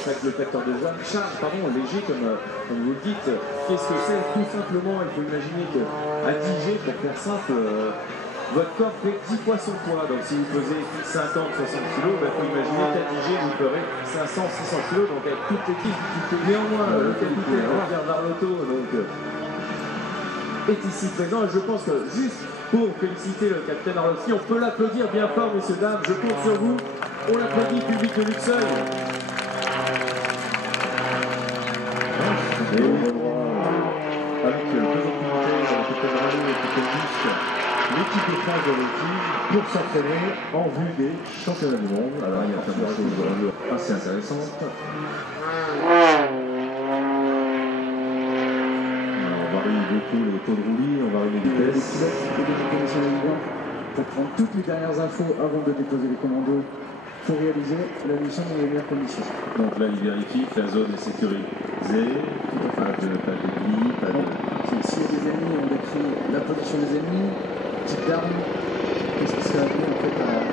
le facteur de charge, pardon, léger comme vous le dites. Qu'est-ce que c'est? Tout simplement, il faut imaginer qu'à 10 G, pour faire simple, votre corps fait 10 fois son poids. Donc si vous pesez 50-60 kg, il faut imaginer qu'à 10 G, vous ferez 500-600 kg. Donc avec toute l'équipe, néanmoins, le capitaine Pierre Varlotto est ici présent. Et je pense que juste pour féliciter le capitaine Arlovski, on peut l'applaudir bien fort, messieurs, dames. Je compte sur vous. On l'applaudit, public de Luxcieul. Et on va voir avec deux autres militaires, le capitaine Rallye et le capitaine Busque, l'équipe de France de l'outil pour s'entraîner en vue des championnats du monde. Alors il y a plein de choses assez intéressantes. On varie beaucoup les taux de roulis, on varie les vitesses. Les pilotes et les mécaniciens navigants pour prendre toutes les dernières infos avant de déposer les commandos pour réaliser la mission dans les meilleures conditions. Donc là, il vérifie que la zone est sécurisée, pas de glis, pas de... S'il y a des ennemis, on décrit la position des ennemis, type d'arme, qu'est-ce qui serait amené en fait à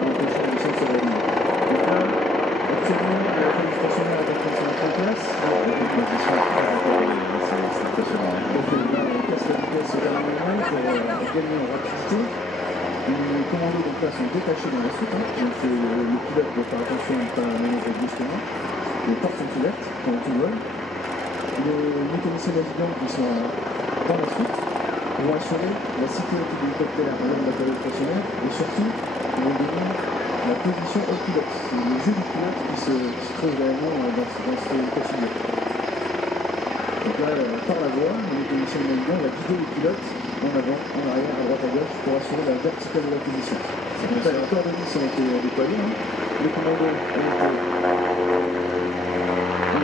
empêcher la mission de se réaliser. Donc là, actuellement, la police stationnaire est en train de se mettre en place. Avec une position très encadrée, c'est impressionnant. Donc là, on casse la vitesse au dernier moment pour gagner en rapidité. Les commandos donc là sont détachés dans la soute, donc le pilote doit faire attention à ne pas manœuvrer brusquement. Les portes sont ouvertes quand tout vole. Les mécaniciens navigants qui sont dans la soute vont assurer la sécurité de l'hélicoptère dans de la police stationnaire et surtout vont donner la position au pilote. C'est le jeu du pilote qui se trouve réellement dans ce cas de figure. Donc là, par la voie, le mécanicien navigant va guider le pilote en avant, en arrière, à droite, à gauche pour assurer la verticale de la position. Donc là, les corps de vis ont été déployés. Les commandos ont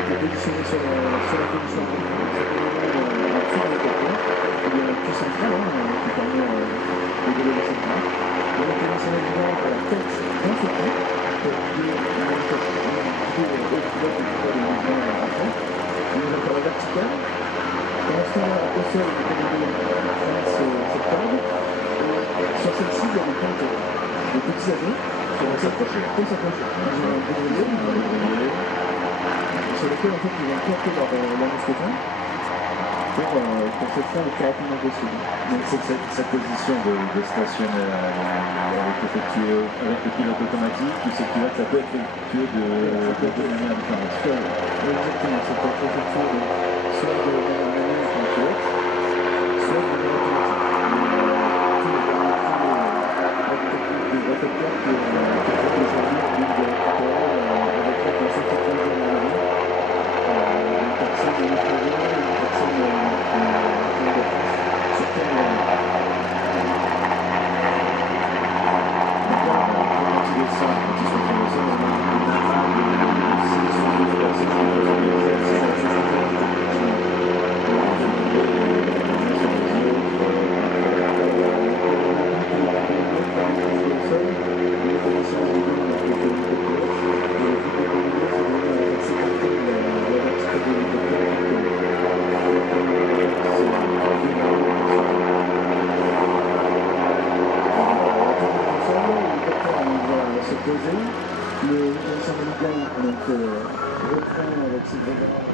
été positionnés sur la position en dessous de l'hélicoptère. Il y a un puits central qui permet de délever cette main. Le mécanicien navigant a la tête dans ce point pour guider l'hélicoptère, guider le pilote et le mouvement après. On est encore la verticale. Pendant ce temps-là, au sol, le commando cette corde. Sur celle-ci, il y a des pointes de petits avions qui vont s'approcher. Ils ont un grenier sur lequel en fait ils vont planter leur mousqueton pour se faire le plus rapidement possible. Donc cette position de stationnaire avec le pilote automatique, ou cette pilote, ça peut être effectué de manière différente. Exactement, ça peut être effectué soit de manière manuelle avec un pilote, soit de manière automatique. Des réflecteurs qui traitent aujourd'hui avec la sortie de une personne de l'étranger, une personne de sur terre. Donc là, quand il descend, quand il soit sur le sol, on a une aval de 6 le mécanicien navigant reprend avec ses bras.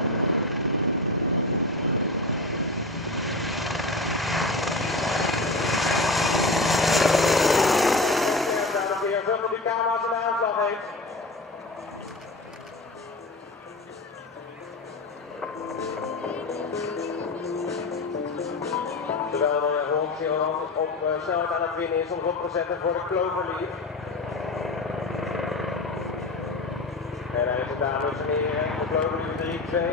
Terwijl de Hulk op snelheid aan het winnen is om op te zetten voor de Cloverleaf. En daar is het, dames en heren, de Cloverleaf 3, 2, 1.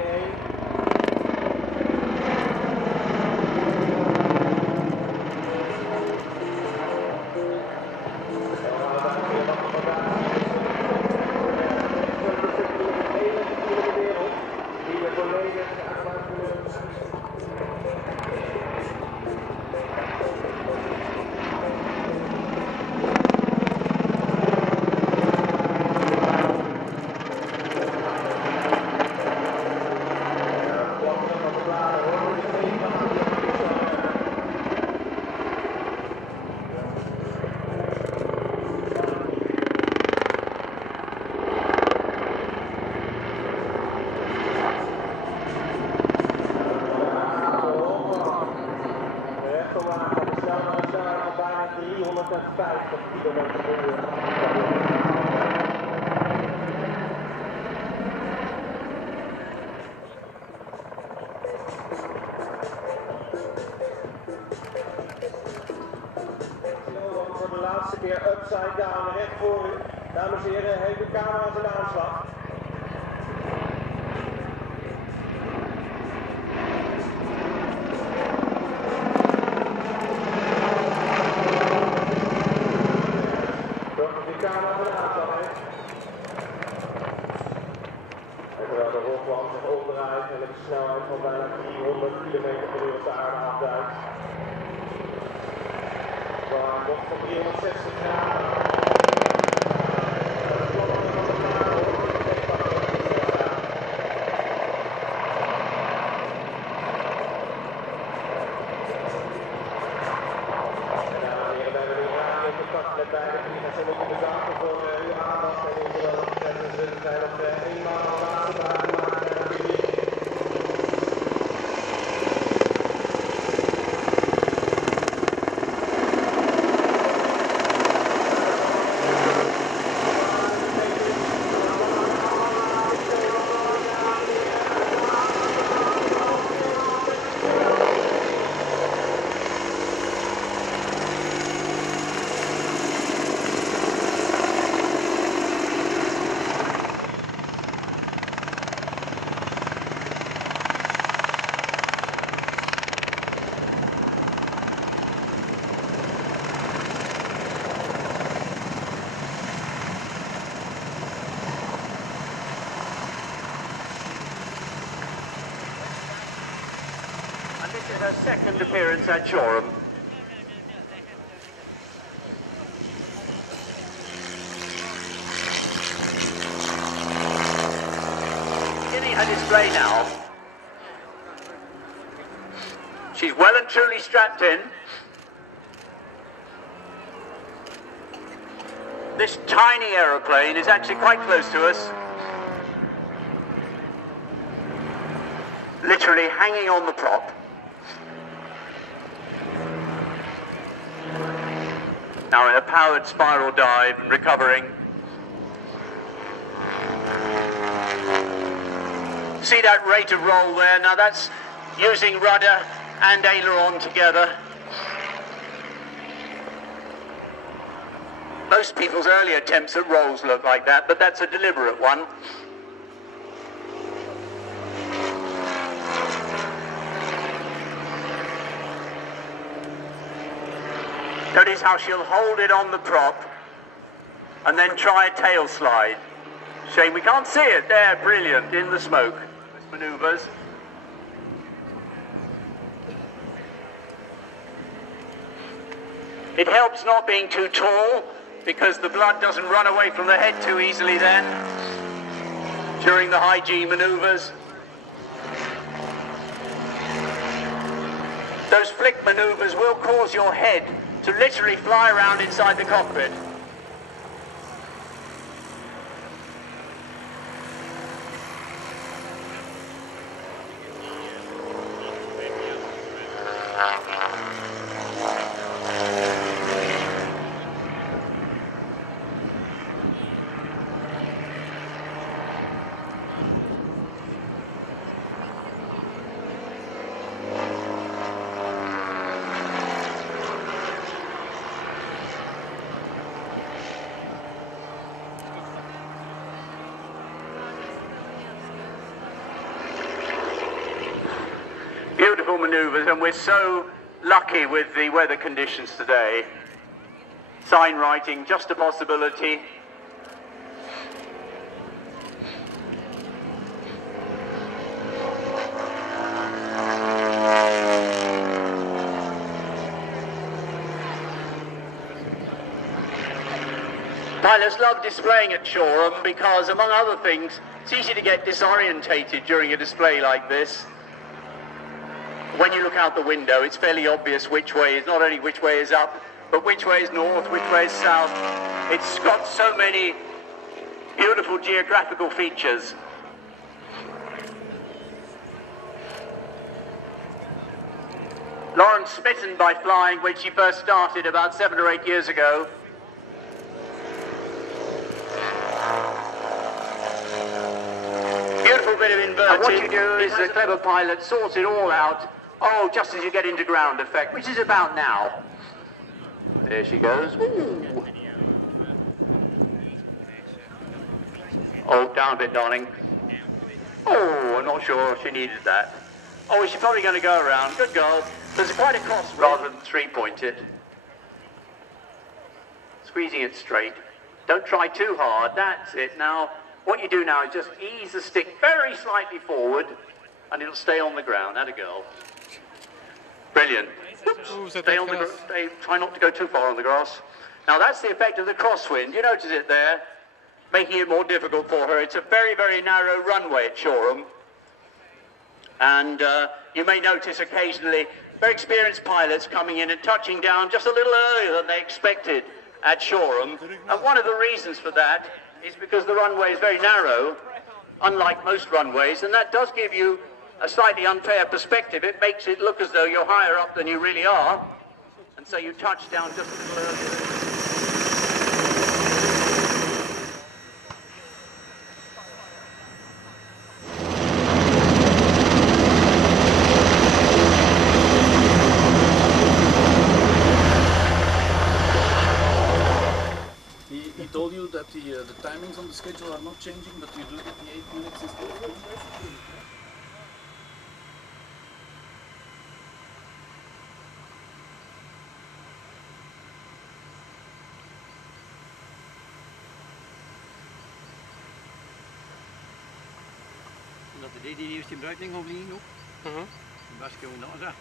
Voor de laatste keer upside down, recht voor u. Dames en heren, heeft de camera's in aanslag. Zorg dat die camera's in aanslag heeft. En terwijl de rolplan zich omdraait en met een snelheid van bijna 300 km per uur op de aarde afduikt. Waar een bocht van 360 graden. Met beide vliegers en ik bedanken voor uw aandacht en ik wil ook zeggen we zijn op de eenmaal laatste dagen maken naar het publiek. Her second appearance at Shoreham. Beginning her display now. She's well and truly strapped in. This tiny aeroplane is actually quite close to us. Literally hanging on the prop. Now in a powered spiral dive and recovering. See that rate of roll there? Now that's using rudder and aileron together. Most people's early attempts at rolls look like that, but that's a deliberate one. Notice how she'll hold it on the prop and then try a tail slide. Shame we can't see it there, brilliant, in the smoke. Manoeuvres. It helps not being too tall because the blood doesn't run away from the head too easily then during the high G manoeuvres. Those flick manoeuvres will cause your head to literally fly around inside the cockpit. Beautiful manoeuvres, and we're so lucky with the weather conditions today. Sign writing, just a possibility. Pilots love displaying at Shoreham because, among other things, it's easy to get disorientated during a display like this. When you look out the window, it's fairly obvious which way is, not only which way is up, but which way is north, which way is south. It's got so many beautiful geographical features. Lauren's smitten by flying when she first started about 7 or 8 years ago. bit of inverted. And what you do is the clever pilot sorts it all out. Oh, just as you get into ground effect, which is about now. There she goes. Ooh. Oh, down a bit, darling. Oh, I'm not sure she needed that. Oh, she's probably going to go around. Good girl. There's quite a cross rather than three-point it. Squeezing it straight. Don't try too hard. That's it. Now, what you do now is just ease the stick very slightly forward, and it'll stay on the ground. Atta girl. Brilliant. Oops. Stay on the grass. Try not to go too far on the grass. Now, that's the effect of the crosswind. You notice it there, making it more difficult for her. It's a very, very narrow runway at Shoreham. And you may notice occasionally very experienced pilots coming in and touching down just a little earlier than they expected at Shoreham. And one of the reasons for that is because the runway is very narrow, unlike most runways, and that does give you a slightly unfair perspective. It makes it look as though you're higher up than you really are, and so you touch down just a little earlier. He told you that the timings on the schedule are not changing, but you do get the 8 minutes instead of 2? Dat de die eerst in bruiting gaan vliegen ook. Dat is gewoon naast.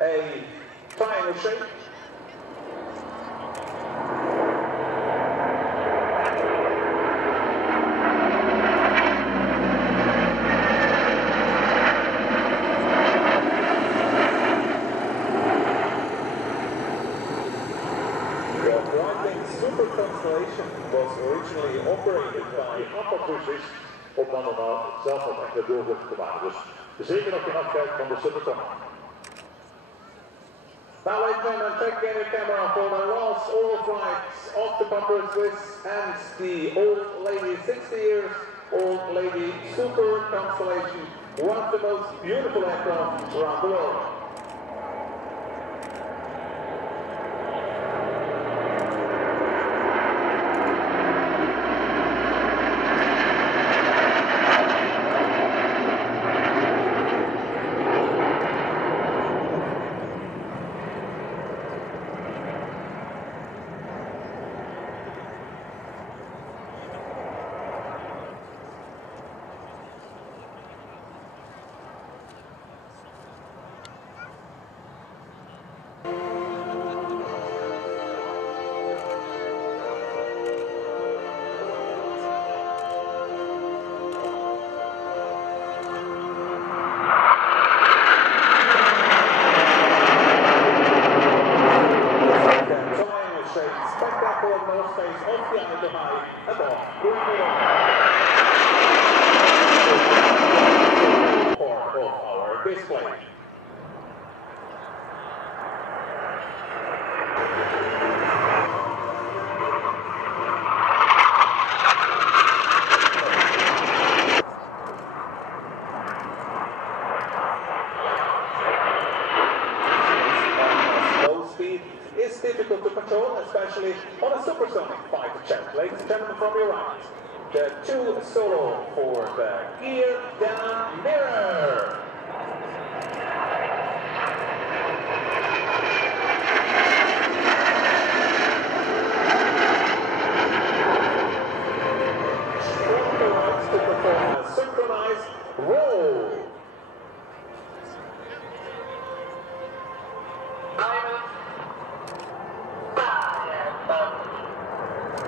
a triangle shape. Super Constellation was originally operated by Patrouille Suisse om dan normaal zelf wat enkele doelwitten te maken. Dus zeker nog geen afscheid van de Supersonic. Now ladies and gentlemen, take the camera for the last oral flights of the Patrouille Suisse and the old lady, 60 years old lady Super Constellation, one of the most beautiful aircraft around the world. Especially on a supersonic fighter jet. Ladies and gentlemen, from your right, the 2 solo for the gear down mirror. From the right to perform a synchronized roll.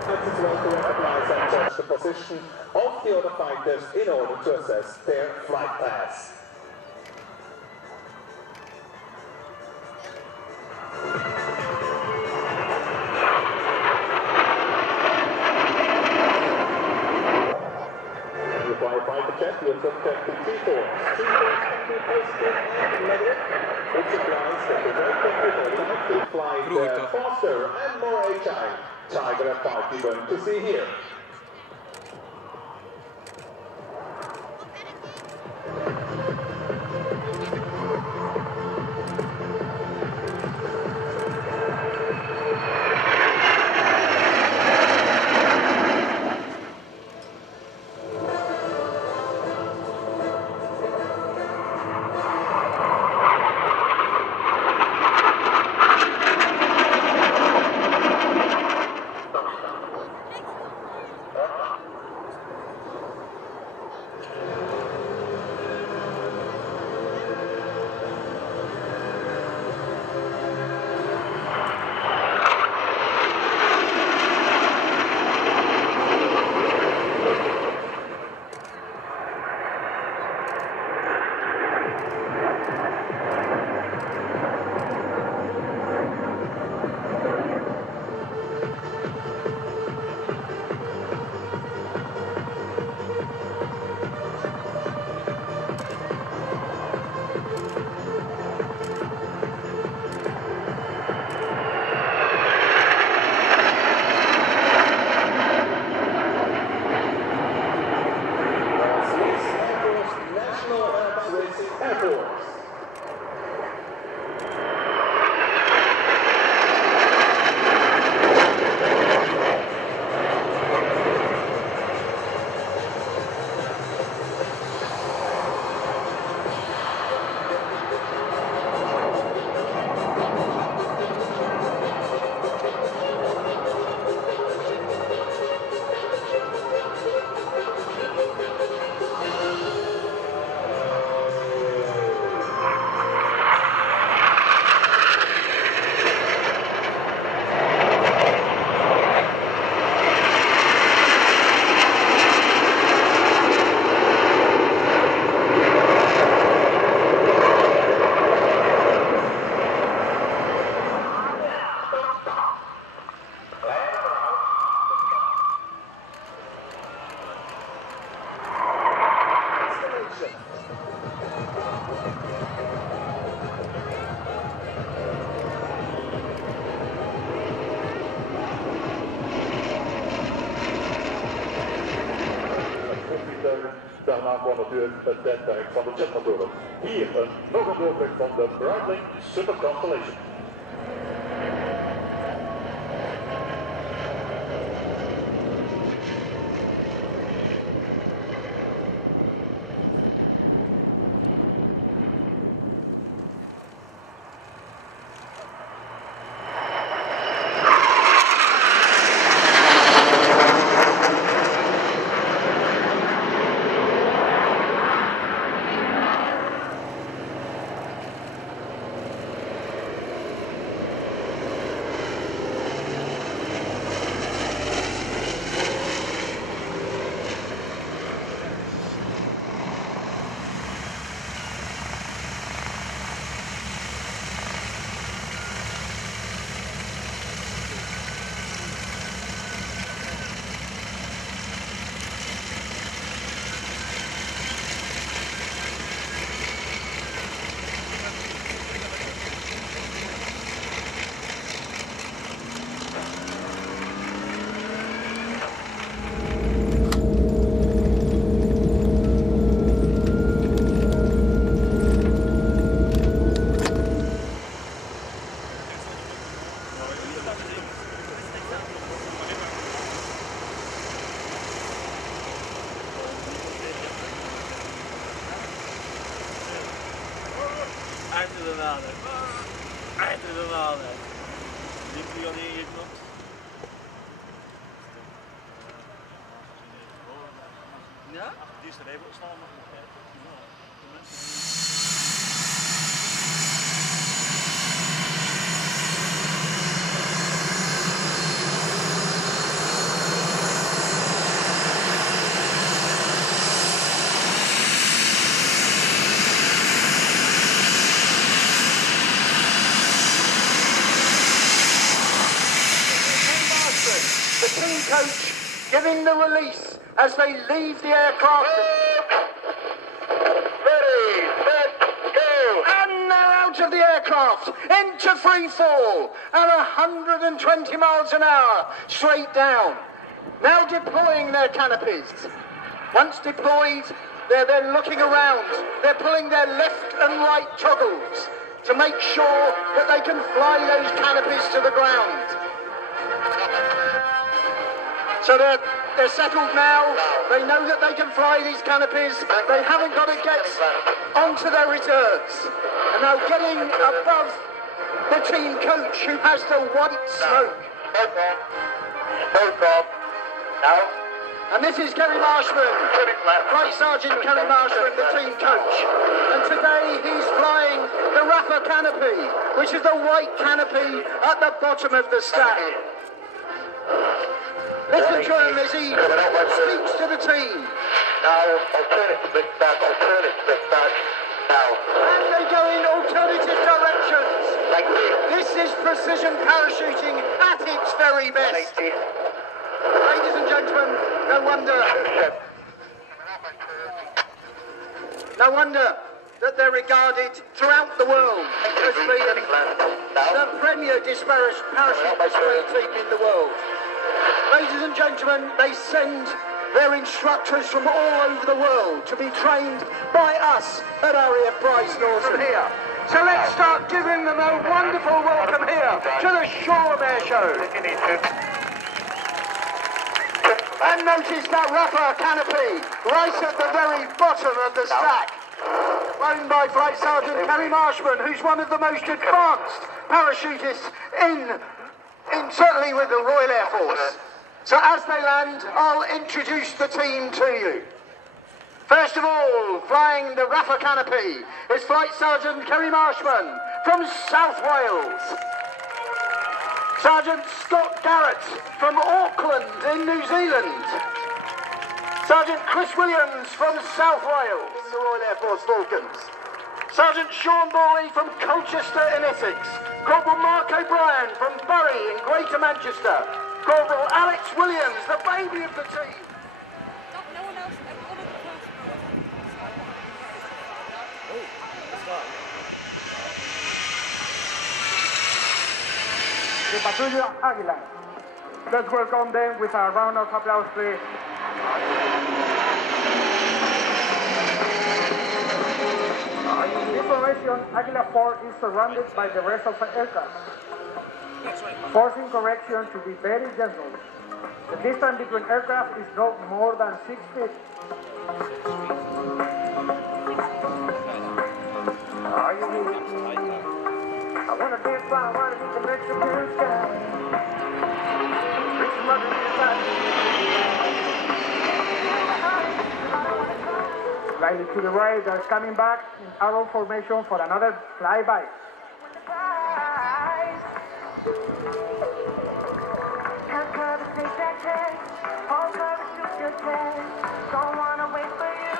As well to recognize and judge the position of the other fighters in order to assess their flight paths. When you fly a fighter jet, you are subject to three forms. Three forms can be positive and negative, which implies that the right computer will fly faster and more agile. Tiger Appache you're going to see here. aankwam natuurlijk het tijdperk van de Jetman. Hier nog een doorbrug van de Breitling Super Constellation. Coach giving the release as they leave the aircraft. Ready, set, go! And they're out of the aircraft into free fall at 120 miles an hour straight down. Now deploying their canopies. Once deployed, they're then looking around. They're pulling their left and right toggles to make sure that they can fly those canopies to the ground. So they're settled now. They know that they can fly these canopies. They haven't got to get onto their reserves. And now getting above the team coach who has the white smoke. Now. And this is Kerry Marshman, Flight Sergeant Kerry Marshman, the team coach. And today he's flying the Rafa canopy, which is the white canopy at the bottom of the stack. Listen to him as he speaks to the team. Now, alternative back, now. And they go in alternative directions. This is precision parachuting at its very best. Ladies and gentlemen, no wonder that they're regarded throughout the world as being the premier parachute display team in the world. Ladies and gentlemen, they send their instructors from all over the world to be trained by us at RAF Price-Norton here. So let's start giving them a wonderful welcome here to the Shoreham Airshow. And notice that Rafa canopy right at the very bottom of the stack. Flown by Flight Sergeant Kerry Marshman, who's one of the most advanced parachutists certainly with the Royal Air Force. So as they land, I'll introduce the team to you. First of all, flying the Rafa canopy is Flight Sergeant Kerry Marshman from South Wales. Sergeant Scott Garrett from Auckland in New Zealand. Sergeant Chris Williams from South Wales, the Royal Air Force Vulcans. Sergeant Sean Borley from Colchester in Essex. Corporal Mark O'Brien from Bury in Greater Manchester. Corporal Alex Williams, the baby of the team. No one else. The Patrulla Aguila. Let's welcome them with a round of applause, please. this formation, Aguila 4 is surrounded by the rest of the aircraft, forcing correction to be very gentle. The distance between aircraft is no more than 6 feet. Are you with me? I wanna dance by water in the Mexican sky. Reach mother slightly to the right, they're coming back in arrow formation for another flyby. Don't wanna wait for you,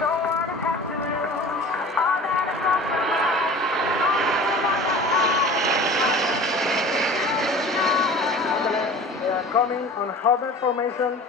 don't wanna have to lose all that is on They are coming on hover formation.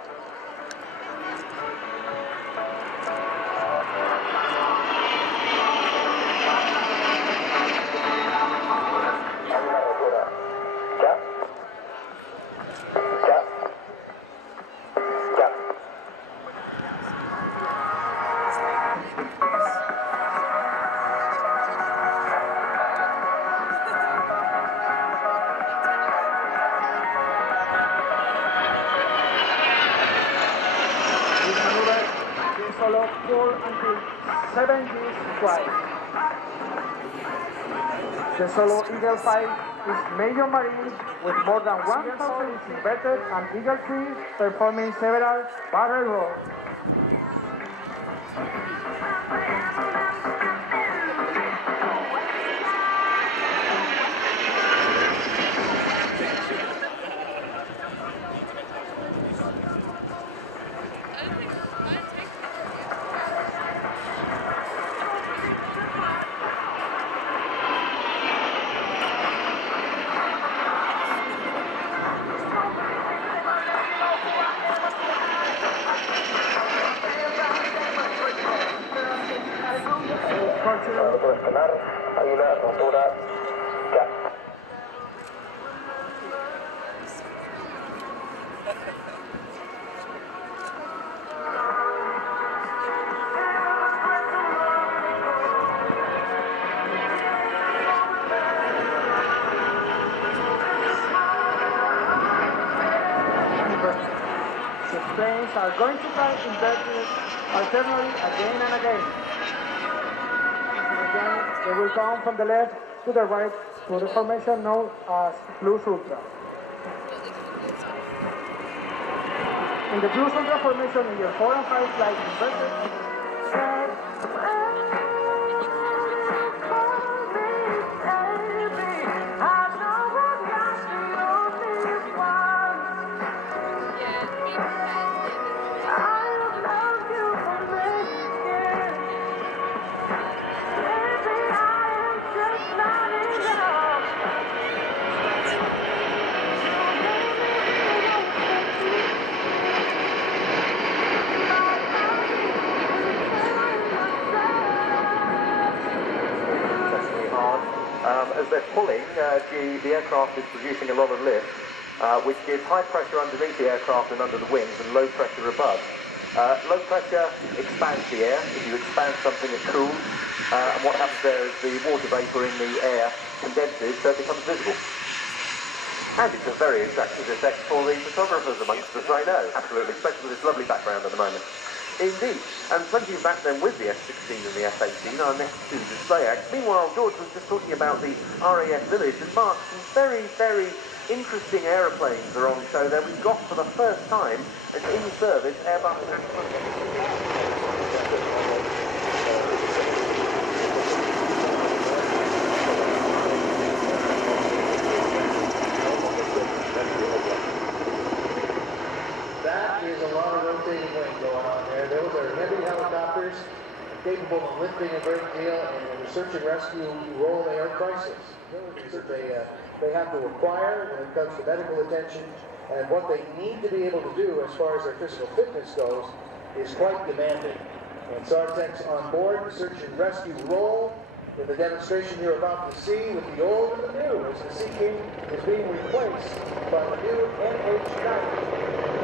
The solo Eagle 5 is major marine with more than 1,000 inverted and Eagle 3 performing several barrel rolls. Planes are going to fly inverted alternately again and again. And again, they will come from the left to the right to the formation known as Plus Ultra. In the Plus Ultra formation, in year 4 and 5 fly inverted. As they're pulling, the aircraft is producing a lot of lift, which gives high pressure underneath the aircraft and under the wings and low pressure above. Low pressure expands the air. If you expand something, it cools, and what happens there is the water vapour in the air condenses, so it becomes visible. And it's a very attractive effect for the photographers amongst us, I know, absolutely, especially with this lovely background at the moment. Indeed, and plenty of back then with the F-16 and the F-18, our next two display acts. Meanwhile, George was just talking about the RAF Village, and Mark, some very, very interesting aeroplanes are on show there. We've got for the first time an in-service Airbus That is a lot of rotating wing going on there. Those are heavy helicopters capable of lifting a great deal, and in the search and rescue role, they are crisis. They have to acquire when it comes to medical attention, and what they need to be able to do as far as their physical fitness goes is quite demanding. And SARTEC's on board the search and rescue role in the demonstration you're about to see with the old and the new, as the Seaking is being replaced by the new NH90.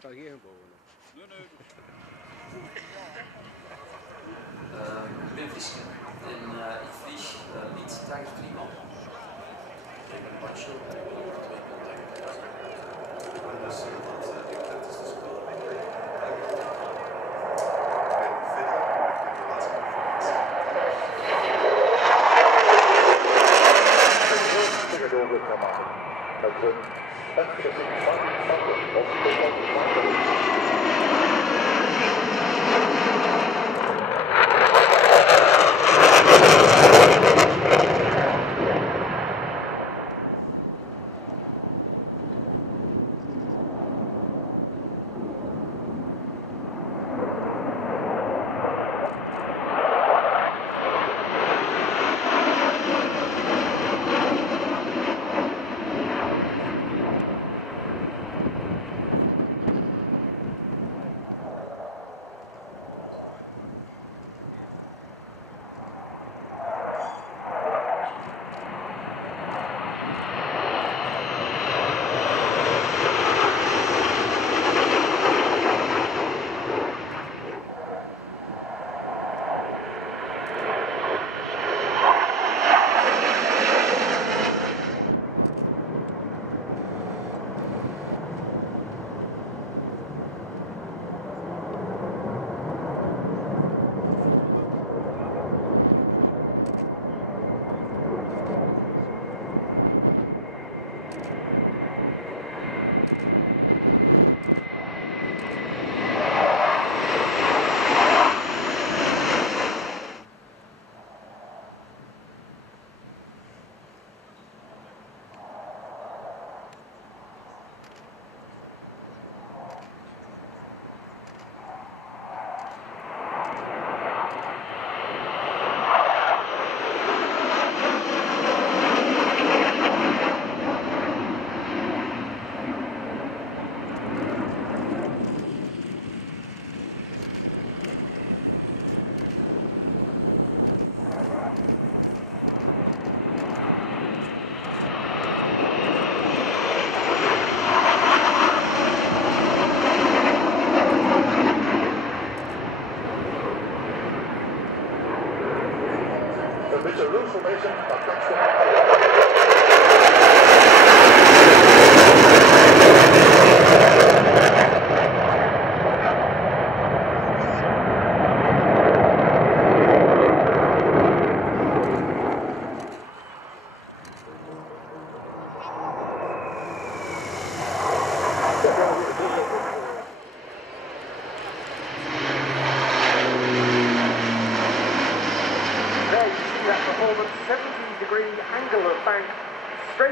Staat hier boven. Nee. Ik ben vliesje en ik vlieg niet tegen klimaat. Ik ben macho en ik wil over 2 contacten. Dus dat is de school.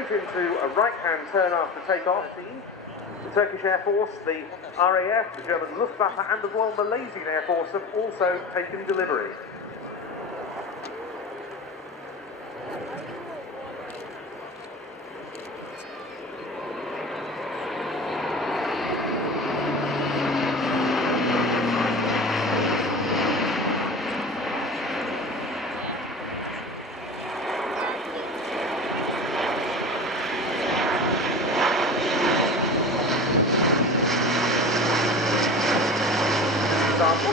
straight into a right-hand turn after takeoff. The Turkish Air Force, the RAF, the German Luftwaffe and the Royal Malaysian Air Force have also taken delivery.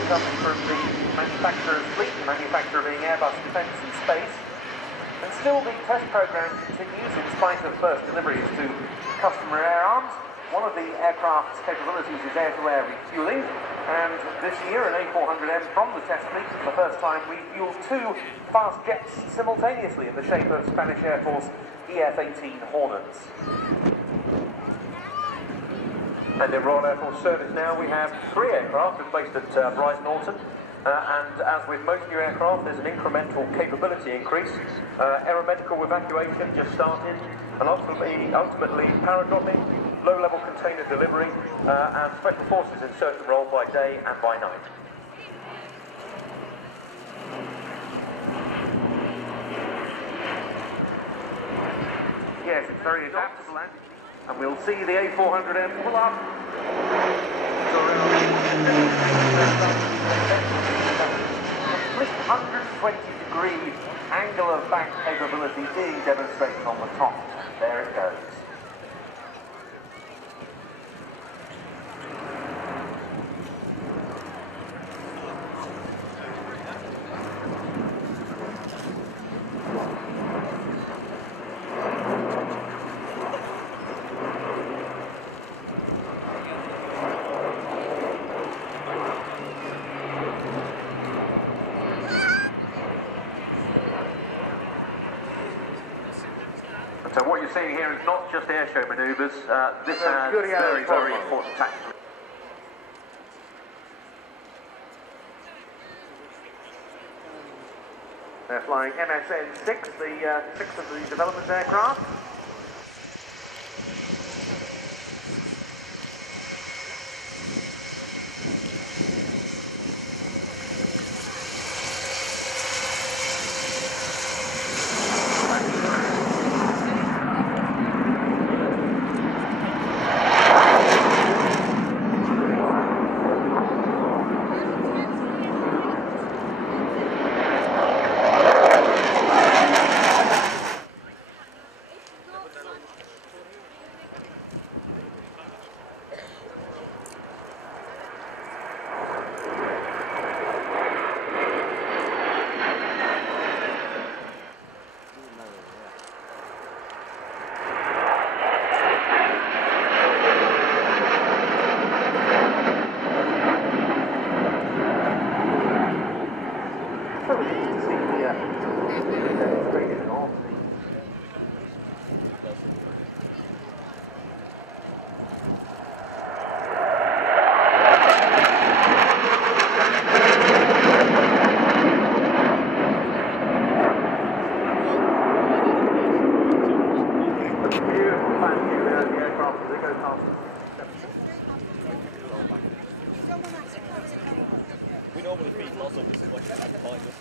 Coming from the manufacturer's fleet, the manufacturer being Airbus Defence and Space. And still the test programme continues in spite of first deliveries to customer air arms. One of the aircraft's capabilities is air-to-air refuelling, and this year an A400M from the test fleet for the first time refueled 2 fast jets simultaneously in the shape of Spanish Air Force EF-18 Hornets. And in Royal Air Force service now we have 3 aircraft based at Brighton Norton, and as with most new aircraft there's an incremental capability increase. Aeromedical evacuation just started, and ultimately paradropping, low-level container delivery, and special forces in search and roll by day and by night. Yes, it's very adaptable, and we'll see the A400M pull up. 120-degree angle of bank capability being demonstrated on the top. There it goes. So what you're seeing here is not just airshow manoeuvres, this has very, very important tactics. They're flying MSN-6, the 6th of the development aircraft. We normally beat lots of this is what you can find us.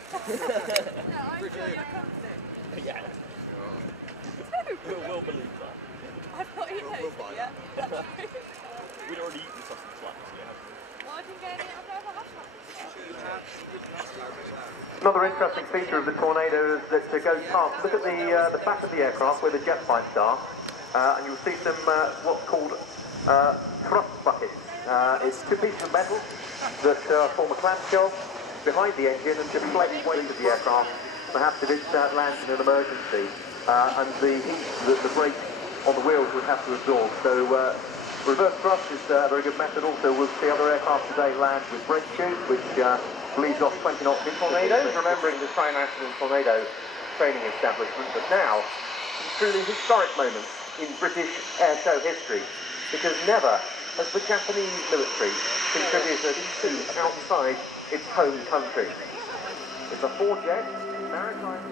Yeah. We'll believe that. I've not eaten anything yet. We'd already eaten sausage flaps, yeah. Well, I didn't get any, I've never had one. Another interesting feature of the Tornado is that it goes past. Look at the back of the aircraft where the jet pipes are, and you'll see some what's called thrust buckets. It's 2 pieces of metal that form a clamshell behind the engine and deflect weight of the aircraft, perhaps if it lands in an emergency, and the heat that the brakes on the wheels would have to absorb. So reverse thrust is a very good method. Also, we'll see other aircraft today land with brake tubes, which bleeds off 20 knots in Tornadoes, remembering the tri-national Tornado training establishment. But now, some truly historic moments in British air show history, because never has the Japanese military contributed to outside its home country. It's a 4-jet maritime...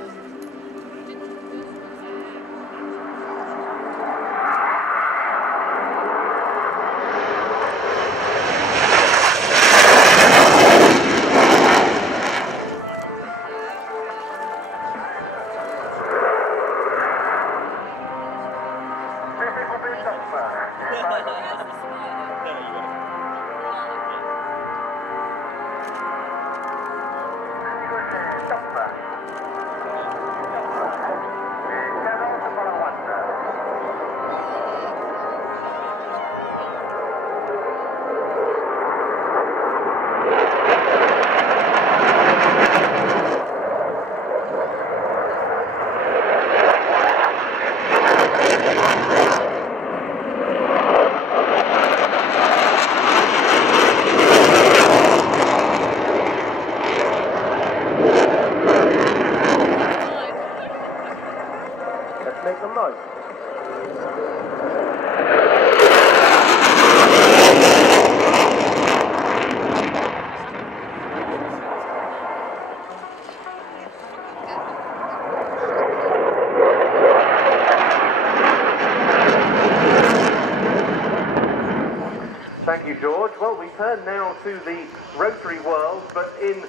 Thank you, George. Well, we turn now to the rotary world, but in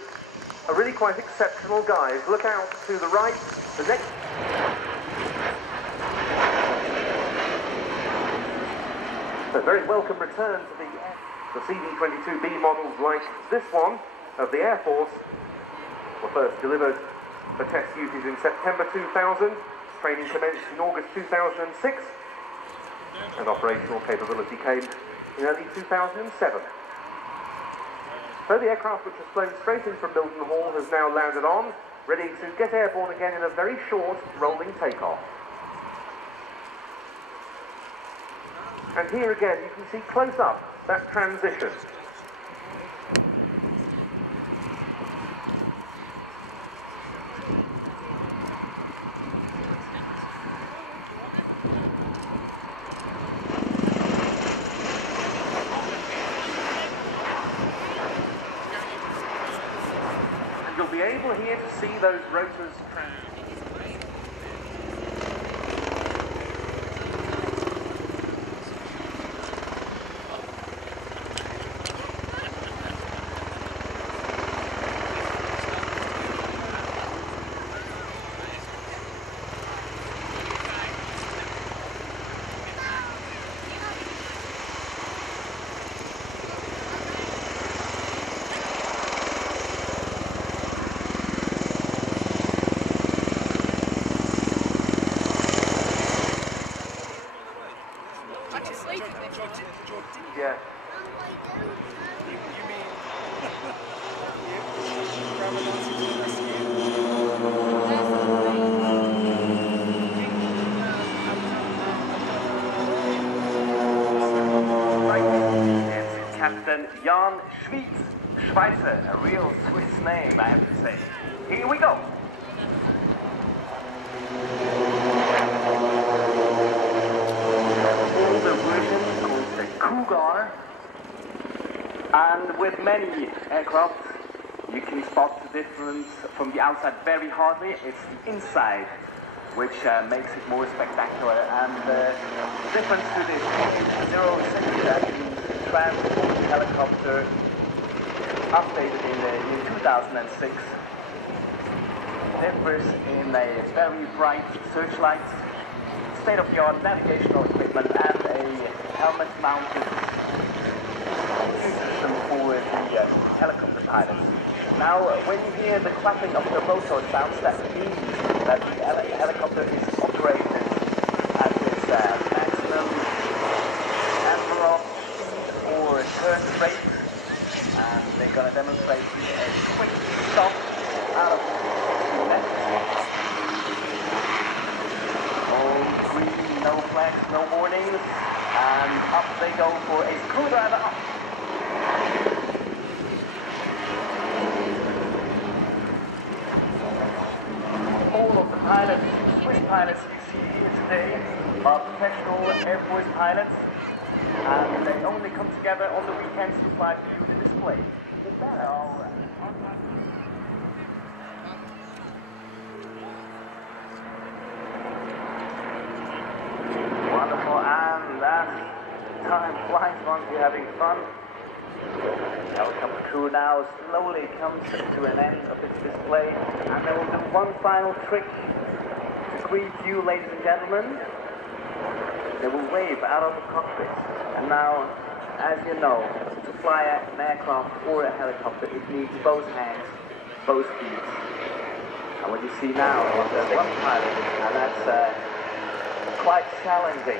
a really quite exceptional guise. Look out to the right. The next... A very welcome return to the CD-22B models like this one of the Air Force were first delivered for test duties in September 2000. Training commenced in August 2006, and operational capability came in early 2007. So the aircraft, which has flown straight in from Milton Hall, has now landed on, ready to get airborne again in a very short rolling takeoff. And here again, you can see close up that transition. You'll be able here to see those rotors yeah. It's Captain Jan Schweitzer, a real Swiss name, I have to say. Here we go. Older version called the Cougar, and with many aircraft you can spot the difference from the outside very hardly. It's the inside which makes it more spectacular, and the difference to this KH-06 transport helicopter updated in the year 2006 differs in a very bright searchlight, state-of-the-art navigational equipment, and a helmet-mounted system for the helicopter pilots. Now, when you hear the clapping of the rotor sounds, that means that the helicopter is operated at its maximum envelope or turn rate, and they're going to demonstrate a quick stop out of 60 meters. All green, no flags, no warnings, and up they go for a screwdriver up. All of the pilots, Swiss pilots you see here today, are professional Air Force pilots, and they only come together on the weekends to fly for you the display. Wonderful, and that time flies once you're having fun. The helicopter crew now slowly comes to an end of its display, and they will do one final trick to greet you, ladies and gentlemen. they will wave out of the cockpit. And now, as you know, to fly an aircraft or a helicopter, it needs both hands, both feet. And what you see now is one pilot, and that's quite challenging.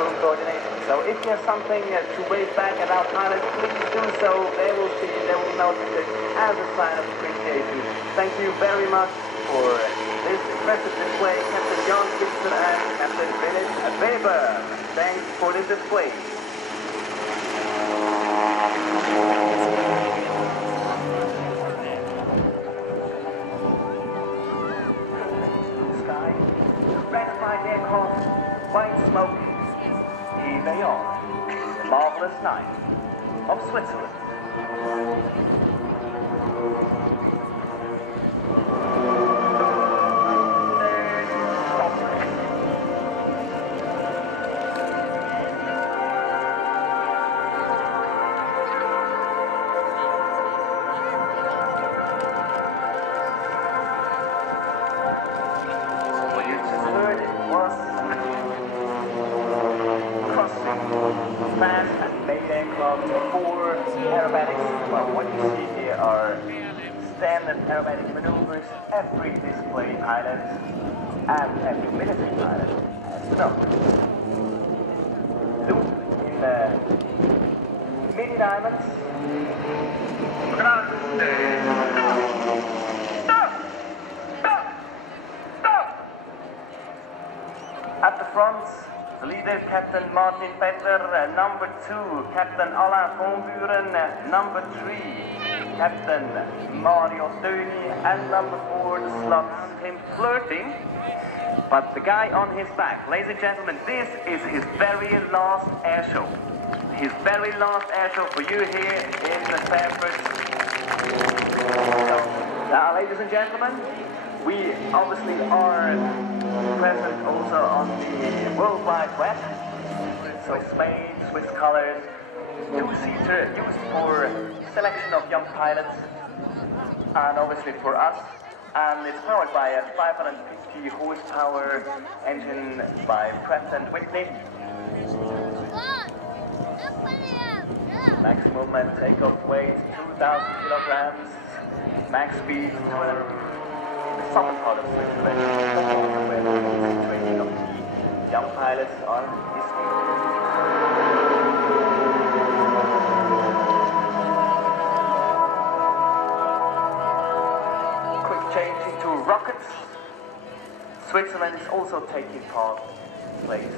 Full coordination. So if you have something to wave back at our pilots, please do so. They will see, they will notice it as a sign of appreciation. Thank you very much for this impressive display, Captain Jan Gibson and Captain Philip Weber. Thanks for this display. Sky, ratified aircraft, white smoke. Here they are, the marvelous night of Switzerland. Aerobatic maneuvers, every display pilot and every military pilot has to know. Loop in the mini diamonds. Stop! Stop! Stop! At the front, the leader, Captain Martin Petter, number 2, Captain Alain von Buren, number 3, Captain Mario Stöni, and number 4, the slots, him flirting, but the guy on his back. Ladies and gentlemen, this is his very last airshow. His very last airshow for you here in the Fairford. So, now, ladies and gentlemen, we obviously are present also on the World Wide Web. So Spain, Swiss colors, two-seater used for selection of young pilots, and obviously for us. And it's powered by a 550 horsepower engine by Pratt & Whitney. Maximum takeoff weight 2,000 kilograms. Max speed 200. The southern part of Switzerland, where the training of the young pilots are change into rockets. Switzerland is also taking place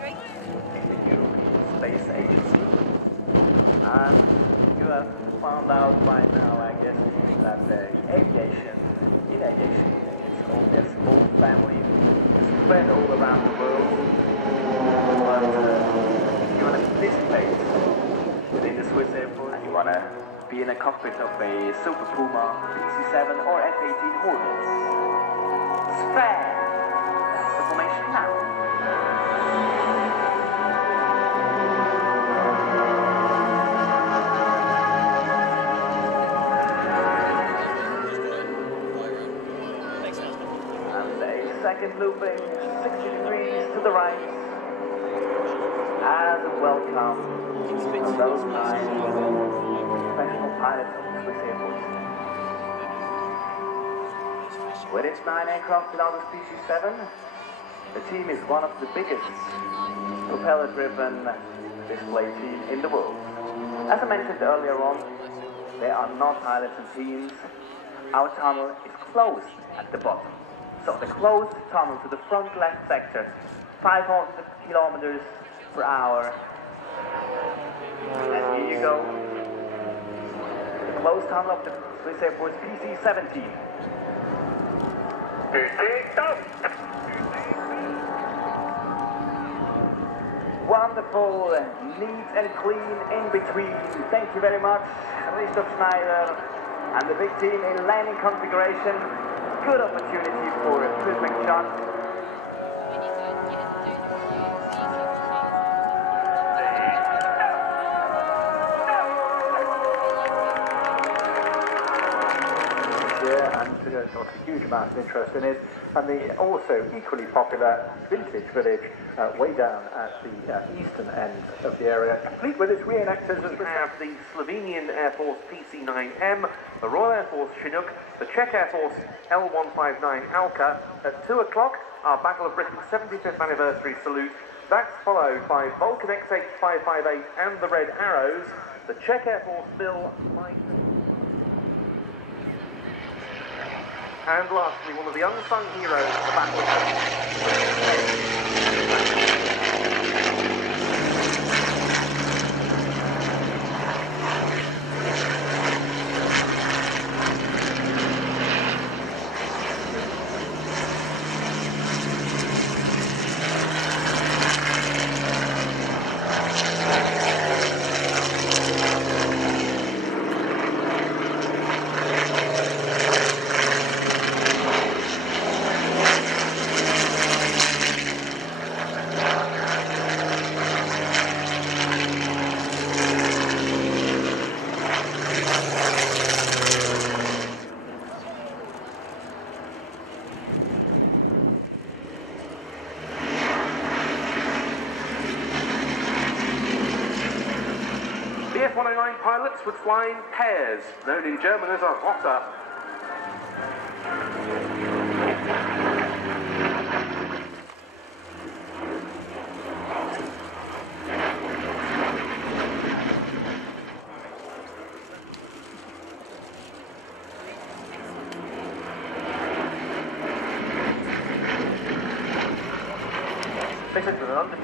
in the European Space Agency. And you have found out by now, I guess, that aviation, it's all this whole family spread all around the world. But if you want to participate within the Swiss airport, and you want to be in a cockpit of a Super Puma, PC-7 or F-18 Hornets. Spare! That's the formation now. And a second looping, 60 degrees to the right. As a welcome to those nine professional pilots of the Swiss airports. With its 9 aircraft belonging to PC-7, the team is one of the biggest propeller-driven display team in the world. As I mentioned earlier on, there are no pilots and teams. Our tunnel is closed at the bottom. So the closed tunnel to the front left sector, 500 kilometers per hour. And here you go. The closed tunnel of the Swiss airports PC-17. Wonderful, neat and clean in between. Thank you very much, Christoph Schneider and the big team in landing configuration. Good opportunity for a perfect shot. Yeah, and there's a huge amount of interest in it. and the also equally popular vintage village way down at the eastern end of the area, complete with its reenactors. We have the Slovenian Air Force PC-9M, the Royal Air Force Chinook, the Czech Air Force L159 Alka. At 2 o'clock, our Battle of Britain's 75th anniversary salute. That's followed by Vulcan XH558 and the Red Arrows, the Czech Air Force Bill Mike. And lastly, one of the unsung heroes of the Battle of Britain. The F109 pilots would fly in pairs, known in German as a Rotter. This is an under.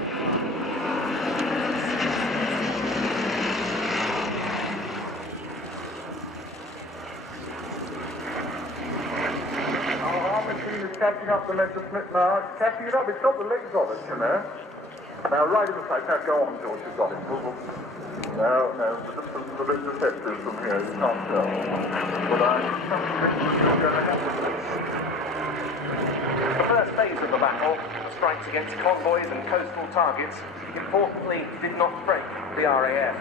Catching up the Messerschmitt now. Catching it up. It's got the legs of it, you know. Now, right in the sight. Now, go on, George. You've got it. No, the distance is a bit deceptive from here. You can't tell. But I think you're going to happen. The first phase of the battle, the strikes against convoys and coastal targets, importantly did not break the RAF.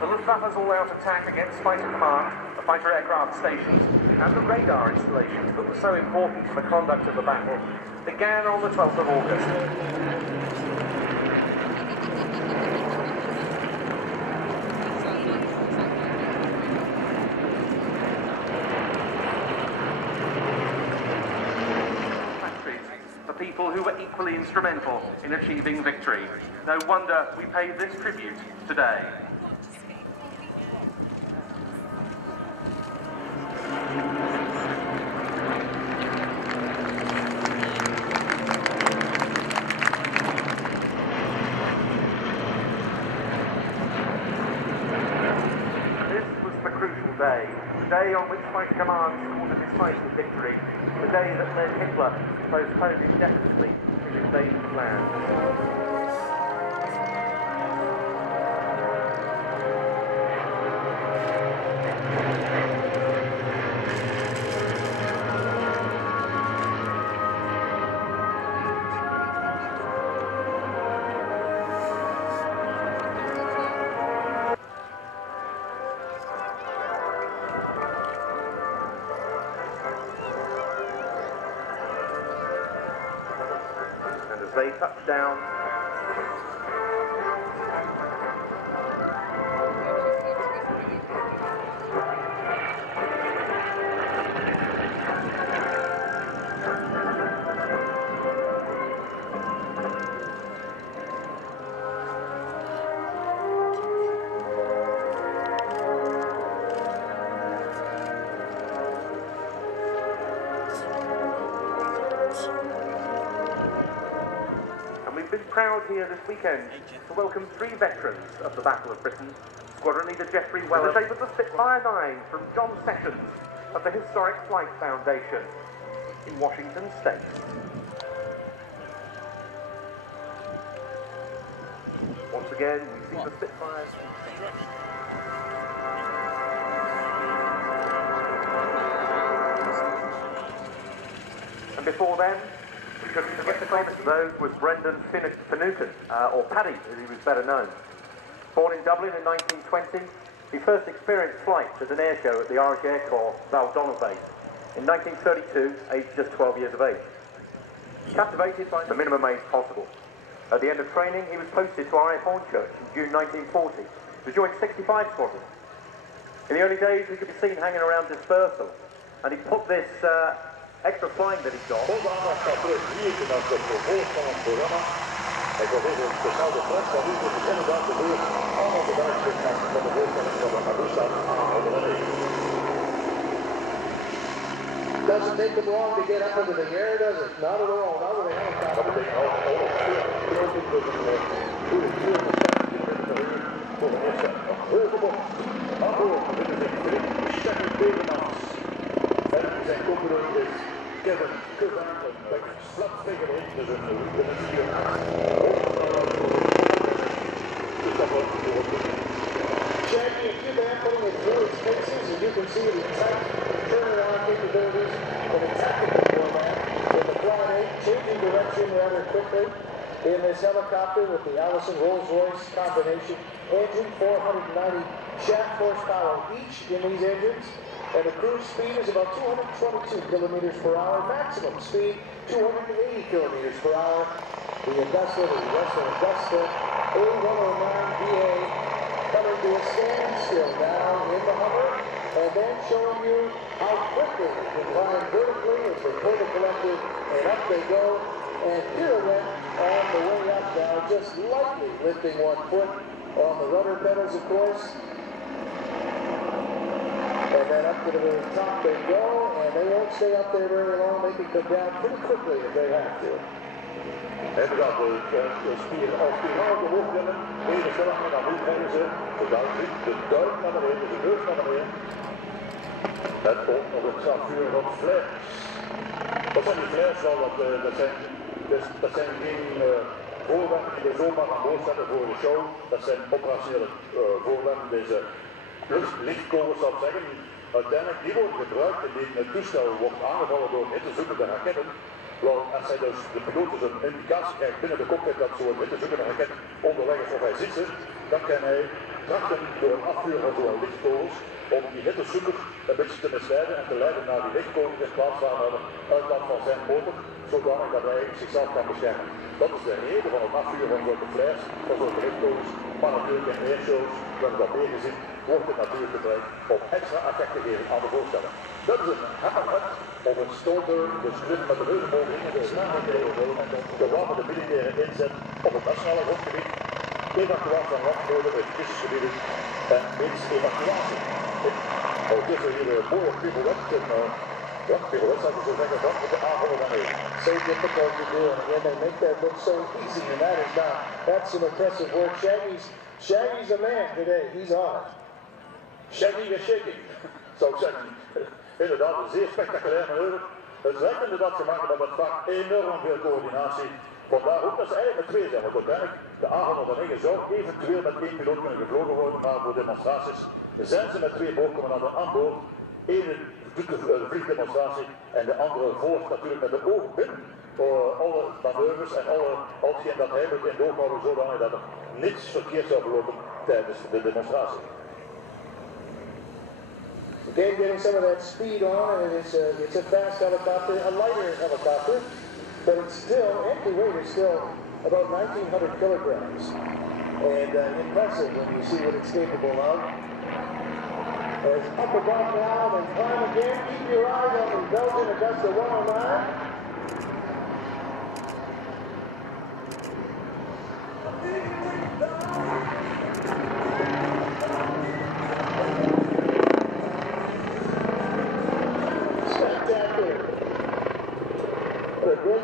The Luftwaffe's all-out attack against fighter command, the fighter aircraft stations, and the radar installations that were so important for the conduct of the battle began on the 12th of August. The people who were equally instrumental in achieving victory. No wonder we pay this tribute today. The day on which Fighter Command scored a decisive victory, the day that led Hitler to postpone indefinitely his invasion plans. They touch down. Proud here this weekend to welcome 3 veterans of the Battle of Britain. Squadron Leader Geoffrey Weller, the shape of the Spitfire 9 from John Sessions of the Historic Flight Foundation in Washington State. Once again, we see the Spitfires. And before then, we shouldn't forget the famous of those was Brendan Finucane, or Paddy as he was better known. Born in Dublin in 1920, he first experienced flight at an airshow at the Irish Air Corps Baldonnel base in 1932, aged just 12 years of age. Captivated by the minimum age possible. At the end of training, he was posted to R.A. Hornchurch in June 1940 to join 65 Squadron. In the early days, he could be seen hanging around dispersal, and he put this extra flying that he got. Ik wil even speciaal de press van u voor inderdaad de boer allemaal de bergspitsen van de voorstelling van de Agusta A109. Doesn't take them long to get up into the air, does it? Not at all. Not with a helicopter. Dat betekent ook goede vuur van 50 km per uur voor de eerste hoge bocht. Aan boord bevinden zich Cri Cri Bevermans. En zijn co-piloot is Kevin Curran, een slap tegenin, dus een wielrenner. Shaggy and Cuban putting it through its paces, and you can see the tight turnaround capabilities of the tactical format with the Quad 8 changing direction rather quickly in this helicopter with the Allison Rolls-Royce combination engine, 490 shaft horsepower each in these engines. And the cruise speed is about 222 kilometers per hour. Maximum speed, 280 kilometers per hour. The Augusta, the Western Augusta A109 BA coming to a standstill now in the Hummer, and then showing you how quickly they can climb vertically as they pull the collective, and up they go, and pirouette on the way up now, just lightly lifting one foot on the rudder pedals, of course. And then up to the very top they go, and they won't stay up there very long. They can come down pretty quickly if they have to. En dan de spier als spiraal omhoog willen, even sneller, dan nu brengen ze de duim naar beneden, de neus naar beneden. En ook nog het schafuur van flares. Wat zijn die flares wel? Dat zijn geen voorwerpen die we zomaar aan boord zetten voor de show. Dat zijn operationele voorwerpen. Deze lichtkogels zal ik zeggen. Uiteindelijk die worden gebruikt indien het toestel wordt aangevallen door hittezoekende raketten. Wel, als hij dus de piloot dus een indicatie krijgt binnen de cockpit dat zo'n hittezoekende raket onderweg is of hij zit ze, dan kan hij krachten door het afvuren van zo'n lichtkogels om die hittezoeker een beetje te misleiden en te leiden naar die lichtkogels in plaats van de uitlaat van zijn motor, zodanig dat hij zichzelf kan beschermen. Dat is de reden van het afvuren van zo'n flares, van zo'n lichtkogels, maar natuurlijk in airshows, we hebben dat meer gezien, wordt het natuurlijk gebruikt om extra effect te geven aan de voorstelling. Dat is een hammerhead of een stolper, dus klim met de reuzenbogen in de de waar de militaire inzet op het nationale grondgebied, evacuatie van landnoden uit kustgebieden en medische evacuatie. Het is hier een mooie pirouette, pirouette zou ik zo zeggen, dat met de aanvallen daarmee. So difficult to do, and again they make that look so easy, and that is not. That's some impressive work. Shaggy's a man today. He's on it. Shaggy is shaking, zou ik zeggen. Inderdaad, een zeer spectaculair manoeuvre. Het werd inderdaad gemaakt, maar met vaak enorm veel coördinatie. Vandaar ook dat ze eigenlijk met twee zijn, want uiteindelijk de A109 zou eventueel met één piloot kunnen gevlogen worden, maar voor demonstraties zijn ze met twee boordcommandanten aan boord. Eén doet de vliegdemonstratie en de andere volgt natuurlijk met de ogen binnen alle manoeuvres en al hetgeen dat hij moet in de oog houden, zodanig dat er niets verkeerd zou verlopen tijdens de demonstratie. Again, getting some of that speed on, and it's a fast helicopter, a lighter helicopter, but it's still, empty weight is still about 1,900 kilograms. And impressive when you see what it's capable of. As up above now, they climb again. Keep your eyes on the Belgian Augusta 109.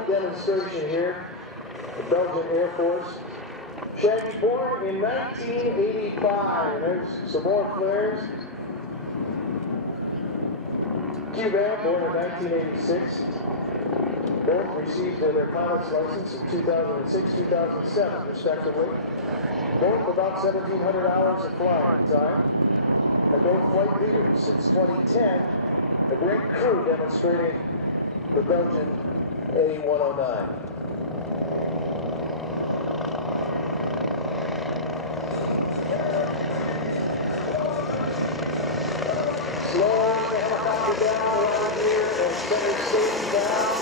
Demonstration here, the Belgian Air Force. Shaggy born in 1985, and there's some more flares. Cuban born in 1986. Both received their pilot's license in 2006-2007, respectively. Both about 1,700 hours of flying time. And both flight leaders since 2010. A great crew demonstrating the Belgian A109. Slowing the helicopter down around here and center stage down.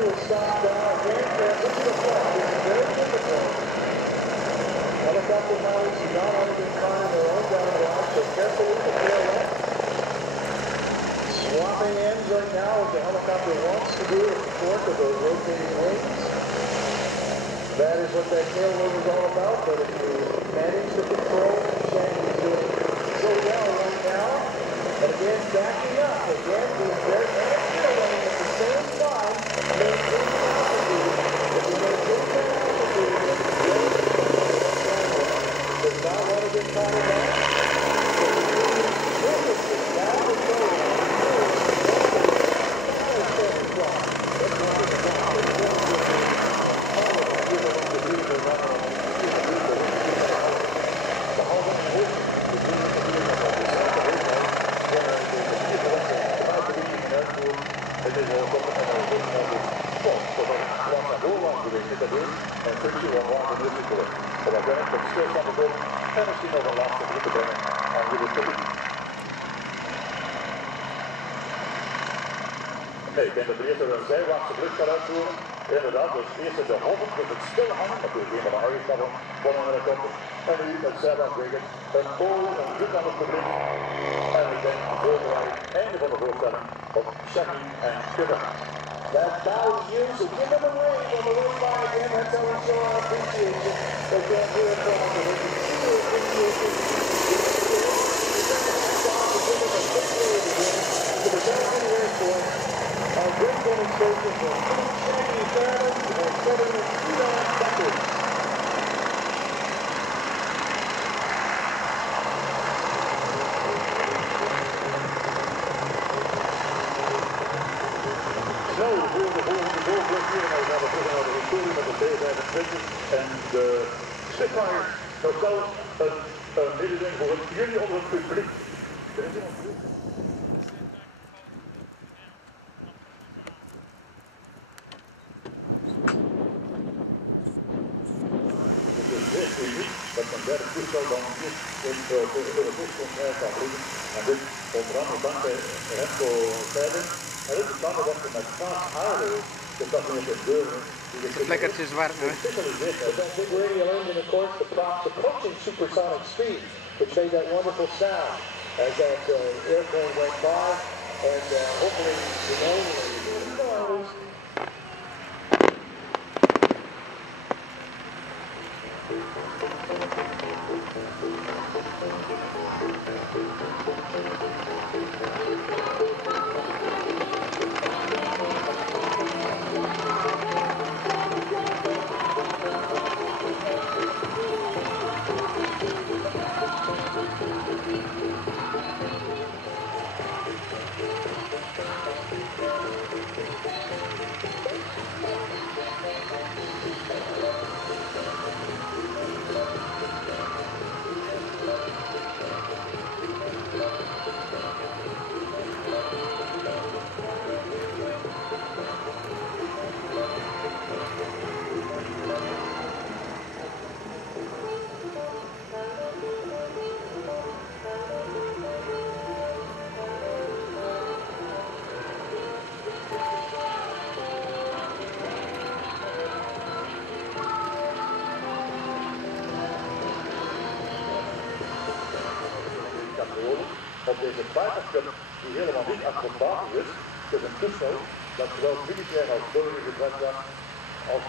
will stop down again. This is a flight. This is very difficult. Helicopter pilots do not want to get caught in their own down line, so carefully to tail left. Swapping ends right now, what the helicopter wants to do with the torque of those rotating wings. That is what that tail wing is all about, but if you manage to control, Shannon is doing so well right now. And again, backing up, again, being very tailwing at the same time, maintaining altitude. If you maintain that altitude, then does not want to get caught in that. So perfectly now controlling Nee, ik denk dat er eerst een zijwaartse vlucht gaat uitvoeren. Inderdaad, dus eerst de hoofd met het stil hangen, natuurlijk een van de eigenschappen van een helikopter. En nu het zijwaarts wegen, een kool, een druk aan het publiek. En ik denk voorbereid, einde van de voorstelling op Shaggy en Kudder. That bow you, so give them a wave on the way by again. That's how we show our appreciation. They can't hear it from us, but they can see your appreciation. To the Jordanian Air Force, our great demonstration for two Shaggy families and 7 Sudan buckets. Snel voor de volgende doorvlucht hier. Nou gaan we terug naar de historie met de B-25 en de Spitfire. Dat zal een mededeling voor jullie onder het publiek. Dat een derde toestel dan niet voor de toekomst kan vliegen. En dit onder andere dankzij Remco Tijden. En dit is samen dat we met Appache Ah, dus dat we niet in deuren. Het lekkertje zwart, hè? That big radial engine, of course, the props approaching supersonic speed, which made that wonderful sound as that airplane went by, and hopefully the known op deze Fighter die helemaal niet acrobatisch is. Het is een toestel dat zowel militair als burger gebruikt wordt, als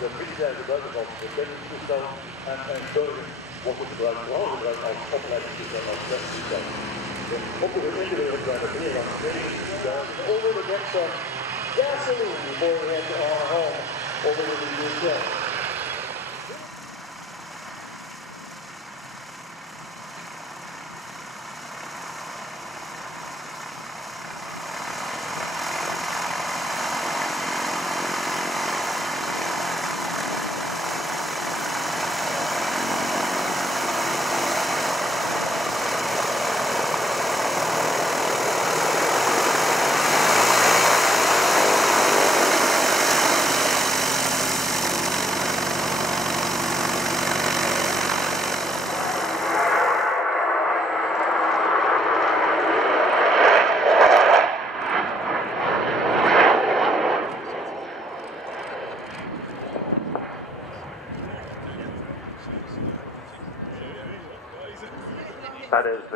de militair gebruikt als verkenningstoestel en burger wordt het gebruikt, vooral gebruikt als opleidingstoestel, als testtoestel. Op de wereld zijn er meer dan 70.000 over to get some gasoline before we head to our home over to the UK.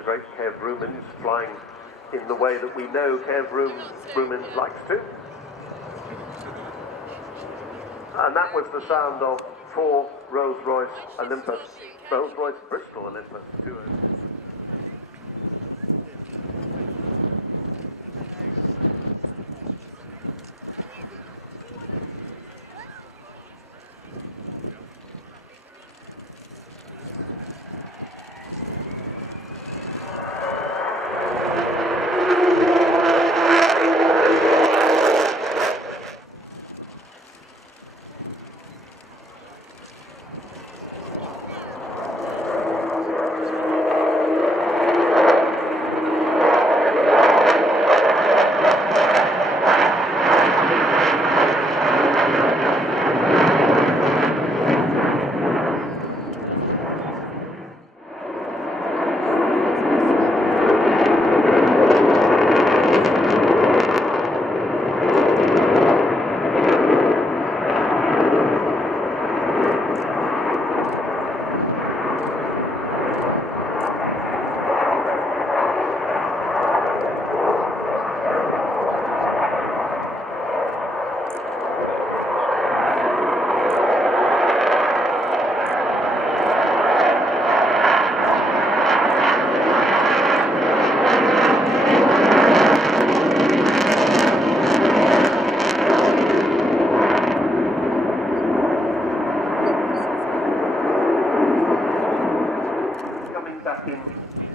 the great Kev Rumens flying in the way that we know Kev Rumens likes to. And that was the sound of 4 Rolls-Royce Olympus, Rolls-Royce Bristol Olympus 2.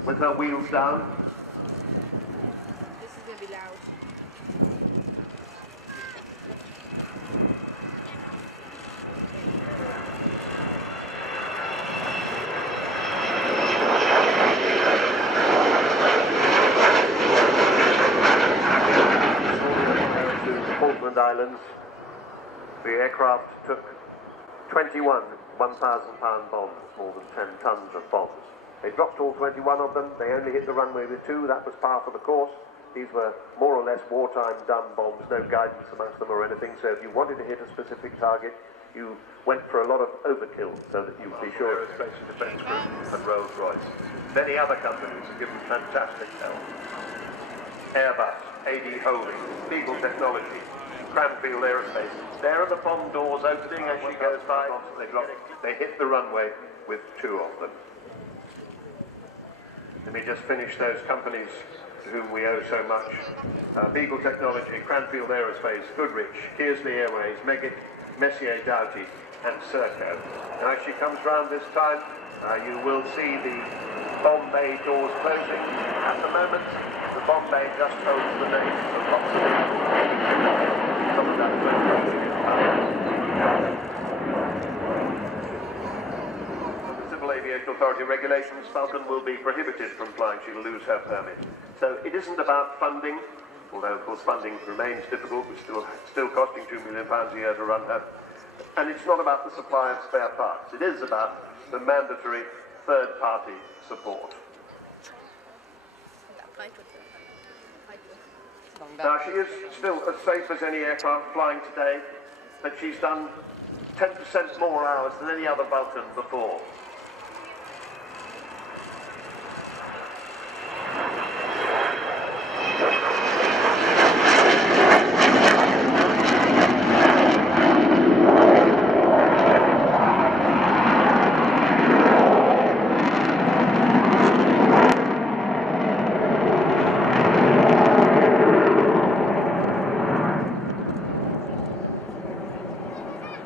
With her wheels down. This is going to be loud. To Falkland Islands, the aircraft took 21 1,000-pound bombs, more than 10 tons of bombs. They dropped all 21 of them. They only hit the runway with 2. That was par for the course. These were more or less wartime dumb bombs, no guidance amongst them or anything. So if you wanted to hit a specific target, you went for a lot of overkill so that you'd be sure. Aerospace and Defence Group and Rolls-Royce. Many other companies have given fantastic help. Airbus, AD Holdings, Beagle Technology, Cranfield Aerospace. There are the bomb doors opening as she goes by. They hit the runway with 2 of them. Let me just finish those companies to whom we owe so much. Beagle Technology, Cranfield Aerospace, Goodrich, Kearsley Airways, Meggitt, Messier Doughty and Serco. Now as she comes round this time, you will see the bomb bay doors closing. At the moment, the bomb bay just holds the name of Luxcieul. Some of that Aviation Authority regulations, Falcon will be prohibited from flying. She'll lose her permit. So it isn't about funding, although of course funding remains difficult. We're still costing £2 million a year to run her. And it's not about the supply of spare parts. It is about the mandatory third-party support. Now she is still as safe as any aircraft flying today, but she's done 10% more hours than any other Vulcan before.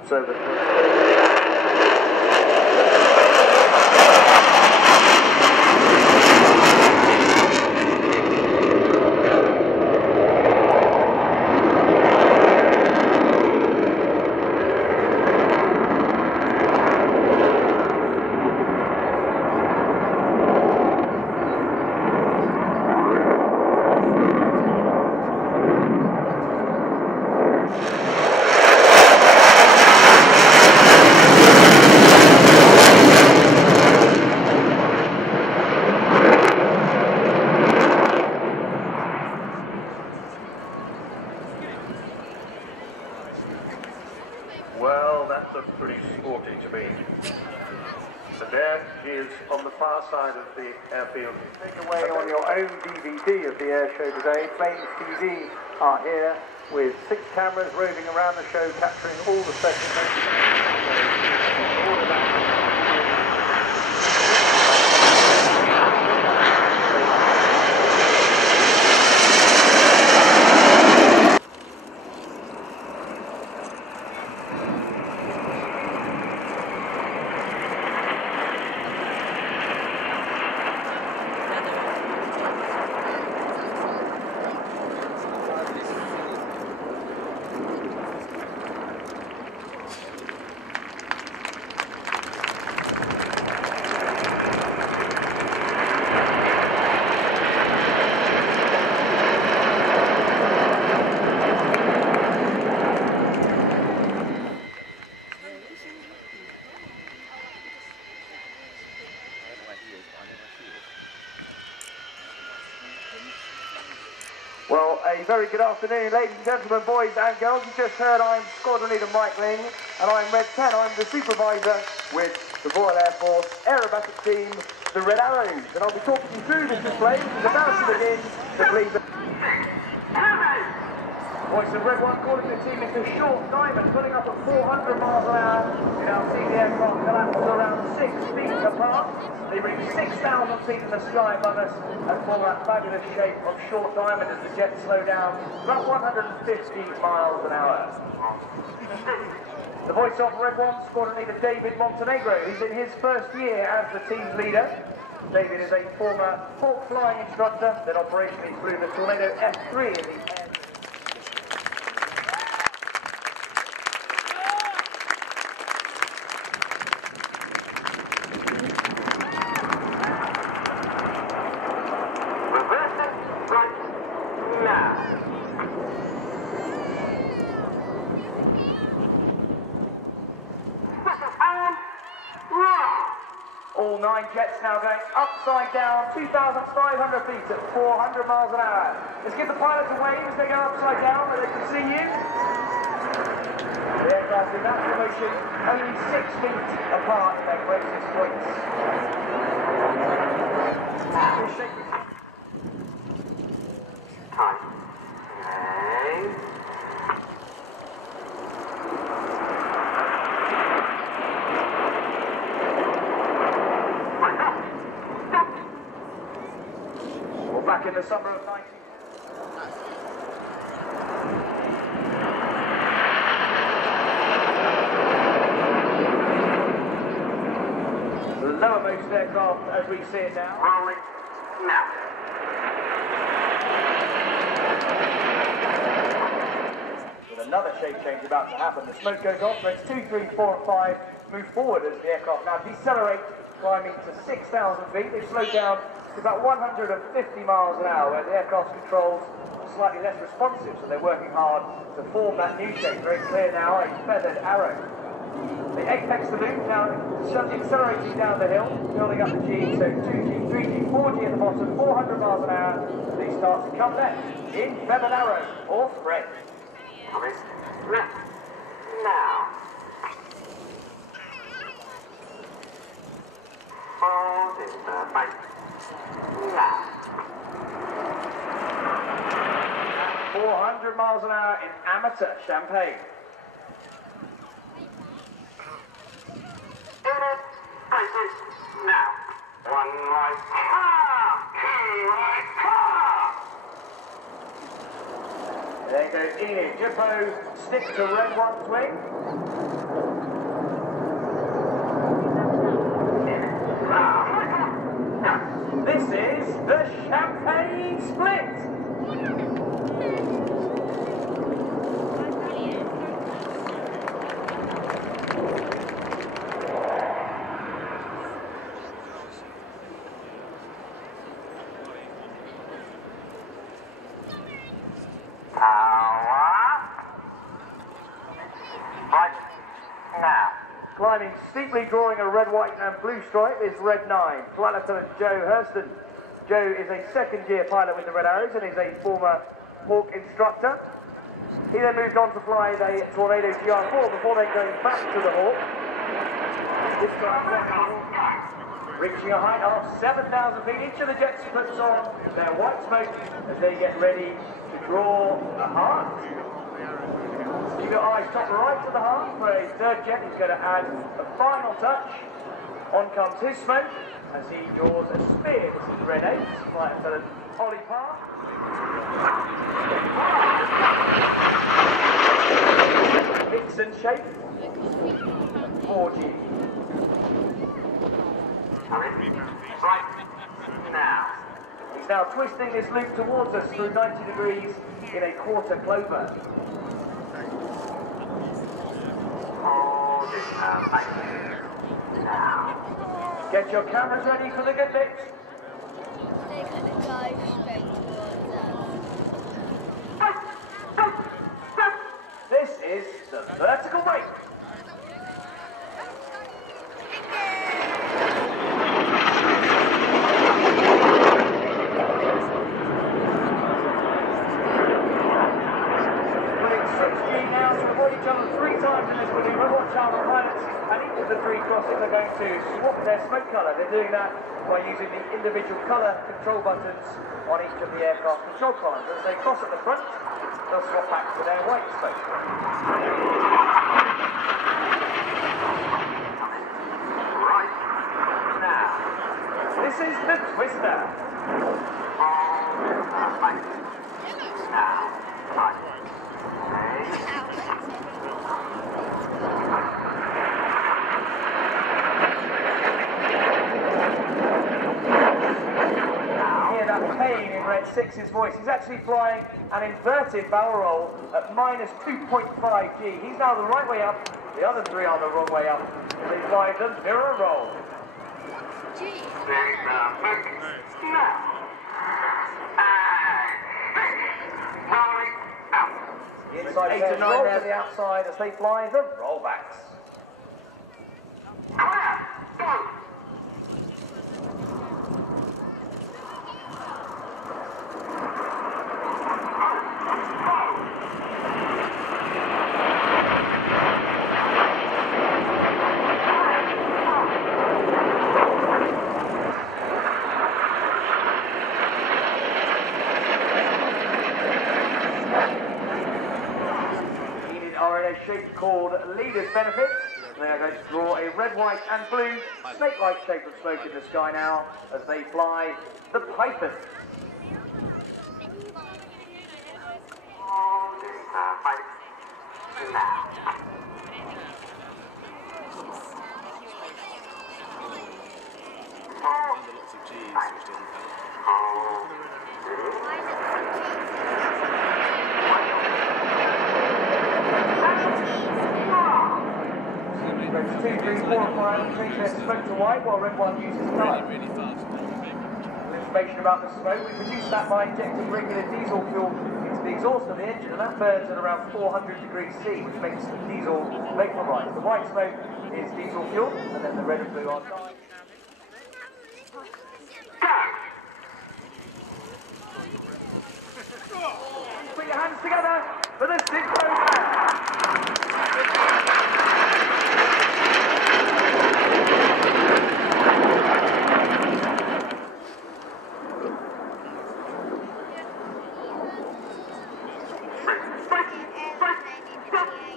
So that there she is on the far side of the airfield. Take away on your own DVD of the air show today. Planes TV are here with 6 cameras roving around the show, capturing all the sessions. All of that. Well, a very good afternoon, ladies and gentlemen, boys and girls. You just heard I'm Squadron Leader Mike Ling, and I'm Red 10. I'm the supervisor with the Royal Air Force Aerobatic Team, the Red Arrows. And I'll be talking you through this display, which is about to begin, so please... Voice of Red 1 calling the team into Short Diamond, pulling up at 400 miles an hour. You now see the aircraft collapse to around 6 feet apart. They bring 6,000 feet in the sky above us and form that fabulous shape of Short Diamond as the jets slow down about 150 miles an hour. The voice of Red 1 Squadron Leader David Montenegro, who's in his first year as the team's leader. David is a former Hawk flying instructor that operationally flew the Tornado F3 in the air. All 9 jets now going upside down, 2,500 feet at 400 miles an hour. Let's give the pilots a wave as they go upside down where they can see you. The aircraft in natural motion, only 6 feet apart at their greatest points. Time. Back in the summer of 19... The lowermost aircraft as we see it now. Rolling now. With another shape change about to happen. The smoke goes off, threads 2, 3, 4 and 5 move forward as the aircraft now decelerate, climbing to 6,000 feet. They slow down to about 150 miles an hour, where the aircraft's controls are slightly less responsive, so they're working hard to form that new shape. Very clear now, a feathered arrow. The apex of the loop now accelerating down the hill, building up the G, so 2G, 3G, 4G at the bottom, 400 miles an hour. They start to come left in feathered arrow, or spread. Coming left now. Hold in the bike. Now. 400 miles an hour in amateur Champagne. Unit places now. 1 right car. 2 right car. There goes Ian Jippo, stick to Red 1's wing. This is the Champagne Split. Climbing steeply, drawing a red, white and blue stripe is Red 9, Flight Lieutenant Joe Hurston. Joe is a second-year pilot with the Red Arrows and is a former Hawk instructor. He then moved on to fly the Tornado GR4 before then going back to the Hawk. This time, reaching a height of 7,000 feet. Each of the jets puts on their white smoke as they get ready to draw a heart. Keep your eyes top right of the heart for a third jet who's going to add a final touch. On comes his smoke as he draws a spear. This is Red 8, Flight Attendant Ollie Parr. Vixen shape, 4G. Right now. He's now twisting this loop towards us through 90 degrees in a quarter clover. Hold it now. Get your cameras ready for the good bits. They're going to go straight towards us. This is the vertical break. Now to avoid each other 3 times in this maneuver. Watch out for pilots, and each of the 3 crossings are going to swap their smoke colour. They're doing that by using the individual colour control buttons on each of the aircraft control columns. As they cross at the front, they'll swap back to their white smoke. Right now. This is the Twister. Now. Right. Hear that pain in Red 6's voice. He's actually flying an inverted barrel roll at minus 2.5 G. He's now the right way up, the other 3 are the wrong way up. They fly the mirror roll. Now. The inside 8 and 9 there to the outside as they fly the rollbacks. Shape called Leader's Benefit. They are going to draw a red, white and blue snake-like shape of smoke in the sky now as they fly the Python. Lots of G's, which doesn't help. 2, 3, 4, 5 change their smoke to white while red one uses colour. Really fast. Information about the smoke, we produce that by injecting regular diesel fuel into the exhaust of the engine, and that burns at around 400 degrees C, which makes the diesel vaporise. The white smoke is diesel fuel, and then the red and blue are dyed. Put your hands together for the synchro dance.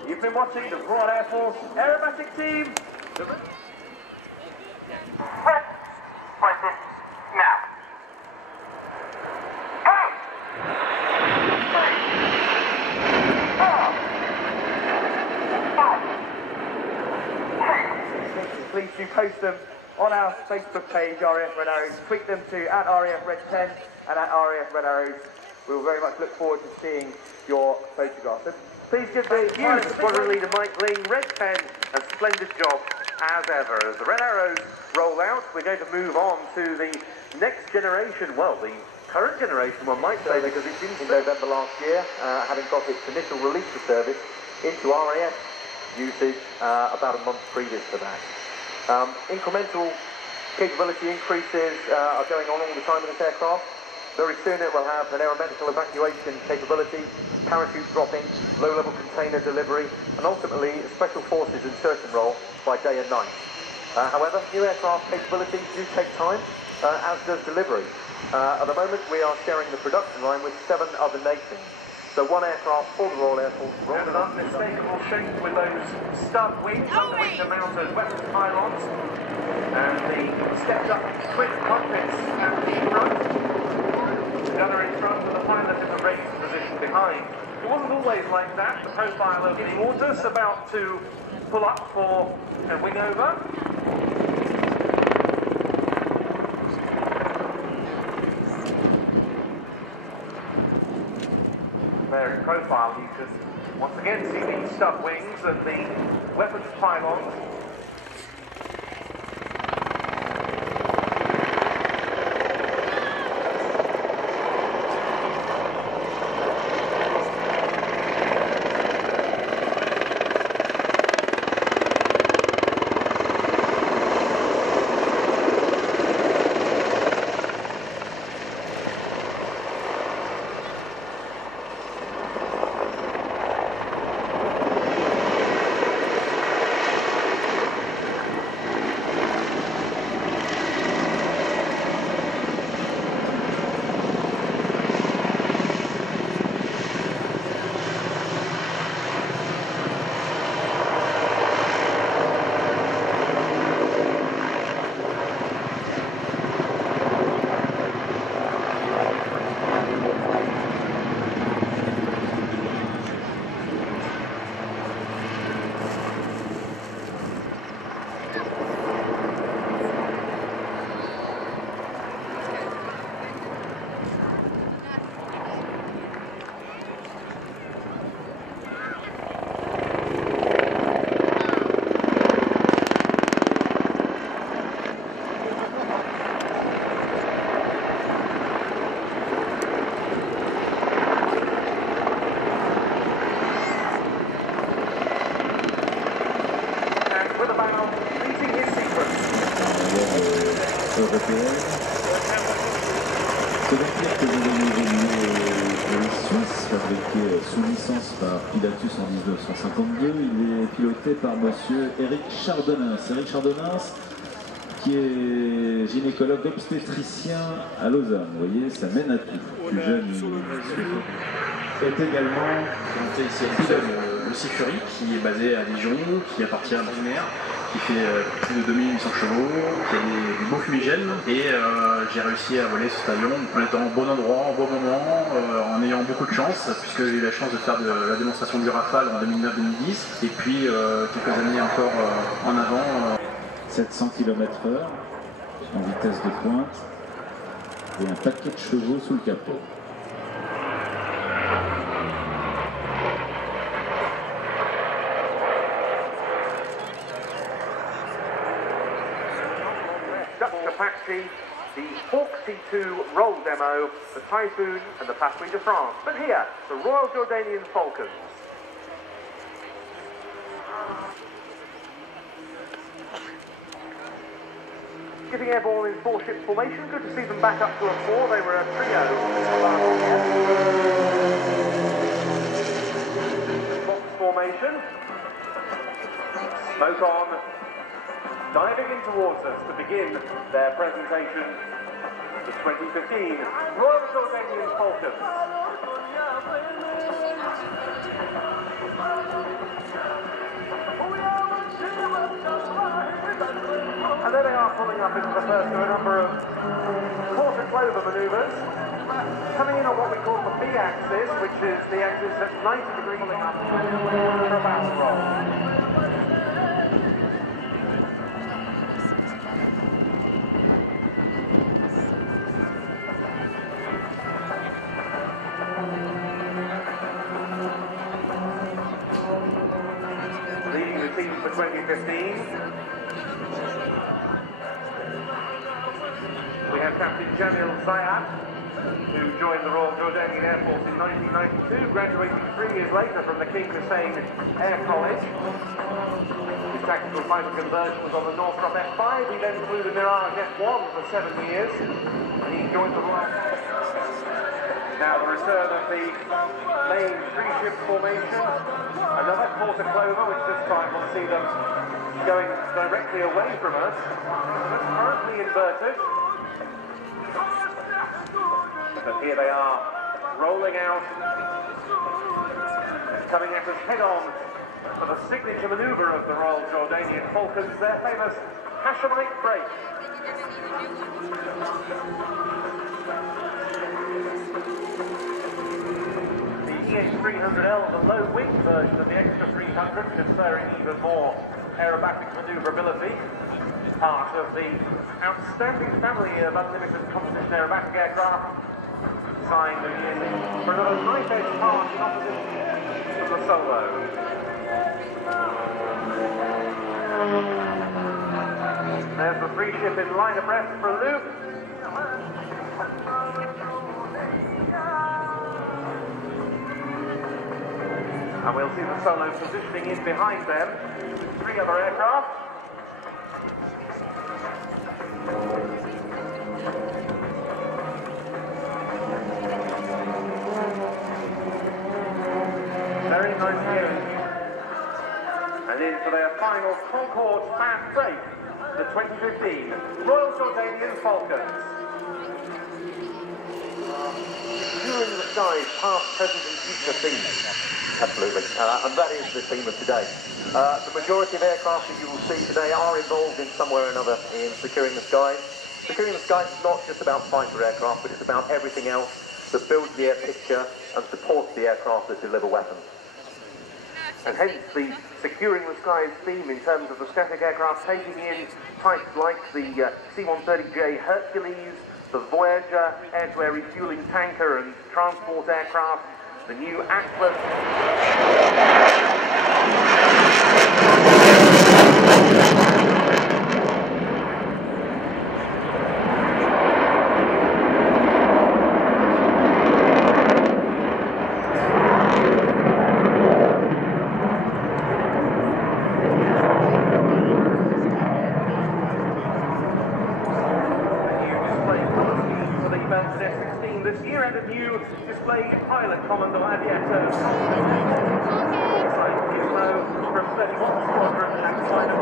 You've been watching the Royal Air Force aerobatic team. Now. Please do post them on our Facebook page, RAF Red Arrows. Tweet them to @RAFRed10 and @RAFRedArrows. We will very much look forward to seeing your photographs. So please give the Pilot Squadron Leader Mike Lee, Red 10, a splendid job as ever. As the Red Arrows roll out, we're going to move on to the next generation, well, the current generation, one might say, because it's in November last year, having got its initial release to service into RAF usage about a month previous to that. Incremental capability increases are going on all the time in this aircraft. Very soon it will have an aeromedical evacuation capability, parachute dropping, low-level container delivery, and ultimately a special forces insertion role by day and night. However, new aircraft capabilities do take time, as does delivery. At the moment, we are sharing the production line with 7 other nations. So one aircraft for the Royal Air Force. And an unmistakable shape with those stud wings under which are mounted weapons pylons and the stepped up twin cockpits at the front. The gunner in front and the pilot in the raised position behind. It wasn't always like that. The profile of the Mortis about to pull up for a wing over. There in profile you can once again see the stub wings and the weapons pylons. Ce navire que vous avez évolué Suisse, fabriqué sous licence par Calidius en 1952, il est piloté par monsieur Éric Chardonnins. Éric Chardonnins, qui est gynécologue obstétricien à Lausanne. Vous voyez, ça mène à tout. Plus jeune, est également ici le Seaking, qui est basé à Dijon, qui appartient à Pionneer, qui fait plus de 2800 chevaux, qui a des beaux fumigènes, et j'ai réussi à voler ce avion en étant au bon endroit, au bon moment, en ayant beaucoup de chance, puisque j'ai eu la chance de faire de la démonstration du Rafale en 2009-2010, et puis quelques années encore en avant. 700 km/h en vitesse de pointe et un paquet de chevaux sous le capot. Dutch Apache, the Hawk C2 roll demo, the Typhoon and the Patrouille de France. But here, the Royal Jordanian Falcons. Getting airborne in 4-ship formation. Good to see them back up to a 4. They were a trio last year. Box formation. Smoke on. Diving in towards us to begin their presentation of the 2015 Royal Jordanian Falcons. And there they are pulling up into the first of a number of quarter clover manoeuvres. Coming in on what we call the B axis, which is the axis that's 90 degrees pulling up for a barrel roll. Leading the team for 2015. We have Captain Jamil Zayat, who joined the Royal Jordanian Air Force in 1992, graduating 3 years later from the King Hussein Air College. His tactical fighter conversion was on the Northrop F5. He then flew the Mirage F1 for 7 years, and he joined the Royal... Now the return of the main three-ship formation, another quarter clover, which this time will see them going directly away from us. It's currently inverted. But here they are, rolling out and coming at us head-on for the signature manoeuvre of the Royal Jordanian Falcons, their famous Hashemite break. The EH300L, the low-wing version of the Extra 300, conferring even more aerobatic manoeuvrability, part of the outstanding family of unlimited competition aerobatic aircraft, designed for another knife-edge part in opposition to the Solo. There's the free ship in line abreast for a loop. And we'll see the Solo positioning in behind them with three other aircraft. Very nice here. And in for their final Concorde fast break, the 2015 Royal Jordanian Falcons. Securing the skies, past, present and future theme. Absolutely, and that is the theme of today. The majority of aircraft that you will see today are involved in some way or another in securing the skies. Securing the skies is not just about fighter aircraft, but it's about everything else that builds the air picture and supports the aircraft that deliver weapons. And hence the securing the skies theme in terms of the static aircraft taking in types like the C-130J Hercules, the Voyager air-to-air refueling tanker and transport aircraft, the new Atlas. This year and a new display pilot commando aviator from 31 Squadron and China.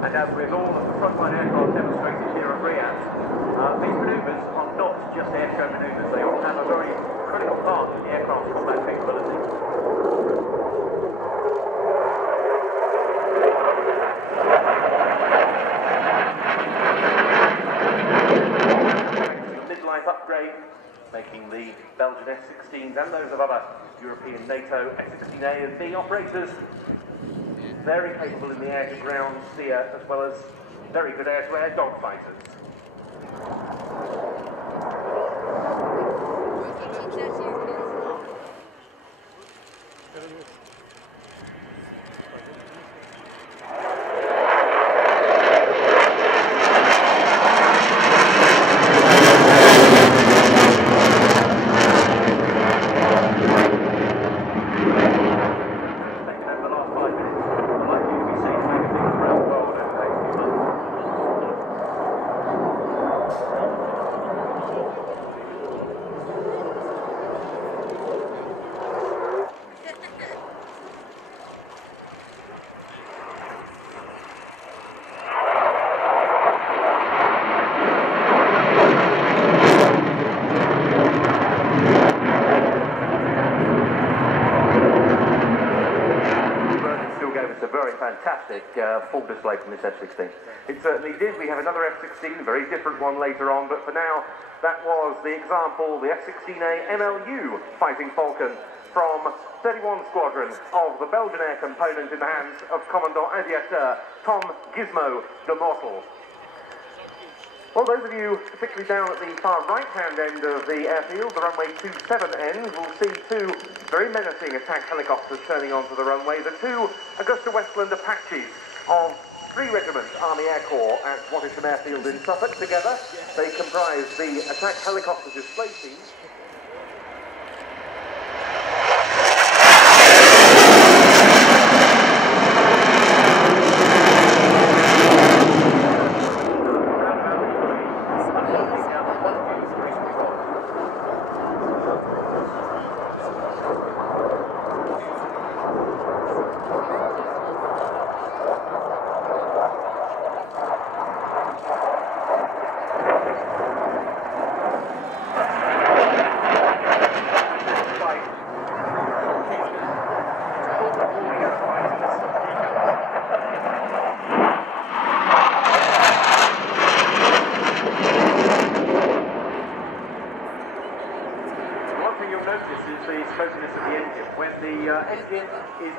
And as with all of the frontline aircraft demonstrated here at Riyadh, these manoeuvres are not just airshow manoeuvres, they all have a very critical part in the aircraft's combat capability. Midlife upgrade, making the Belgian F-16s and those of other European NATO F-16A and B operators very capable in the air-to-ground sphere, as well as very good air-to-air dogfighters. display from this F-16. It certainly did. We have another F-16, a very different one later on, but for now, that was the example, the F-16A MLU fighting Falcon from 31 Squadron of the Belgian Air Component in the hands of Commandant Aviateur Tom Gizmo de Mortel. Well, those of you particularly down at the far right-hand end of the airfield, the runway 27 ends, will see two very menacing attack helicopters turning onto the runway. The two Augusta Westland Apaches of 3 Regiment Army Air Corps at Wattisham Airfield in Suffolk. Together, they comprise the attack helicopter display team.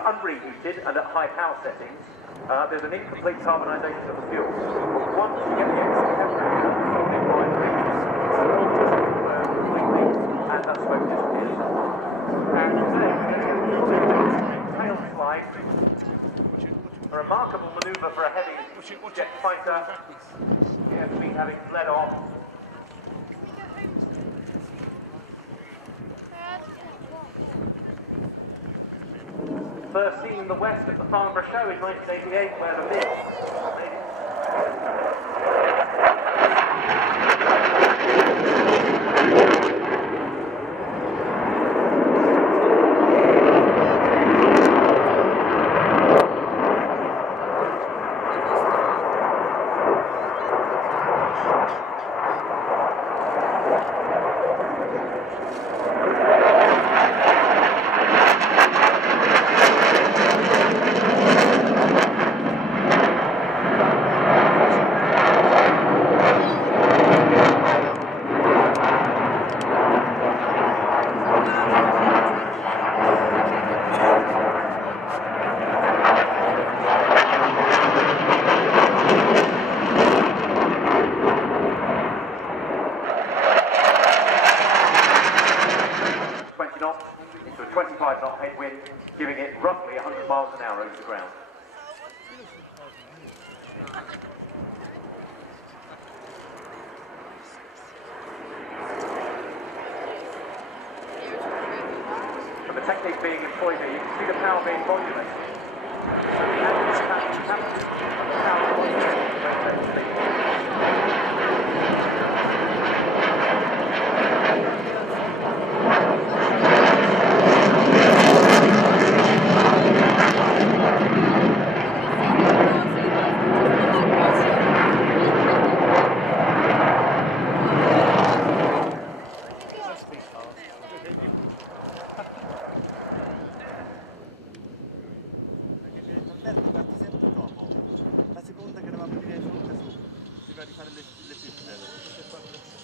Unreheated and at high power settings, there's an incomplete carbonisation of the fuel. Once you get the exit temperature, and that smoke disappears. And then, tail slide, a remarkable manoeuvre for a heavy jet fighter. The F-16 having fled off. First seen in the West at the Farnborough Show in 1988, where the mid. Giving it roughly 100 miles an hour over the ground. And the technique being employed here, you can see the power being modulated. So the engine happens, and the power modulated.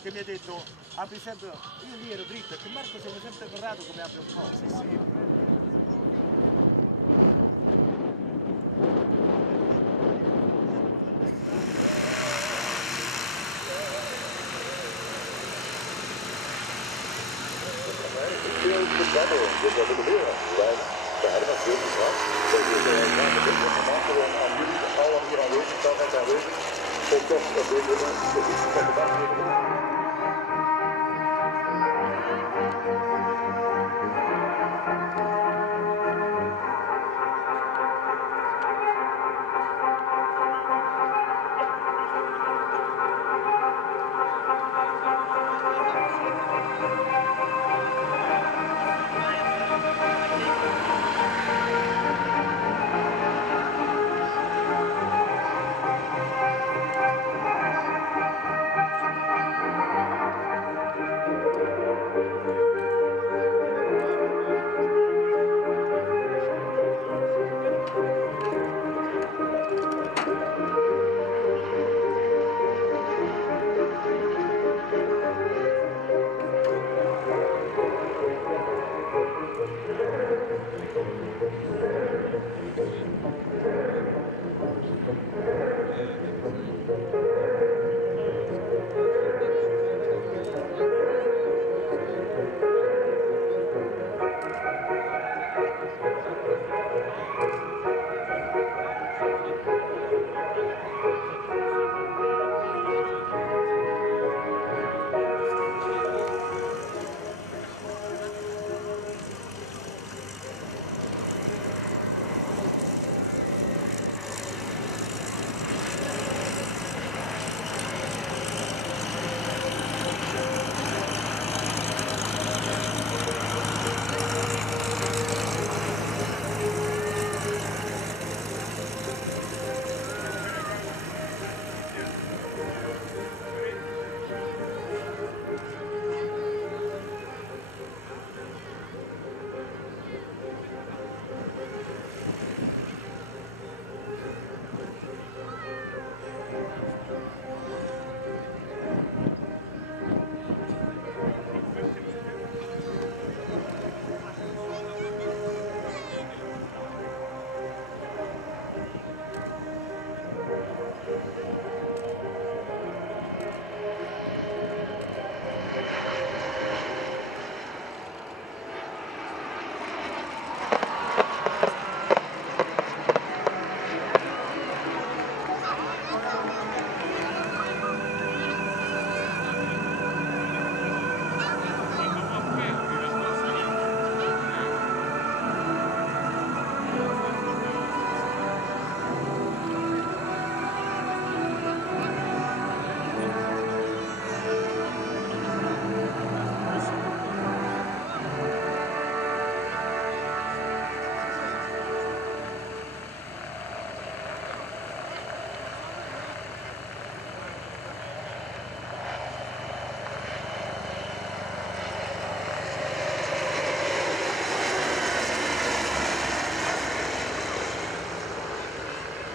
Che mi ha detto apri sempre, io lì ero dritto e che Marco siamo sempre corrado come apre un po'. Sì, sì.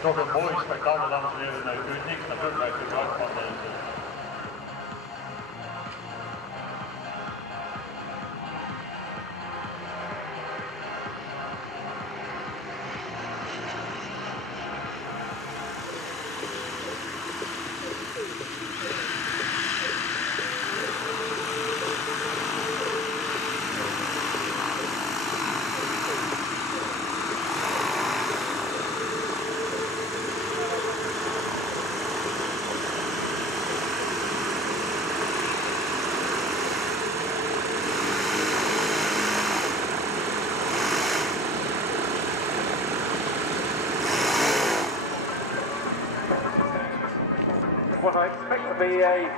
Nog een mooi spektakel, dames en heren. Nou, je kunt niks natuurlijk bij het gebruik van deze. What I expect to be a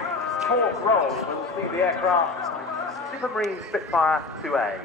fourth roll, we'll see the aircraft Supermarine Spitfire 2A.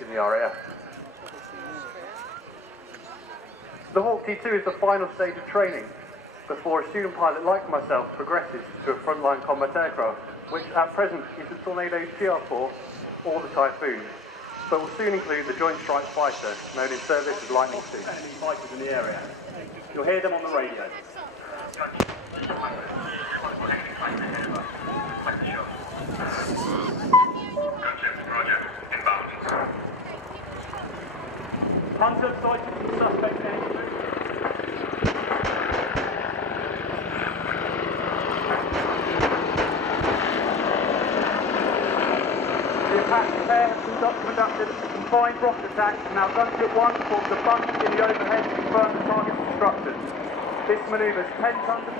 in the RAF. The Hawk T2 is the final stage of training before a student pilot like myself progresses to a frontline combat aircraft, which at present is the Tornado TR4 or the Typhoon, but will soon include the Joint Strike Fighter, known in service as Lightning II. Enemy fighters in the area. You'll hear them on the radio. Hunter sighted from suspect engine. The Apache pair have conducted a combined rocket attack, and now Gunship 1 forms a bunch in the overhead to confirm the target's destruction. This manoeuvre is 10 tons of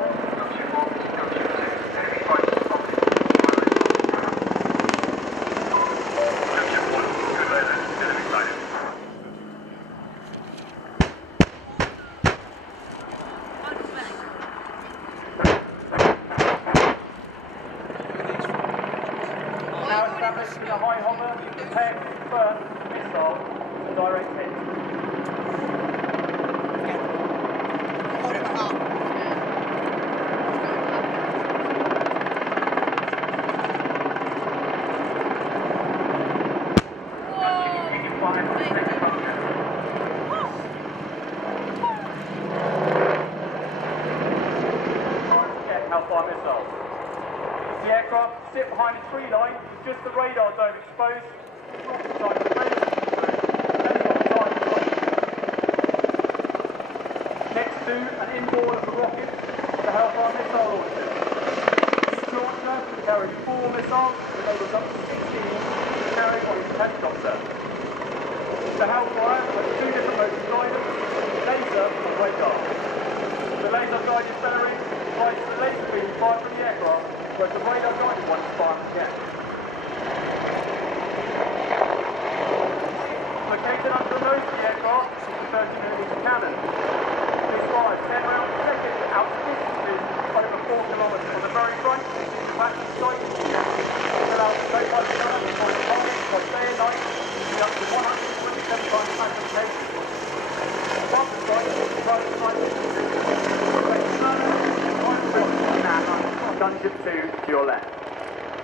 Gunship 2 to your left.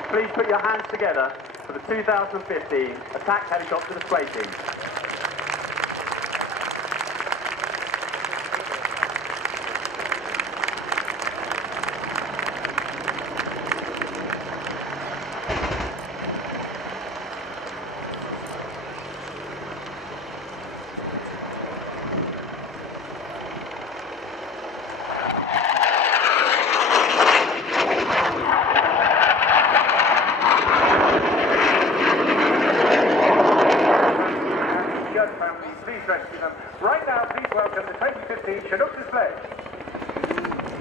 Please put your hands together for the 2015 Attack Helicopter Display Team. Right now, please welcome the 2015 Chinook display.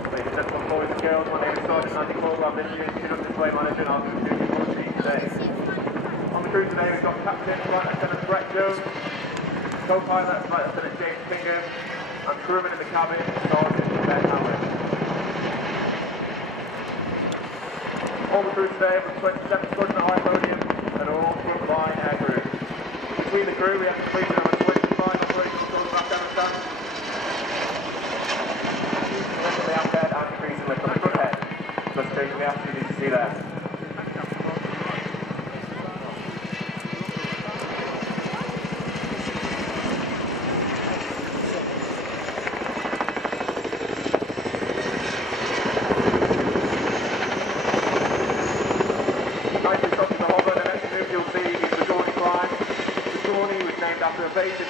Ladies and gentlemen, boys and girls, my name is Sergeant Andy Cole. I'm this year's Chinook display manager, and I'll be doing your team today. On the crew today, we've got Captain Flight Lieutenant Brett Jones, Co-Pilot Flight Lieutenant James Kingham, and crewman in the cabin, Sergeant Ben Howard. All the crew today from 27th Squadron at High Podium and all frontline air crew. Between the crew, we have completed our switch line operations from Afghanistan. Currently out bed and increasing lift on the front head. Just taking the altitude you can see there.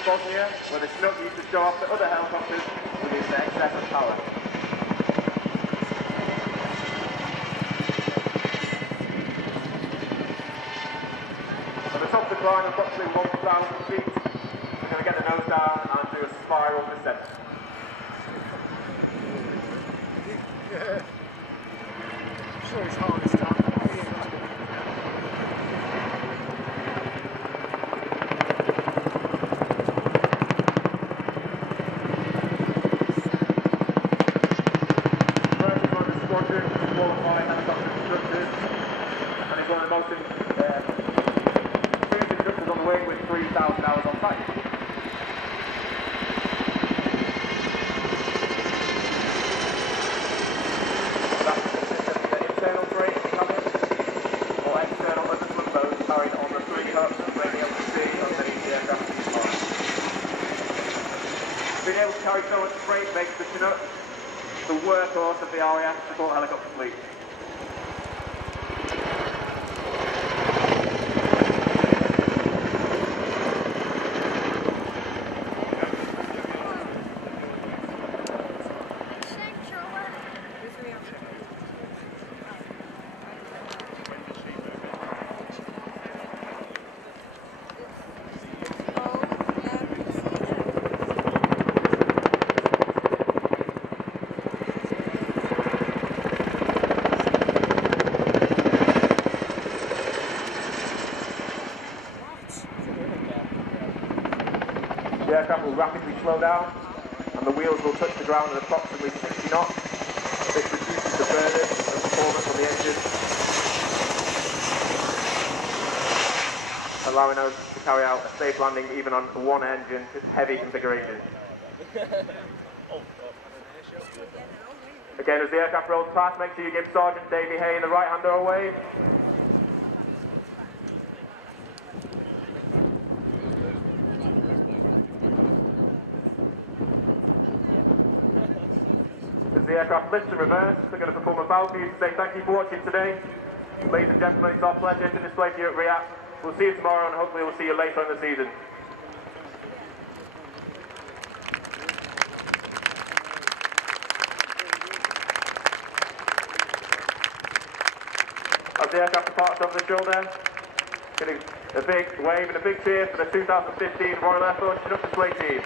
Bosnia, where the Chinook used to show off to other helicopters with its excess of power. At the top of the climb, approximately 1,000 feet, we're going to get the nose down and do a spiral descent. I'm sure it's hard this time. Two instructors on the wing with 3,000 able to carry so much freight makes the Chinook the workhorse of the RAF support helicopter fleet. The aircraft will rapidly slow down and the wheels will touch the ground at approximately 60 knots. This reduces the burden and performance on the engine, allowing us to carry out a safe landing even on one engine heavy configuration. Again, as the aircraft rolls past, make sure you give Sergeant Davey Hay the right-hander a wave. As the aircraft lifts and reverse, they're going to perform a bow for you to say thank you for watching today. Ladies and gentlemen, it's our pleasure to display to you at RIAT. We'll see you tomorrow and hopefully we'll see you later in the season. As the aircraft departs over the shoulder, getting a big wave and a big cheer for the 2015 Royal Air Force Chinook display team.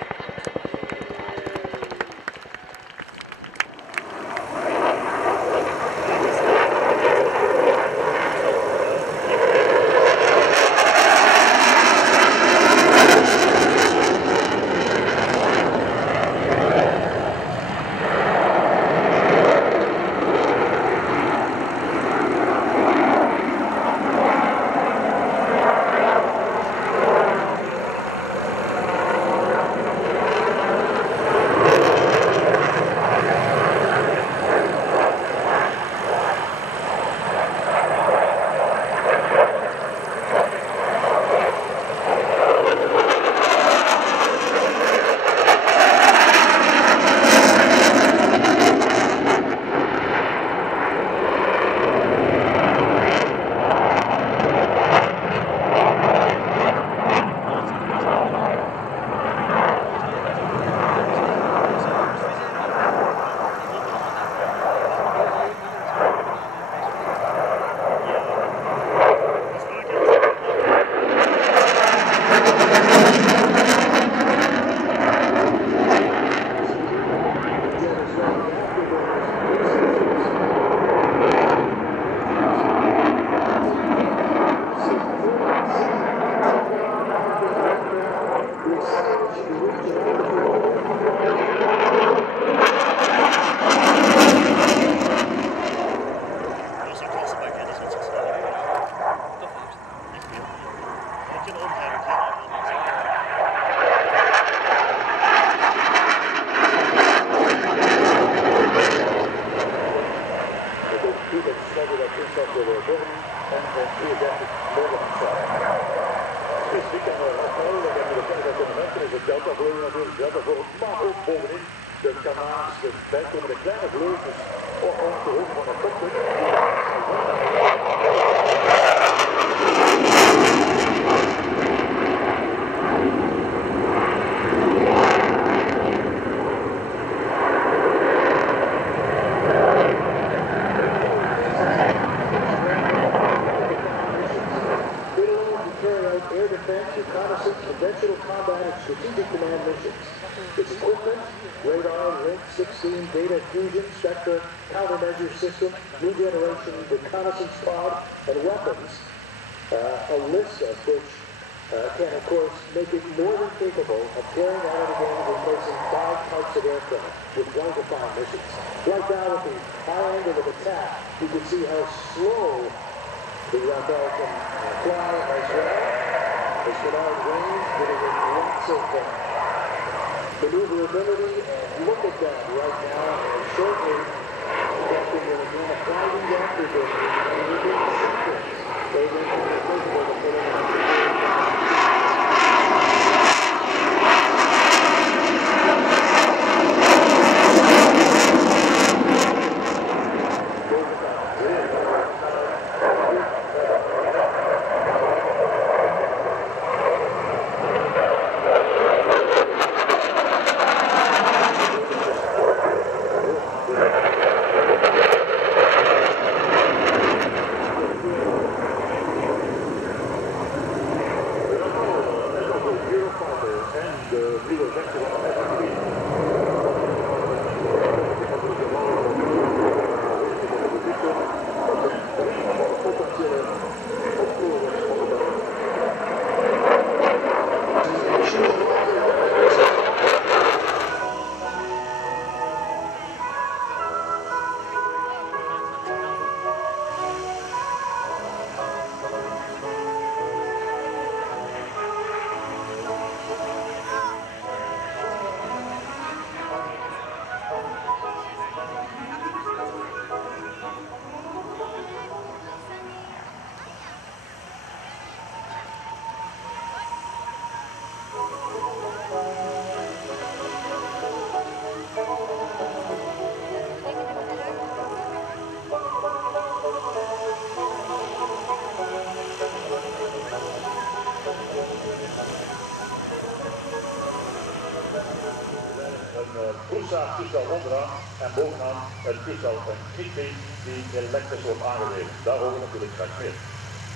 toestel onderaan en bovenaan een toestel, een Cri Cri, die elektrisch wordt aangedreven. Daarover natuurlijk straks meer.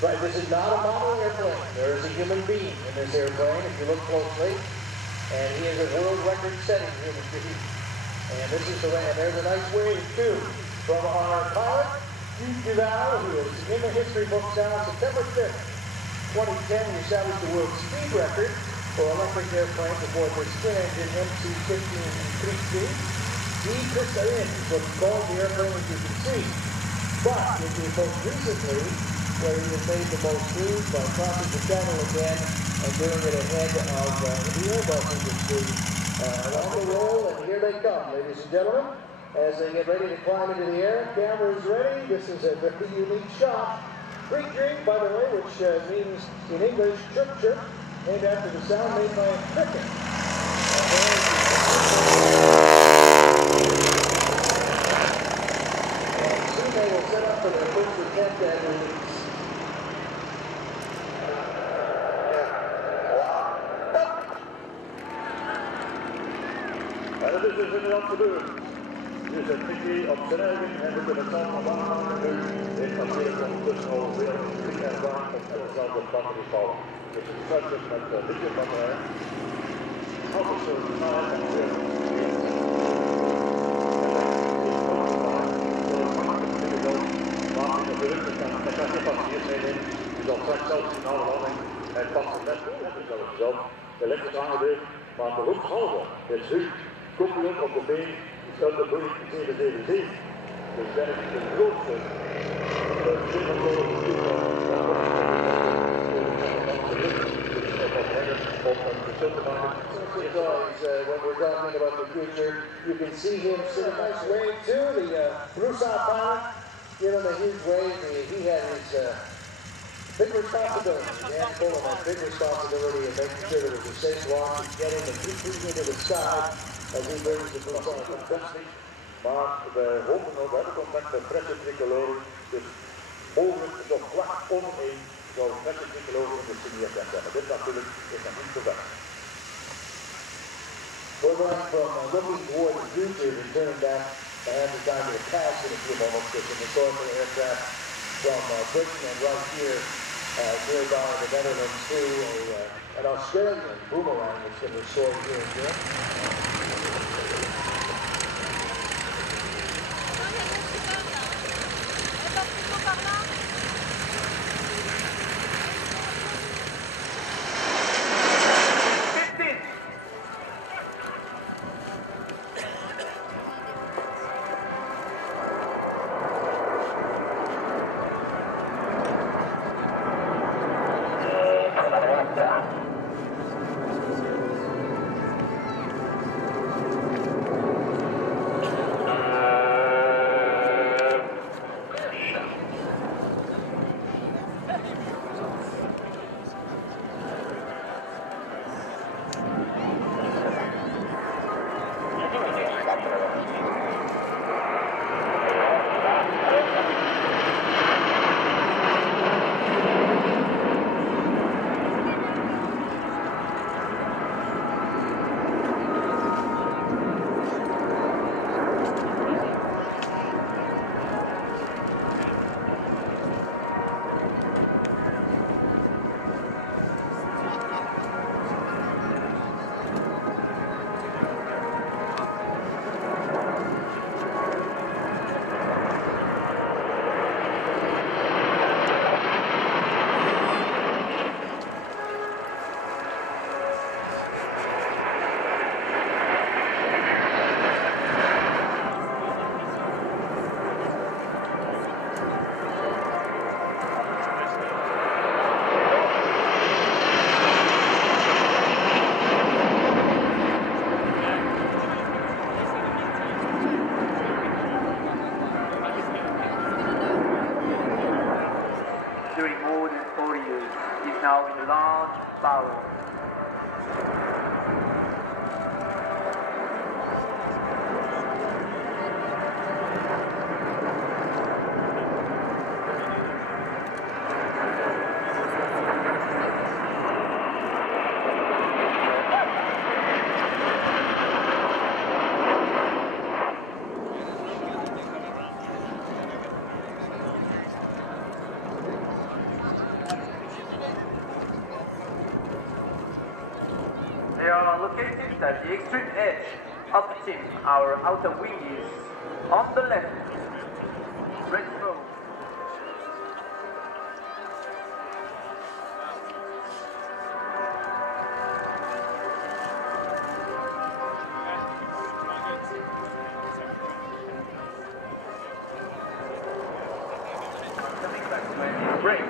Right, this is not a model airplane. There is a human being in this airplane, if you look closely. And he is a world record setting human being. And this is the way, and there's a nice wave too from our pilot, Jubileum, who is in the history books now. September 5th, 2010, he established the world speed record for electric airplanes aboard the twin-engine MC-15 Cri Cri. He took that in, what he called the airplane, as you can see. But it was most recently where he has made the most news by crossing the channel again and doing it ahead of the Airbus industry. On the roll, and here they come, ladies and gentlemen, as they get ready to climb into the air. Camera is ready. This is a very unique shot. Cri Cri, by the way, which means in English chirp chirp, named after the sound made by a cricket. And soon they will set up for their first attempt at release. En dat is dus inderdaad gebeurd. Dus het Cri Cri op zijn eigen en we kunnen samen waarnemen nu. Dit passeert ondertussen al veel vlieg en baan op dezelfde batterie vallen. Dus het starten met lithium batterij. Altijd zo snelheid en veel. Maar natuurlijk, dat kan geen passagiers meenemen. Je zal straks zelfs in alle landing het past het best wel. Het is zelf elektrisch aangedreven, maar de hoofdhalve is zoek. Koppeling op de been is uit de Boeing 777. Dus dat is de grootste zinvolle toestel om een verschil te maken. When we're talking about the future, you can see him sitting nice wave too. The Rusa pilot, give him a huge wave. He had his big responsibility. He had to pull him a big responsibility of making sure that it was a safe launch and getting the Cri Cri into the sky as he brings the Rusa fantastic. Maar we hopen nog bij de contact met Presse Tricolore, dus mogelijk zo vlak omheen zou Presse Tricolore in de signeerd zijn. Maar dit natuurlijk is nog niet zover. We're going from looking toward the future and turning back to have the time to the past in a few moments with an historical aircraft from Britain and right here nearby the Netherlands to an Australian boomerang that's been restored here in Europe. They are located at the extreme edge of the team. Our outer wing is on the left. Ready to go. Coming back to break.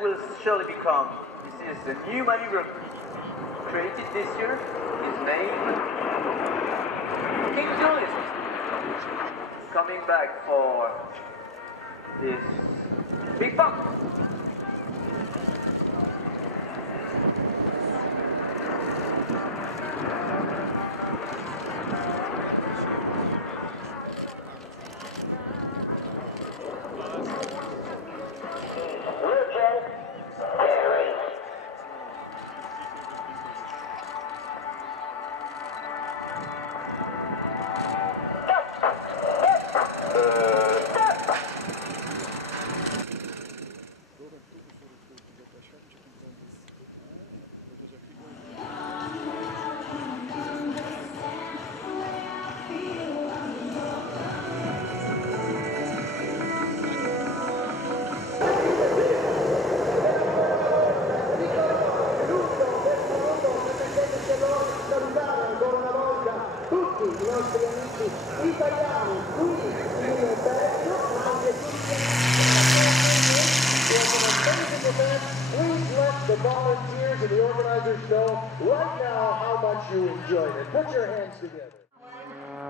Will surely become. This is the new maneuver created this year. His name, King Julius, coming back for this big bump. Please let the volunteers and the organizers know right now how much you enjoyed it. Put your hands together.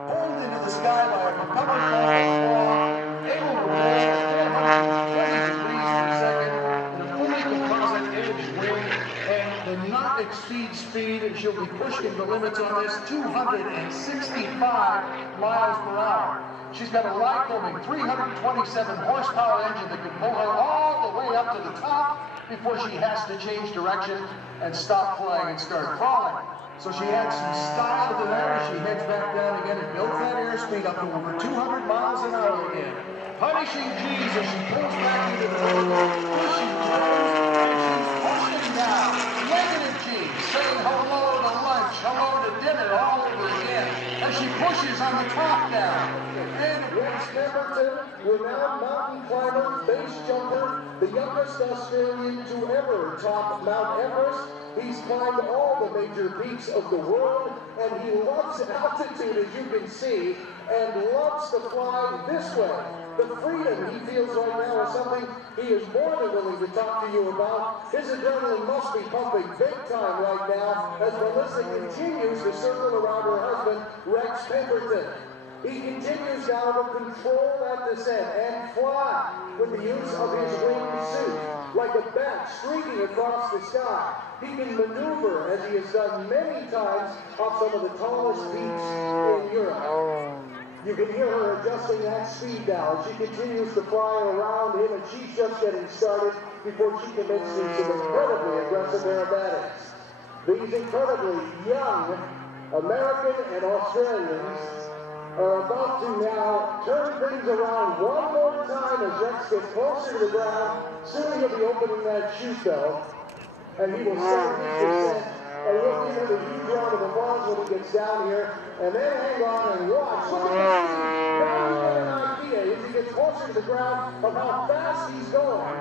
Pulled into the sky by a propeller squall, able to roll at 420 degrees per second in a fully composite edge wing, and the not exceed speed, she'll be pushing the limits on this 265 miles per hour. She's got a Lycoming 327 horsepower engine that can pull her all the way up to the top before she has to change direction and stop flying and start crawling. So she adds some style to that as she heads back down again and builds that airspeed up to over 200 miles an hour again. Punishing G's as she pulls back into the road, pushing G's, and she's pushing down. Negative G's, saying hello to lunch, hello to dinner all over again, as she pushes on the top down. And Rex Pemberton, renowned mountain climber, base jumper, the youngest Australian to ever top Mount Everest. He's climbed all the major peaks of the world, and he loves altitude, as you can see, and loves to fly this way. The freedom he feels right now is something he is more than willing to talk to you about. His adrenaline must be pumping big time right now as Melisa continues to circle around her husband, Rex Pemberton. He continues now to control that descent and fly with the use of his winged suit. like a bat streaking across the sky. He can maneuver, as he has done many times, off some of the tallest peaks in Europe. You can hear her adjusting that speed now. She continues to fly around him, and she's just getting started before she commits to some incredibly aggressive aerobatics. These incredibly young American and Australians are about to now turn things around one more time as Rex gets closer to the ground. Soon he'll be opening that chute, though, and he will start his descent. And we'll give him a huge round of applause when he gets down here. And then hang on and watch. Look at the speed. Now you get an idea, as he gets closer to the ground, of how fast he's going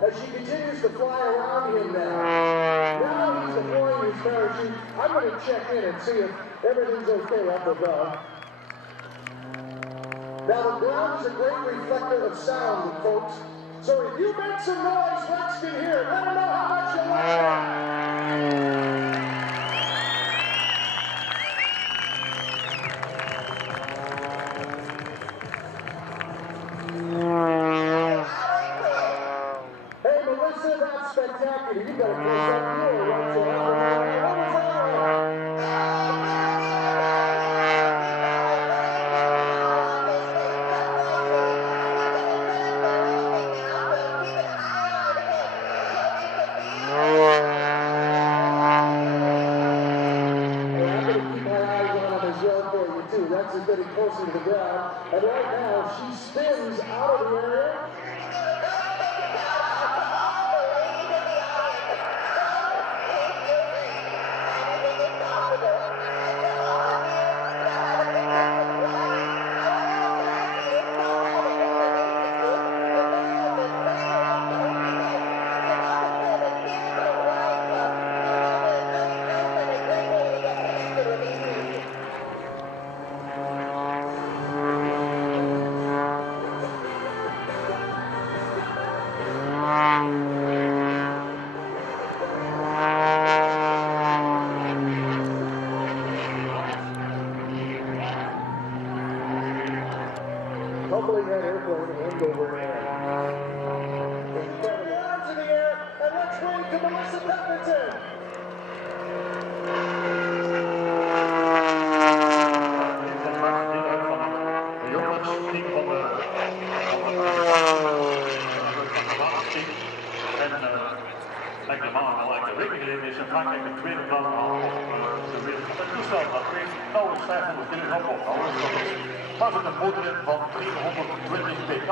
as she continues to fly around him now. Now he's deploying his parachute. I'm going to check in and see if everything's okay up above. Now the ground is a great reflector of sound, folks. So if you make some noise, Rex can hear it. Let him know how much you like it. Hey, Melissa, that's spectacular. You got to close that door, right? So what was that? Rex is getting closer to the ground, and right now she spins out of the area. Tumbling that airplane end over end. Incredible. Arms in the air, and let's wave to Melissa Pemberton. Is in Frankrijk het tweede plan al de wereld. Het toestel dat weegt nauwelijks 500 kilogram op. Maar het een motor van 320 pk.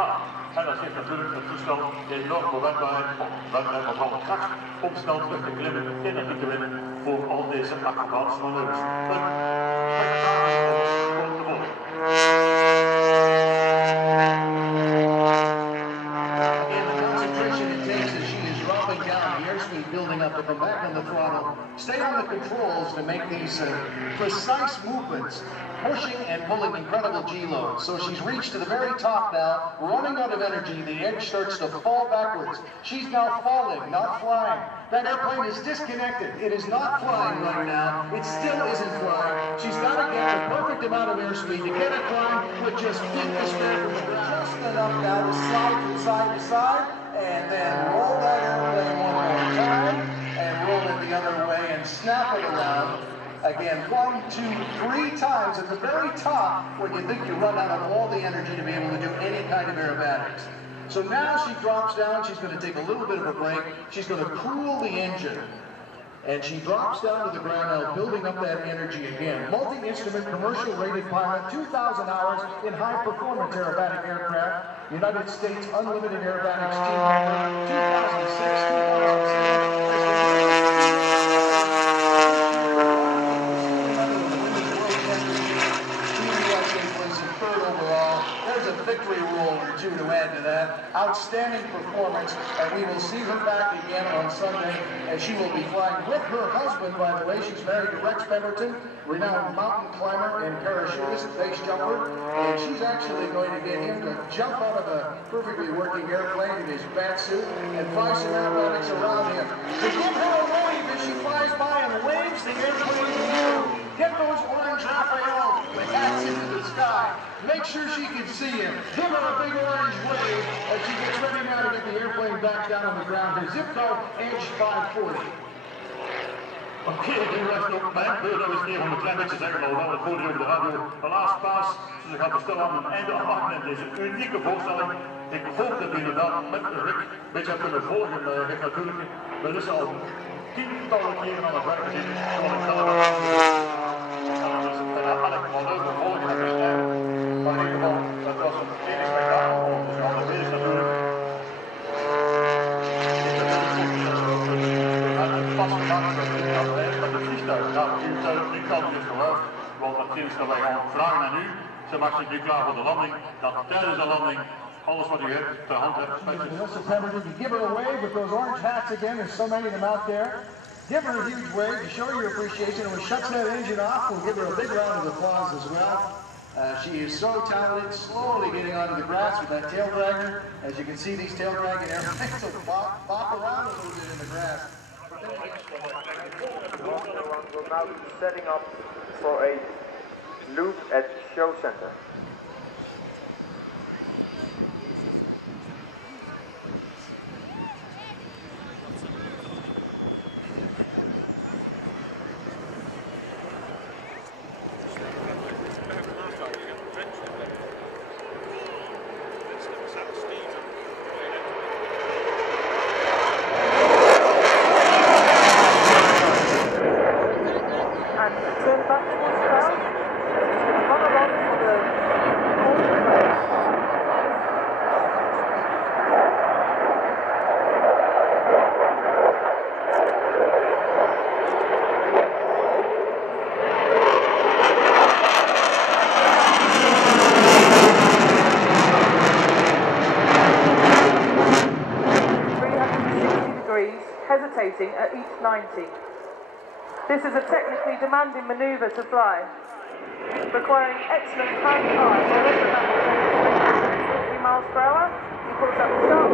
En dat geeft natuurlijk het toestel enorm bewerkbaarheid en vooral kracht om snel terug te klimmen, energie te winnen voor al deze acrobatische manoeuvres. Een spectaculair om te worden. Building up to come back on the throttle, stay on the controls to make these precise movements, pushing and pulling incredible G-loads. So she's reached to the very top now, running out of energy, the edge starts to fall backwards. She's now falling, not flying. That airplane is disconnected. It is not flying right now. It still isn't flying. She's got to get the perfect amount of airspeed to get it flying with just feet to spare from the ground. Just enough now to slide from side to side, and then roll that airplane one more time, and roll it the other way and snap it around. Again, 1, 2, 3 times at the very top when you think you run out of all the energy to be able to do any kind of aerobatics. So now she drops down, she's going to take a little bit of a break, she's going to cool the engine, and she drops down to the ground now, building up that energy again. Multi-instrument, commercial-rated pilot, 2,000 hours in high-performance aerobatic aircraft, United States Unlimited Aerobatics team member, 2006, 2007. Third overall. There's a victory roll or two to add to that. Outstanding performance, and we will see her back again on Sunday, and she will be flying with her husband, by the way. She's married to Rex Pemberton, renowned mountain climber and parachutist, base jumper, and she's actually going to get him to jump out of a perfectly working airplane in his bat suit and fly some aerobatics around him. To give her a wave as she flies by and waves the airplane in the air. Get those orange Rafales with hats into the sky. Make sure she can see you. Give her a big orange wave as she gets ready now to get the airplane back down on the ground. Her zip code H540. Oké, nu was het ook mijn beurt nog eens keer om een klein beetje te zeggen, maar wel het voordeel over de radio. De laatste paas, ze gaat bestellen aan een einde afwachten. Deze unieke voorstelling. Ik hoop dat u inderdaad met Rick een beetje hebt kunnen volgen. Rick natuurlijk, Melisa al tientallen keren aan het werk gezien. Zoals ik zelf ook. Dus bijna elk manoeuvre volgen en bestrijden. Maar in ieder geval, dat was een tweede spektakel. Dus aan de tweede natuurlijk. Pas gemaakt met het vliegtuig. Nou, u kan dus geluid, want natuurlijk gaan wij gewoon vragen aan u. Ze maakt zich nu klaar voor de landing. Dat tijdens de landing alles wat u hebt ter hand hebt. Melissa Pemberton, you give her a wave with those orange hats again. There's so many of them out there. Give her a huge wave to show your appreciation. And when she shuts that engine off, we'll give her a big round of applause as well. She is so talented, slowly getting onto the grass with that tail dragger. As you can see, these tail dragging airplanes will bop around a little bit in the grass. Will now be setting up for a loop at Show Center. Hesitating at each 90. This is a technically demanding manoeuvre to fly, requiring excellent hand eye. However, that 50 miles per hour, he pulls up the start.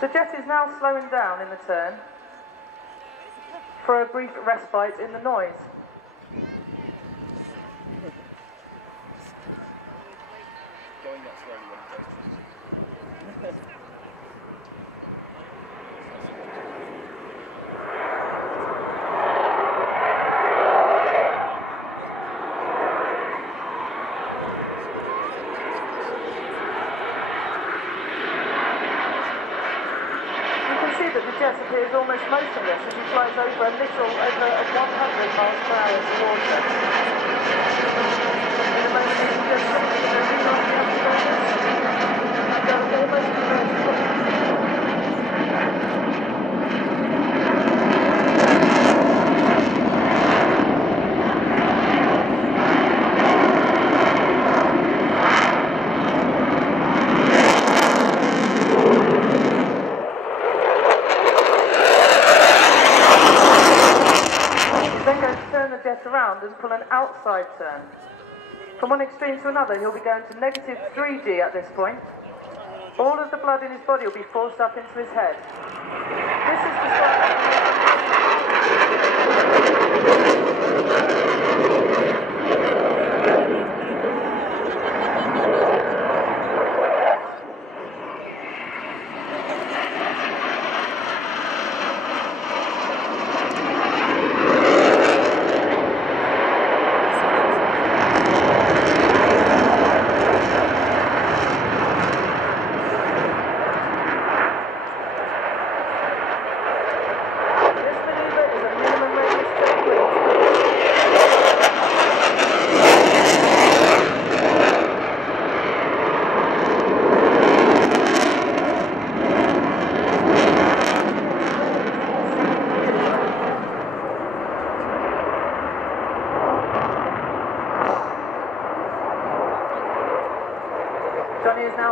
The jet is now slowing down in the turn for a brief respite in the noise. Going that slowly when it goes. Appears almost motionless as he flies over a little over 100 miles per hour towards us. In a moment he will just around and pull an outside turn. From one extreme to another, he'll be going to negative 3G at this point. All of the blood in his body will be forced up into his head. This is the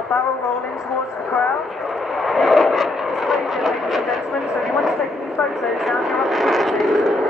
now barrel rolling towards the crowd. It's radio, ladies and gentlemen, so if you want to take any photos, now's your opportunity.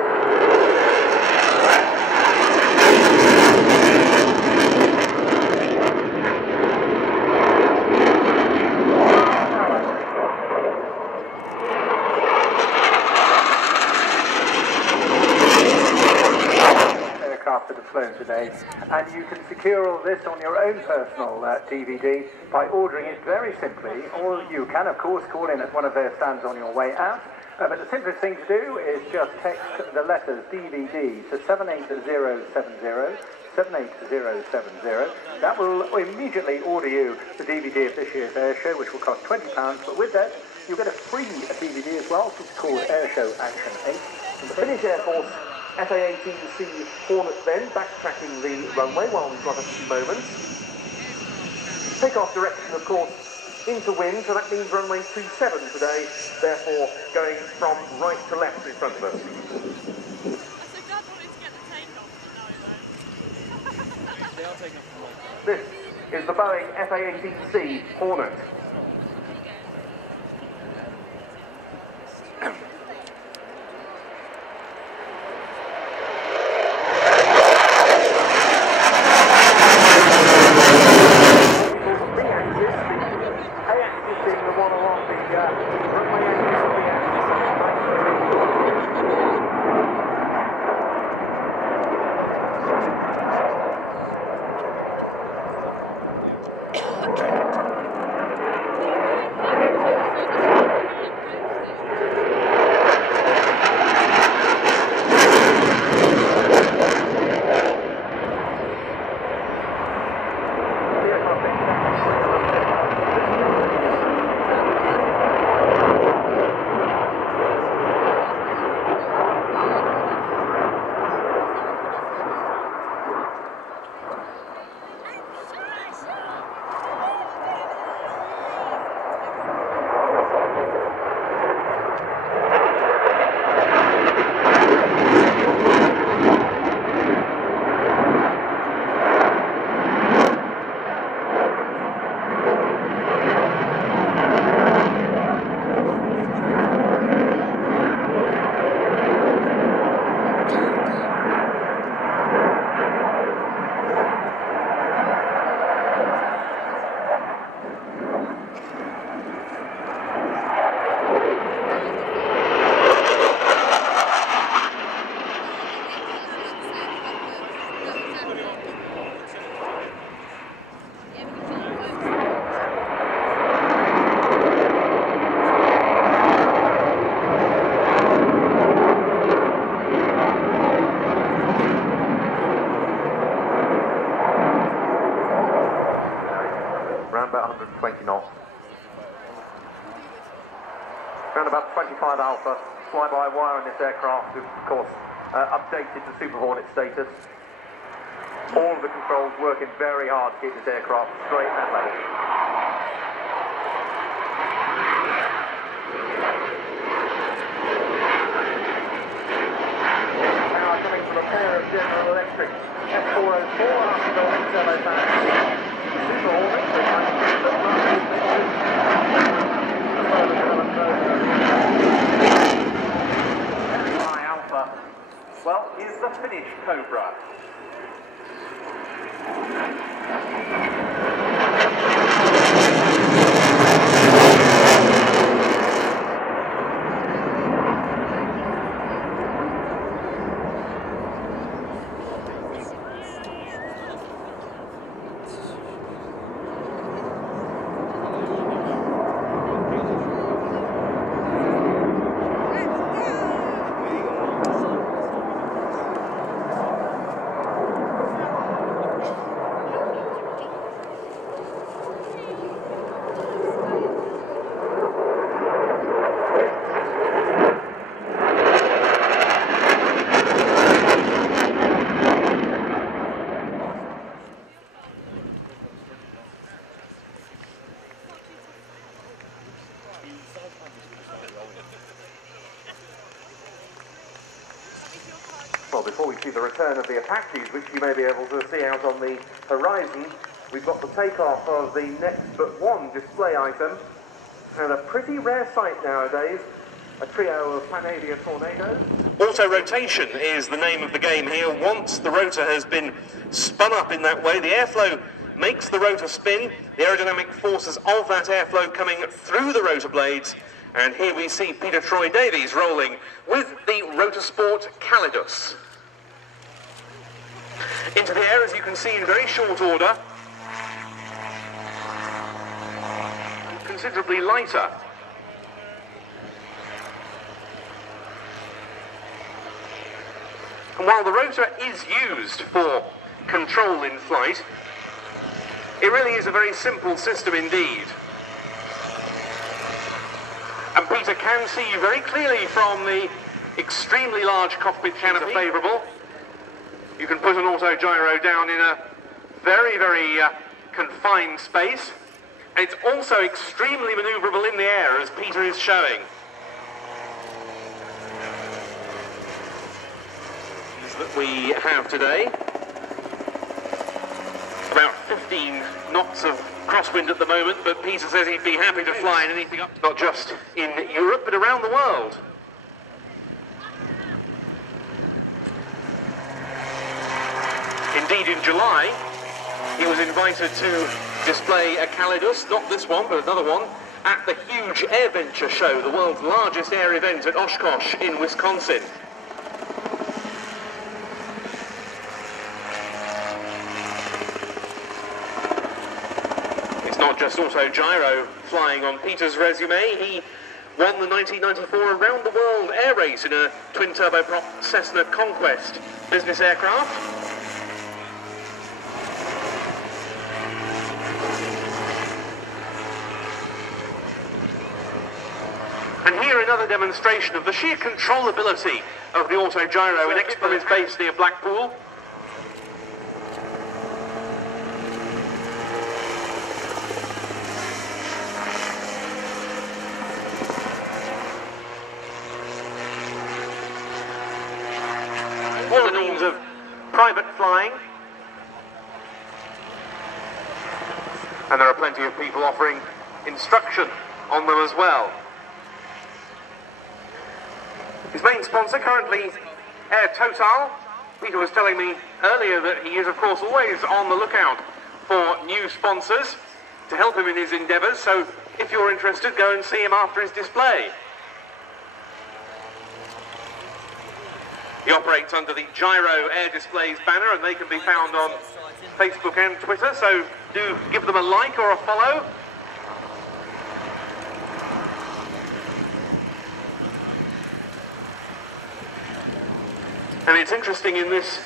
That have flown today, and you can secure all this on your own personal DVD by ordering it very simply, or you can of course call in at one of their stands on your way out, but the simplest thing to do is just text the letters DVD to 78070, 78070. That will immediately order you the DVD of this year's Airshow, which will cost £20, but with that you get a free DVD as well, which is called Airshow Action 8. And the Finnish Air Force FA-18C Hornet then, backtracking the runway while we've got a few moments. Takeoff direction, of course, into wind, so that means runway 27 today, therefore going from right to left in front of us. This is the Boeing FA-18C Hornet. Around about 25 alpha, fly-by-wire on this aircraft, of course, updated to Super Hornet status. All of the controls working very hard to keep this aircraft straight and level. Now coming from a pair of General Electric F404 after the wind turbofans. Super Hornet, the high alpha. Well, here's the Finnish Cobra. Well, before we see the return of the Apaches, which you may be able to see out on the horizon, We've got the takeoff of the next but one display item, and a pretty rare sight nowadays, a trio of Panavia tornadoes. Auto rotation is the name of the game here. Once the rotor has been spun up in that way, the airflow makes the rotor spin, the aerodynamic forces of that airflow coming through the rotor blades, and here we see Peter Troy Davies rolling with the Rotorsport Calidius. Into the air, as you can see, in very short order, considerably lighter. And while the rotor is used for control in flight, it really is a very simple system indeed. And Peter can see you very clearly from the extremely large cockpit canopy. Favourable. You can put an auto gyro down in a very, very confined space. And it's also extremely manoeuvrable in the air, as Peter is showing. That we have today. About 15 knots of crosswind at the moment, but Peter says he'd be happy to fly in anything up, not just in Europe, but around the world. Indeed, in July, he was invited to display a Calidius, not this one, but another one, at the huge AirVenture show, the world's largest air event at Oshkosh in Wisconsin. Not just auto gyro flying on Peter's resume, he won the 1994 Around the World Air Race in a twin-turbo prop Cessna Conquest business aircraft. And here another demonstration of the sheer controllability of the auto gyro in Expo is based near Blackpool. All the means of private flying, and there are plenty of people offering instruction on them as well. His main sponsor currently Air Total. Peter was telling me earlier that he is of course always on the lookout for new sponsors to help him in his endeavours, so if you're interested, go and see him after his display. He operates under the Gyro Air Displays banner, and they can be found on Facebook and Twitter, so do give them a like or a follow. And it's interesting in this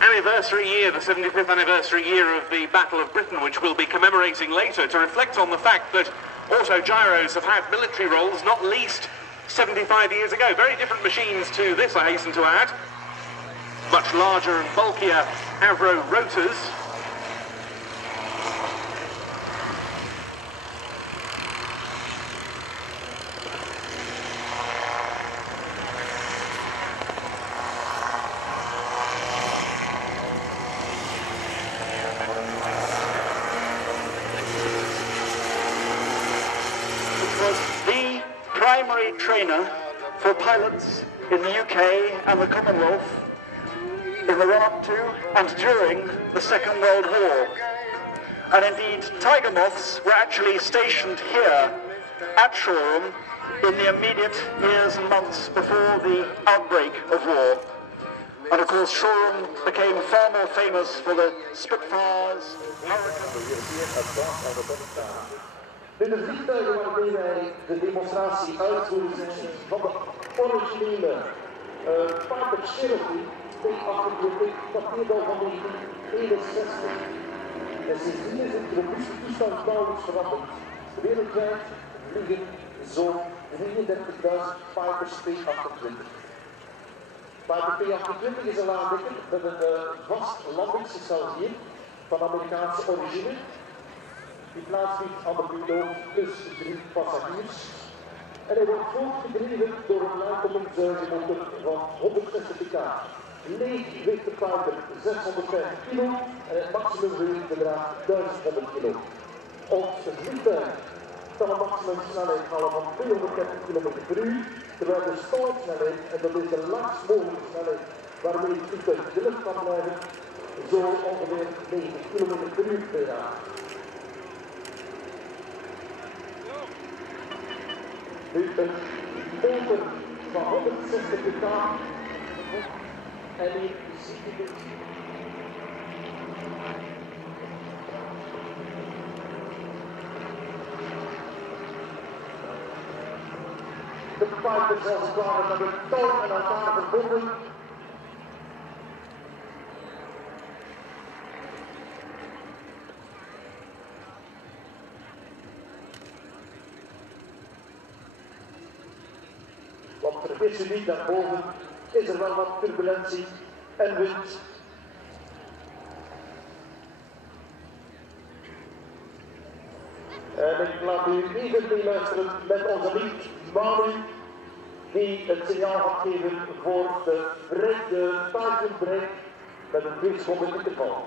anniversary year, the 75th anniversary year of the Battle of Britain, which we'll be commemorating later, to reflect on the fact that auto gyros have had military roles, not least 75 years ago. Very different machines to this, I hasten to add. Much larger and bulkier Avro rotors. Primary trainer for pilots in the UK and the Commonwealth in the run-up to and during the Second World War. And indeed, Tiger Moths were actually stationed here at Shoreham in the immediate years and months before the outbreak of war. And of course, Shoreham became far more famous for the Spitfires, Dit is vliegtuigen waarmee wij de demonstratie uitvoeren van de originele Piper Cherokee P28 dateert al van 1961. En sindsdien is het robuuste toestand nauwelijks veranderd. Wereldwijd vliegen zo'n 33.000 Pipers P28. Piper P28 is een laaddekker met een vast landingsstel hier van Amerikaanse origine. Die plaats biedt aan de piloot plus 3 passagiers. En hij wordt voortgedreven door een luikelingzuigenmotor van 160 pk. leeg weegt de fighter 650 kilo en het maximumgewicht bedraagt 1100 kilo. Ons vliegtuig kan een maximumsnelheid halen van 230 km per uur, terwijl de stalsnelheid, en dat is de langst mogelijke snelheid waarmee het vliegtuig in de lucht kan blijven, zo ongeveer 90 km per uur bedraagt. Nu een motor van 160 pk en hier ziet u het. De fighters als het ware met een toon en elkaar verbonden. Want vergis u niet, daarboven is er wel wat turbulentie en wind. En ik laat u even meeluisteren met onze lied Manu, die het signaal gaat geven voor de Titan break met een 2 seconden interval.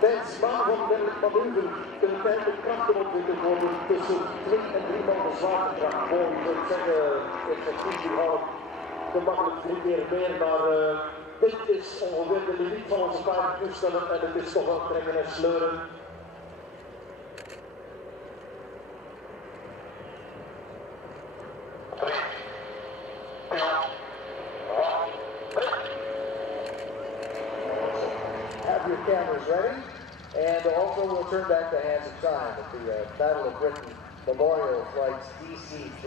Tijdens maandenderlijk manoeuvre kunnen tijdelijk krachten ontwikkeld worden tussen 2 en 3 maal de zwaartekracht. Gewoon, ik zou zeggen, effectief überhaupt gemakkelijk 3 keer meer, maar dit is ongeveer de limiet van onze paardentoestellen en het is toch wel trekken en sleuren. Have your cameras ready, and also we'll turn back to hands of time at the Battle of Britain Memorial Flights DC-3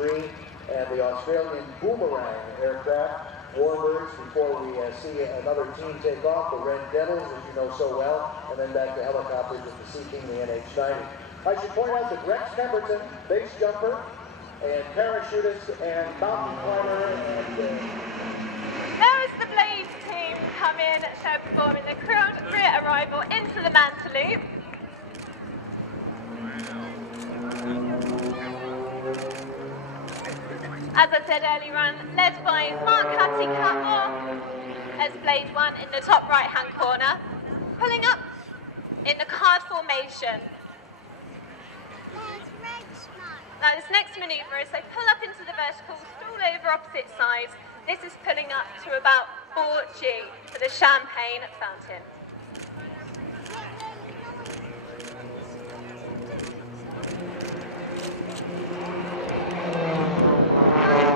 and the Australian Boomerang aircraft, Warbirds, before we see another team take off, the Red Devils, as you know so well, and then back to helicopters with the Seaking NH90. I should point out that Rex Pemberton, base jumper, and parachutist, and mountain climber, and there is the Blaze team come in, so performing the career arrival into the Mantaloop. As I said earlier on, led by Mark Hattie-Catmore as Blade 1 in the top right hand corner, pulling up in the card formation. Now this next manoeuvre is they pull up into the vertical, stall over opposite sides. This is pulling up to about 4G for the champagne fountain.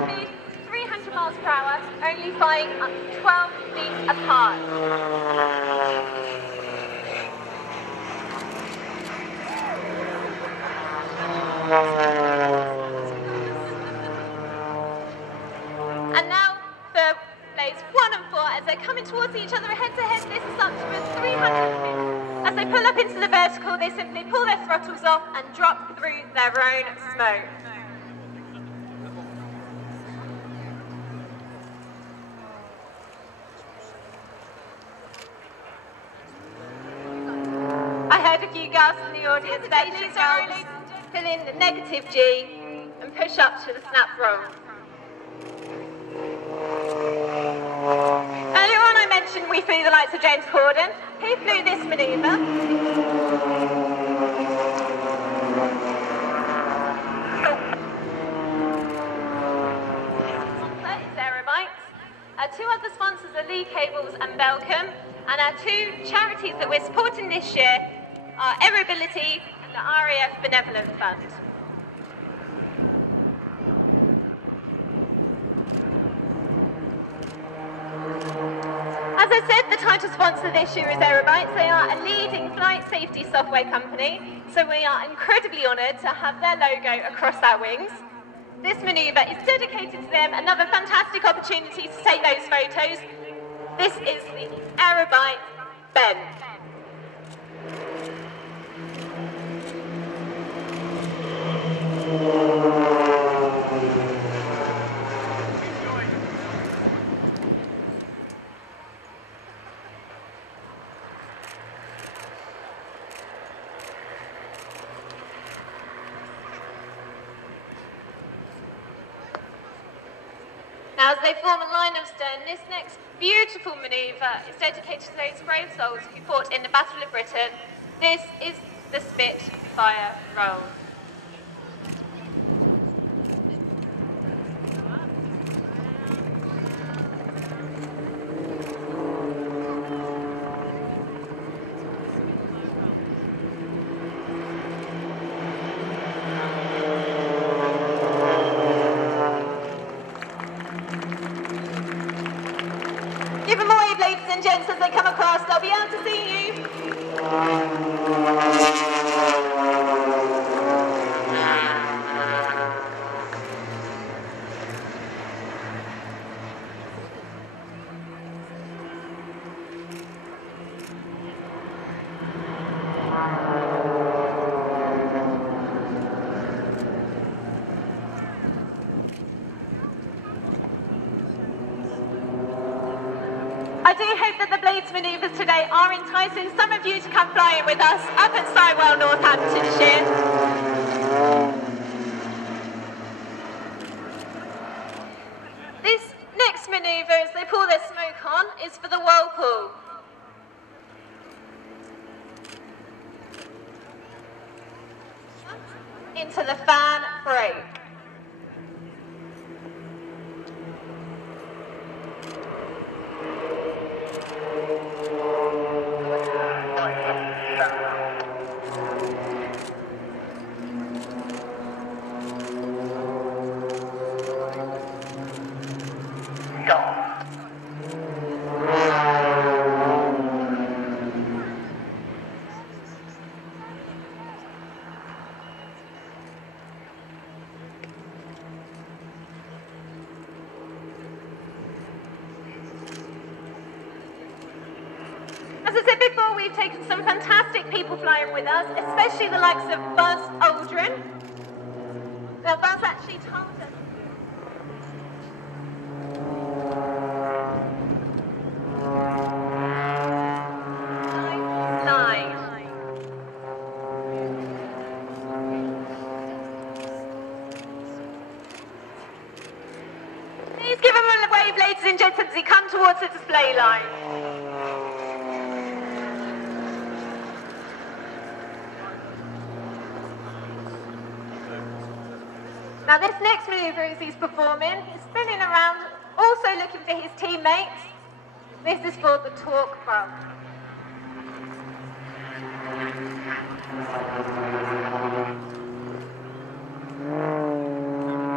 Speed 300 miles per hour, only flying up 12 feet apart. And now for blades 1 and 4 as they're coming towards each other head to head. This is up to a 300 feet. As they pull up into the vertical, they simply pull their throttles off and drop through their own smoke. I heard a few girls in the audience that please only fill in the negative G and push up to the snap roll. Earlier on I mentioned we flew the likes of James Corden. He flew this manoeuvre. Is Aerobites. Our 2 other sponsors are Lee Cables and Belcom, and our 2 charities that we're supporting this year are Airability and the RAF Benevolent Fund. As I said, the title sponsor this year is Aerobites. They are a leading flight safety software company, so we are incredibly honoured to have their logo across our wings. This manoeuvre is dedicated to them, another fantastic opportunity to take those photos. This is the Aerobite Ben. Now, as they form a line of stern, this next beautiful manoeuvre is dedicated to those brave souls who fought in the Battle of Britain. This is the Spitfire roll. Give them a wave, ladies and gents, as they come across. They'll be able to see you. I do hope that the Blades manoeuvres today are enticing some of you to come flying with us up at Sywell, Northamptonshire. This next manoeuvre, as they pour their smoke on, is for the whirlpool. Into the fan brake. As I said before, we've taken some fantastic people flying with us, especially the likes of Buzz Aldrin. Now, Buzz actually told us. Please give him a wave, ladies and gentlemen, as he comes towards the display line. Now this next manoeuvre as he's performing, he's spinning around, also looking for his teammates. This is for the torque bump.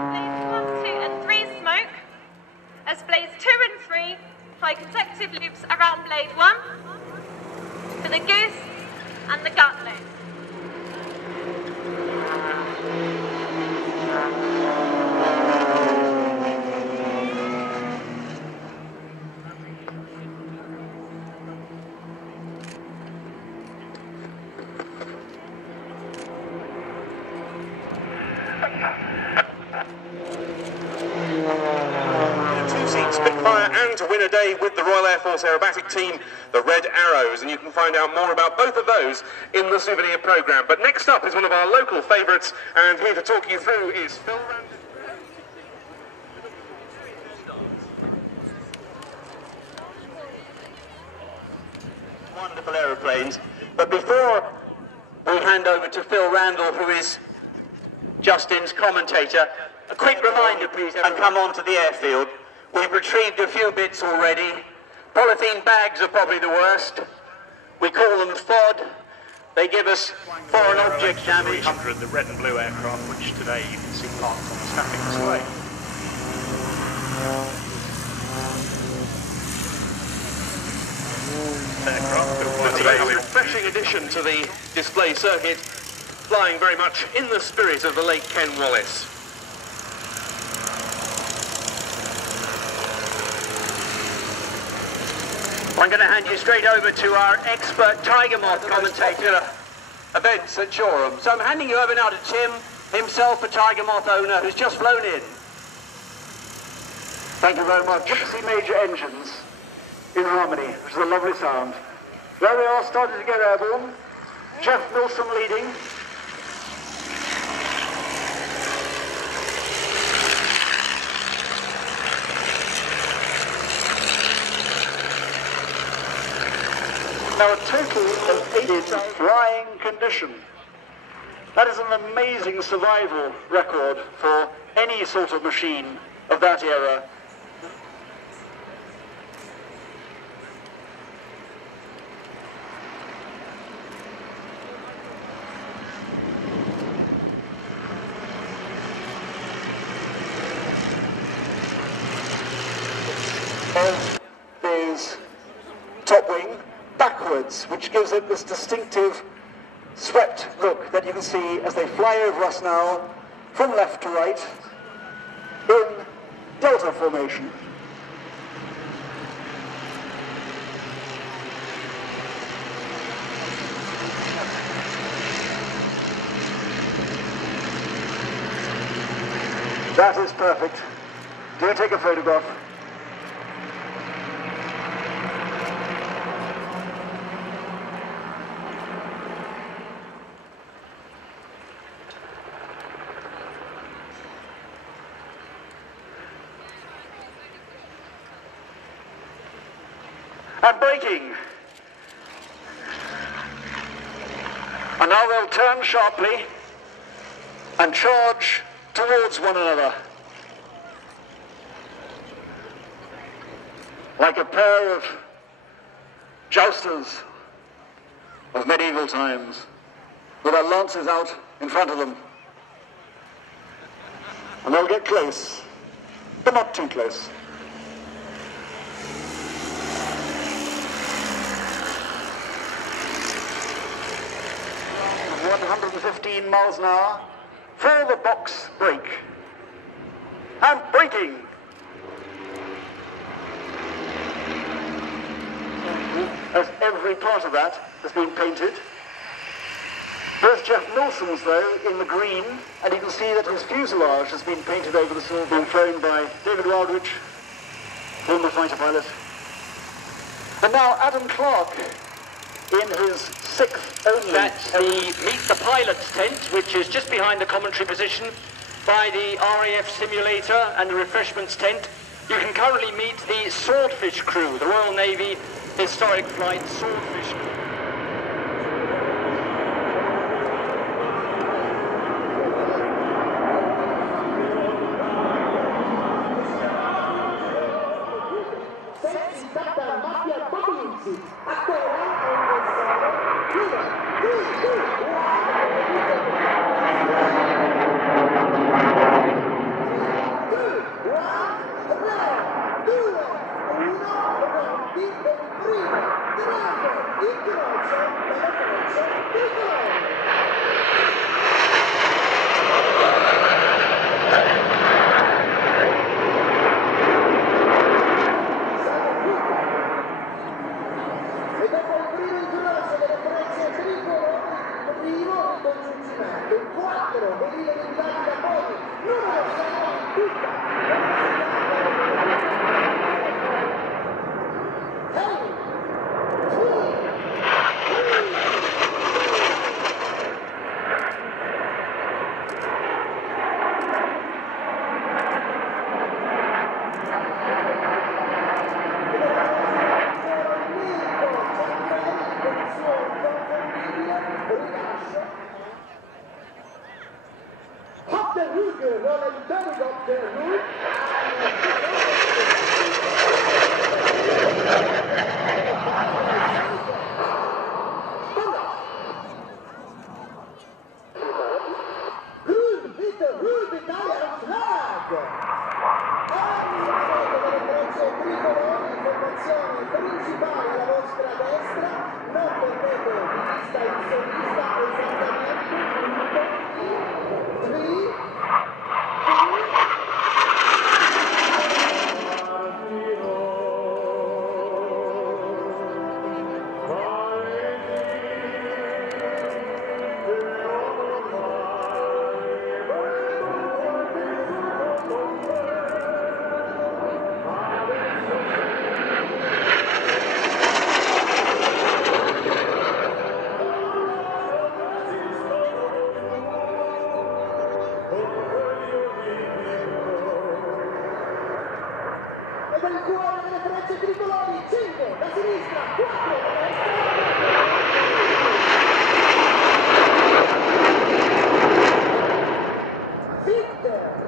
Blades 1, 2 and 3 smoke, as blades 2 and 3 fly consecutive loops around blade 1 for the goose and the gutlet. Spitfire and to win a day with the Royal Air Force Aerobatic Team, the Red Arrows, and you can find out more about both of those in the souvenir programme. But next up is one of our local favourites, and here to talk you through is Phil Randall. Wonderful aeroplanes, but before we hand over to Phil Randall, who is Justin's commentator, a quick reminder please, and come on to the airfield. We've retrieved a few bits already. Polythene bags are probably the worst. We call them FOD. They give us foreign object damage. 300, the red and blue aircraft, which today you can see parked on the static display. Today's refreshing addition to the display circuit, flying very much in the spirit of the late Ken Wallace. I'm going to hand you straight over to our expert Tiger Moth commentator events at Shoreham. So I'm handing you over now to Tim, himself a Tiger Moth owner who's just flown in. Thank you very much. Good to see major engines in harmony, which is a lovely sound. There they are, starting to get airborne. Jeff Milsom leading. total of 8 in flying condition. That is an amazing survival record for any sort of machine of that era. Is top wing backwards, which gives it this distinctive swept look that you can see as they fly over us now from left to right in delta formation. That is perfect. Do take a photograph. And braking. And now they'll turn sharply and charge towards one another. Like a pair of jousters of medieval times, with their lances out in front of them. And they'll get close, but not too close. 115 miles an hour for the box brake. And braking. As every part of that has been painted. There's Jeff Nilsson's though in the green, and you can see that his fuselage has been painted over the silver, being flown by David Wildridge, former fighter pilot. And now Adam Clark in his 6th only. That's the Meet the Pilots tent, which is just behind the commentary position by the RAF simulator and the refreshments tent. You can currently meet the Swordfish crew, the Royal Navy Historic Flight Swordfish crew. per il cuore delle frecce tricolori, 5 da sinistra, 4 da destra.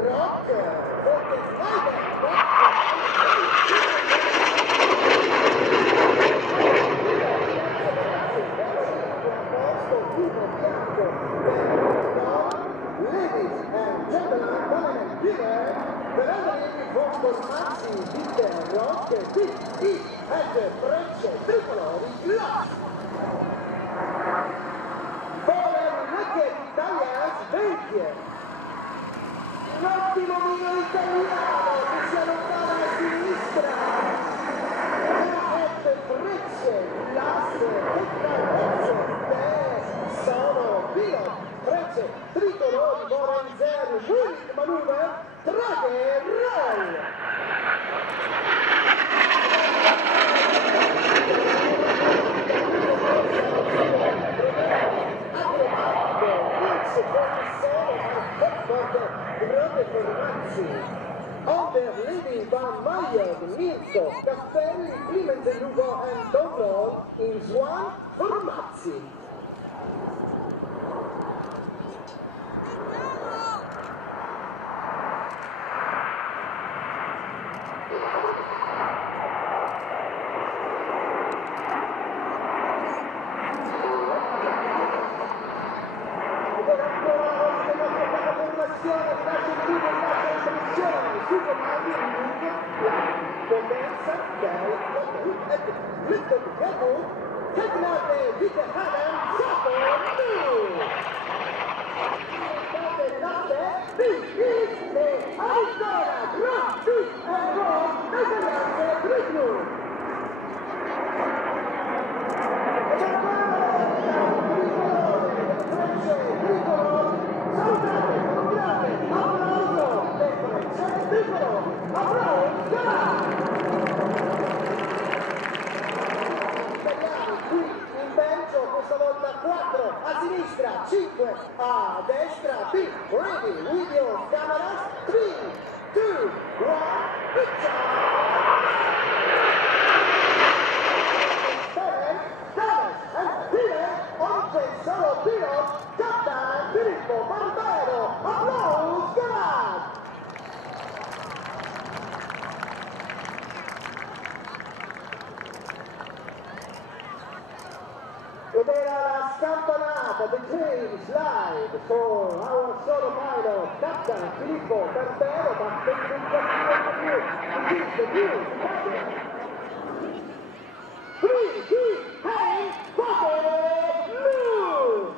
Rock, Vulcan Ladies and gentlemen, women and children, prendere for formarsi di rock, di frecce tricolori Last. For naked Italians, Belgium. Un ottimo vino italiano che si allontana a sinistra. Frecce Last sono pilot, frecce tricolori, Morenzer, Willing Maneuver, Trage Roll. Onder leading van Meijer, Mirko, Castelli, Clemens and Lugo and Dovol in Swan Formazzi. A destra, be ready with your cameras. 3, 2, 1, picture! And Peter, on solo pilot, Captain Filippo Barbero. Applause, God! Ed era la scampanata, the train slide for our solo pilot, Captain Filippo Barbero, but they didn't get to it is the new captain. 3, 2, hey, Botte, move!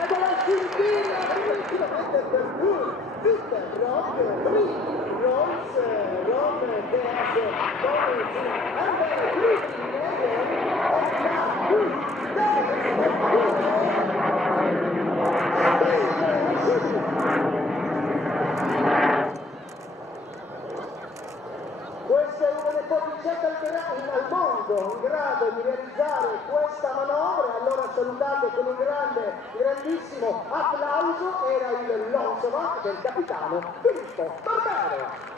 Ed alla cintura, ultimamente per lui, Victor Rock, 3, Rolls, Ron, Deas, Boris, and then Christy Megan, and now Questo è uno dei pochi jet al mondo in grado di realizzare questa manovra, allora salutate con un grandissimo applauso, era il Lonsovac del capitano Filippo Barbero.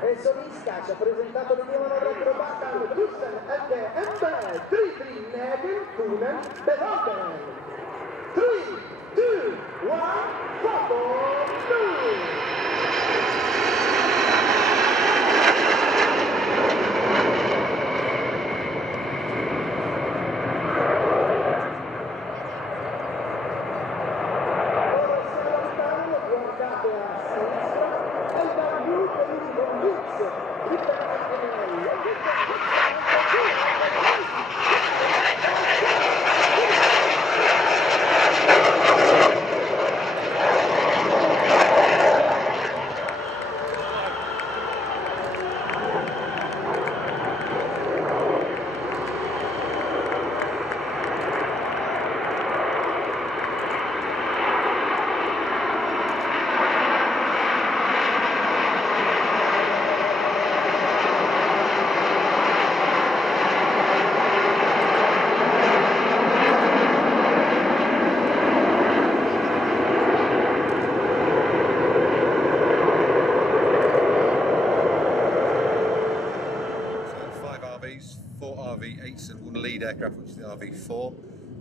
Il solista ci ha presentato di nuovo l'acrobata Luxcieul Ember, Cri Cri, Kunen, Pemberton. 3, 2, 1, fuoco, RV8s and one lead aircraft, which is the RV4.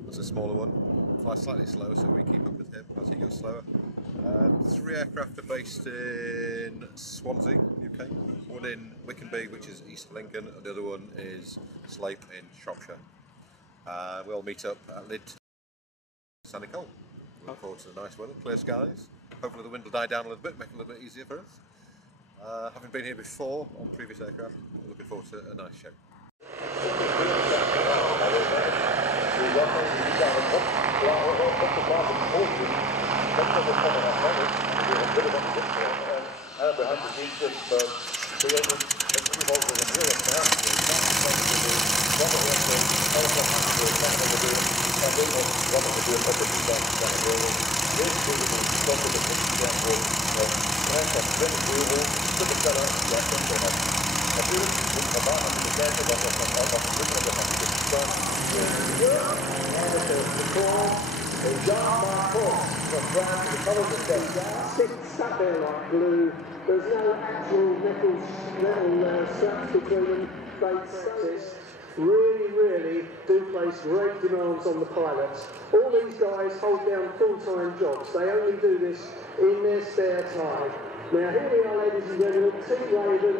That's a smaller one. Flies slightly slower, so we keep up with him as he goes slower. 3 aircraft are based in Swansea, UK. One in Wickenby, which is east of Lincoln, and the other one is Sleip in Shropshire. We all meet up at Lid Sanicole. Look forward to the nice weather, clear skies. Hopefully the wind will die down a little bit, make it a little bit easier for us. Having been here before on previous aircraft, we're looking forward to a nice show. Natuurlijk moet je vandaag moeten kijken wat er van allemaal gebeurt met de sat there like glue. There's no actual metal straps between them. They really do place great demands on the pilots. All these guys hold down full-time jobs. They only do this in their spare time. Now here we are, ladies and gentlemen, Team Raven,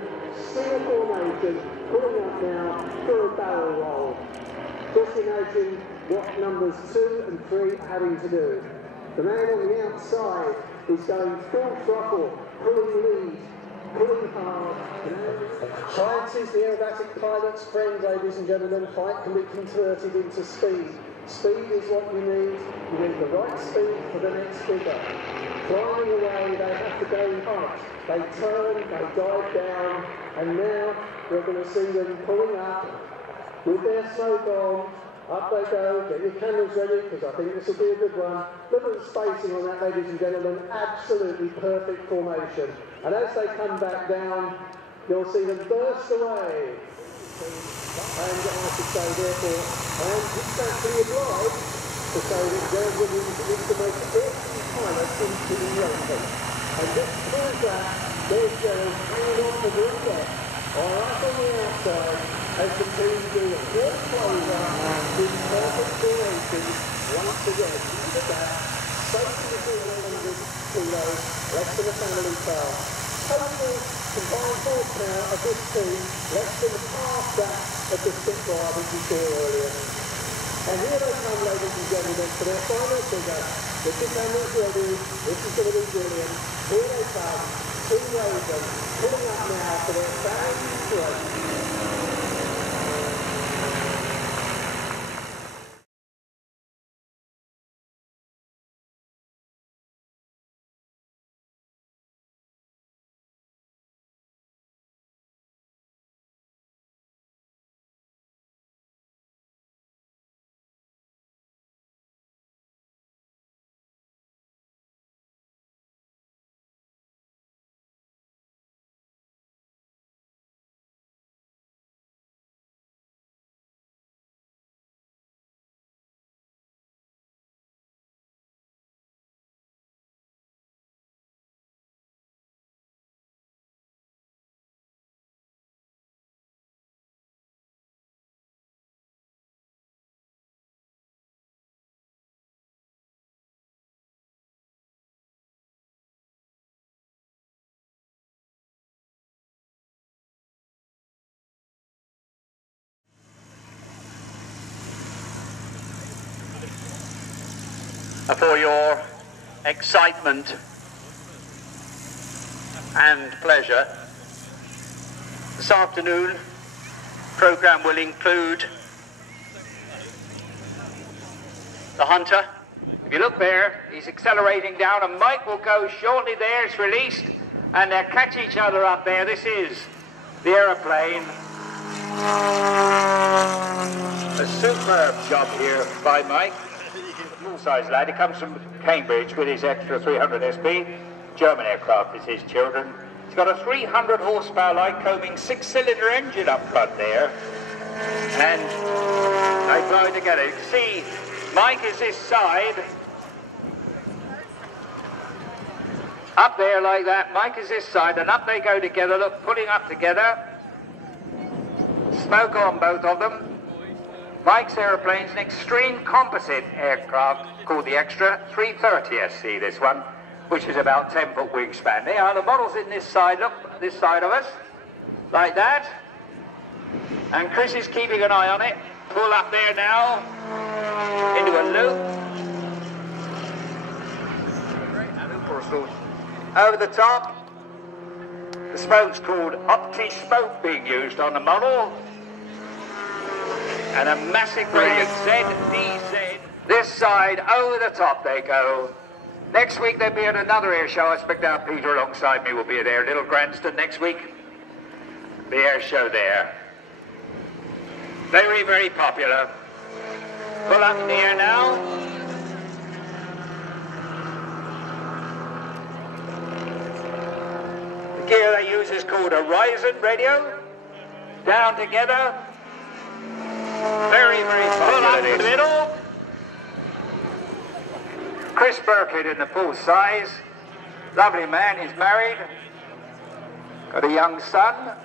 single formation, pulling up now for a barrel roll. Just imagine what numbers 2 and 3 are having to do. The man on the outside is going full throttle, pulling lead, pulling hard. Science is the aerobatic pilot's friend, ladies and gentlemen. Flight can be converted into speed. Speed is what you need. You need the right speed for the next figure. Flying away, they have to go hard. They turn, they dive down, and now we're going to see them pulling up with their smoke on. Up they go. Get your cameras ready, because I think this will be a good one. Look at the spacing on that, ladies and gentlemen. Absolutely perfect formation. And as they come back down, you'll see them burst away. And I should say, therefore, I am distinctly obliged to say that they're willing to make every pilot into the open. And just proves that there's Gerald hanging on to the deck, or up on the outside, as the team do a good closer with perfect formation once again. Look at that. Safety to 100 kilos, less than a family car. Total combined horsepower of this team, less than half that of the Spitfire which we saw earlier. And here they come, ladies and gentlemen, for their final figure. Get the cameras ready, this is going to be brilliant. Here they come, Team Raven, pulling up now for their fans race. for your excitement and pleasure. This afternoon, programme will include the Hunter. If you look there, he's accelerating down, and Mike will go shortly there. It's released, and they'll catch each other up there. This is the aeroplane. A superb job here by Mike. Full-size lad. He comes from Cambridge with his extra 300 SP. German aircraft is his children. He's got a 300 horsepower Lycoming 6-cylinder engine up front there. And they fly together. You can see Mike is this side. Up there like that. Mike is this side, and up they go together. Look, pulling up together. Smoke on both of them. Mike's aeroplane's an extreme composite aircraft called the Extra 330 SC, this one, which is about 10-foot wingspan. There are the models in this side, look, this side of us, like that. And Chris is keeping an eye on it. Pull up there now, into a loop. Over the top, the smoke's called opti-smoke being used on the model. And a massive brilliant ZDZ. This side, over the top they go. Next week they'll be at another air show. I expect our Peter alongside me will be there. Little Granston next week. The air show there. Very, very popular. Pull up in the air now. The gear they use is called a Horizon radio. Down together. Very, very popular. Pull up in the middle. Chris Burkett in the full size. Lovely man, he's married. Got a young son.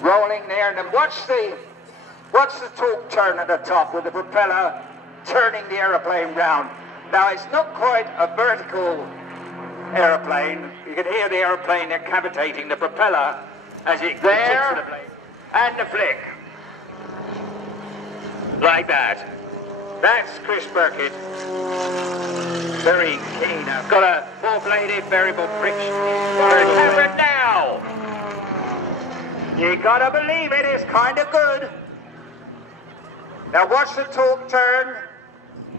Rolling there, and then watch the torque turn at the top with the propeller turning the aeroplane round. Now it's not quite a vertical aeroplane. You can hear the aeroplane decapitating the propeller as it there the blade. And the flick. Like that. That's Chris Burkett. Very keen. I've got a four-bladed variable friction. Camera now. You gotta believe it is kind of good. Now watch the torque turn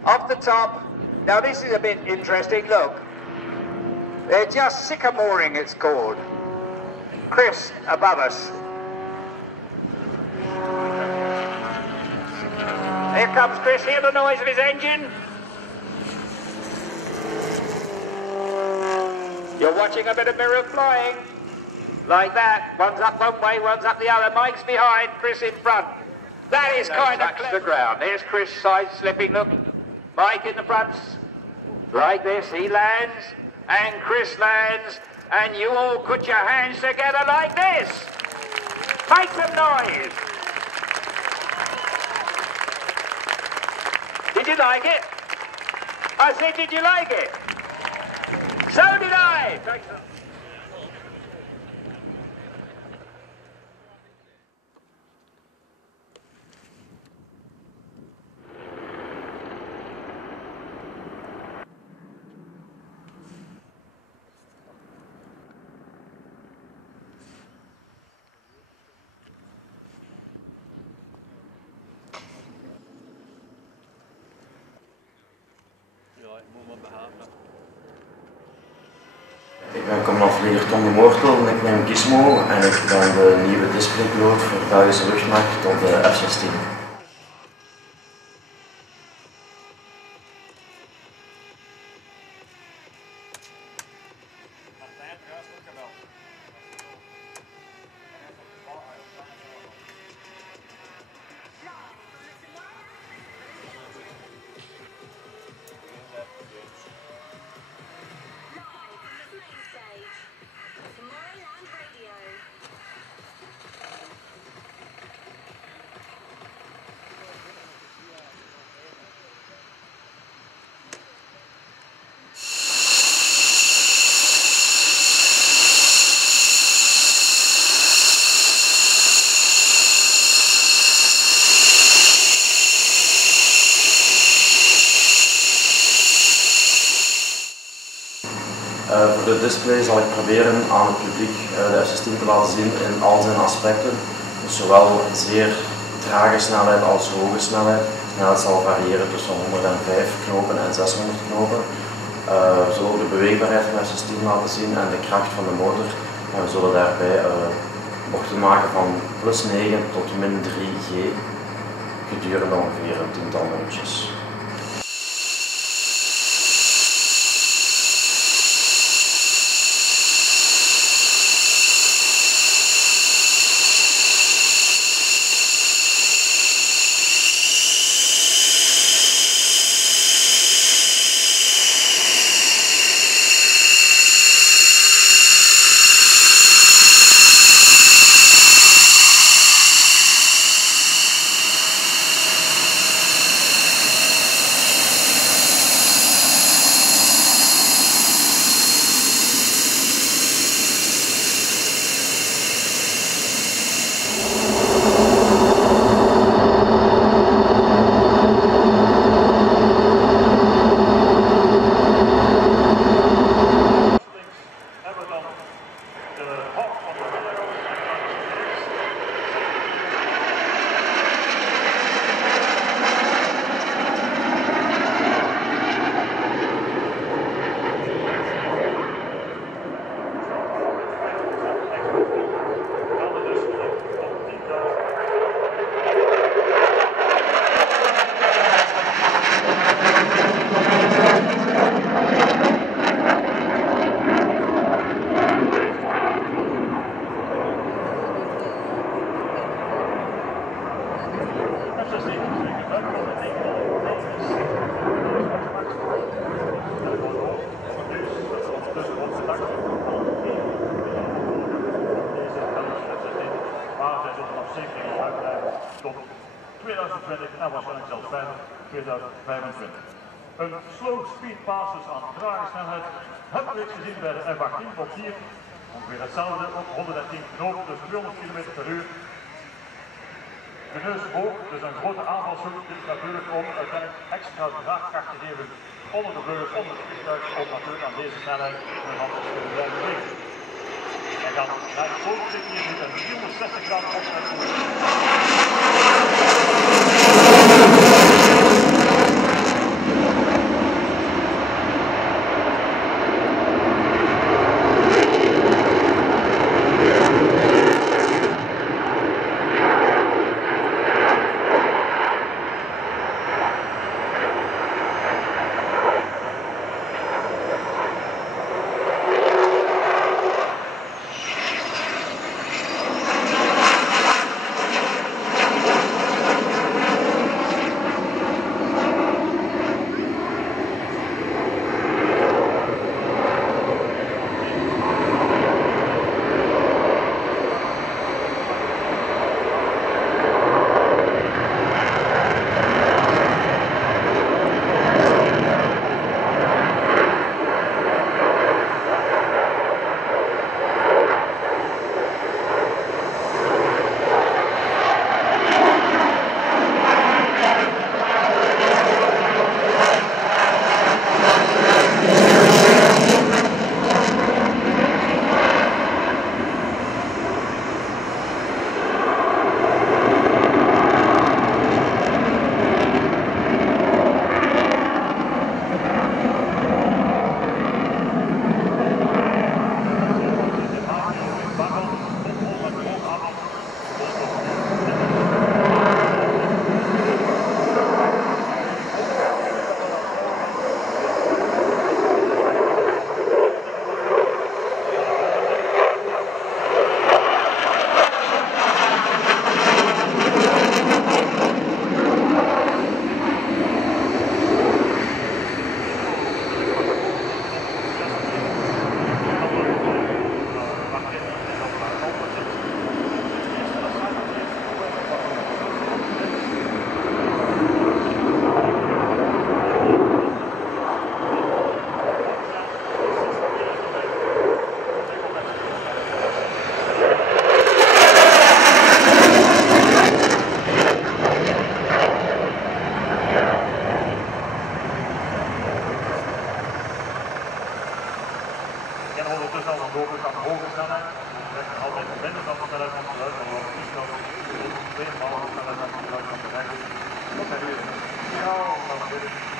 off the top. Now this is a bit interesting. Look, they're just sycamoring, it's called. Chris above us. Here comes Chris. Hear the noise of his engine. You're watching a bit of mirror flying. Like that. One's up one way, one's up the other. Mike's behind, Chris in front. That is kind of clever. The ground. There's Chris side slipping. Look. Mike in the front. Like this. He lands. And Chris lands. And you all put your hands together like this. Make some noise. Did you like it? I said, did you like it? So did I. Thanks. Ik ben kamerafvlieger Tom de Moortel en ik neem Gizmo en ik ben de nieuwe displaypiloot voor de Belgische luchtmacht tot de F-16. Voor de display zal ik proberen aan het publiek de F-16 te laten zien in al zijn aspecten. Dus zowel zeer trage snelheid als hoge snelheid. De snelheid zal variëren tussen 105 knopen en 600 knopen. We zullen ook de beweegbaarheid van de F-16 laten zien en de kracht van de motor. En we zullen daarbij bochten maken van +9 tot -3 G gedurende ongeveer een 10-tal minuutjes. Een slow speed pass dus aan trage snelheid. Heb ik gezien bij de F-18 tot hier. Ongeveer hetzelfde op 113 knopen, dus 200 km per uur. De neus hoog, dus een grote aanvalshoek. Dit is natuurlijk om uiteindelijk extra draagkracht te geven onder de vleugels, onder het vliegtuig, om natuurlijk aan deze snelheid een hand te kunnen blijven bewegen. Hij gaat naar de bovenste hier met een 360 graden opzet. We kennen ondertussen al een doorgang aan de hoge snelheid. We trekken altijd minder dan de snelheid van het geluid, maar we hebben niet nodig. Tweemaal de snelheid van het geluid van de rechter. Dat zijn weer een signaal van dit.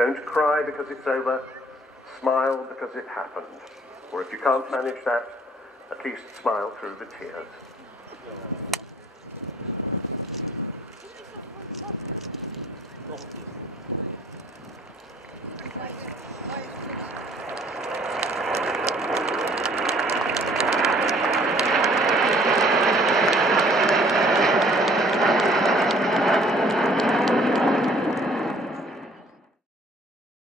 Don't cry because it's over, smile because it happened. Or if you can't manage that, at least smile through the tears.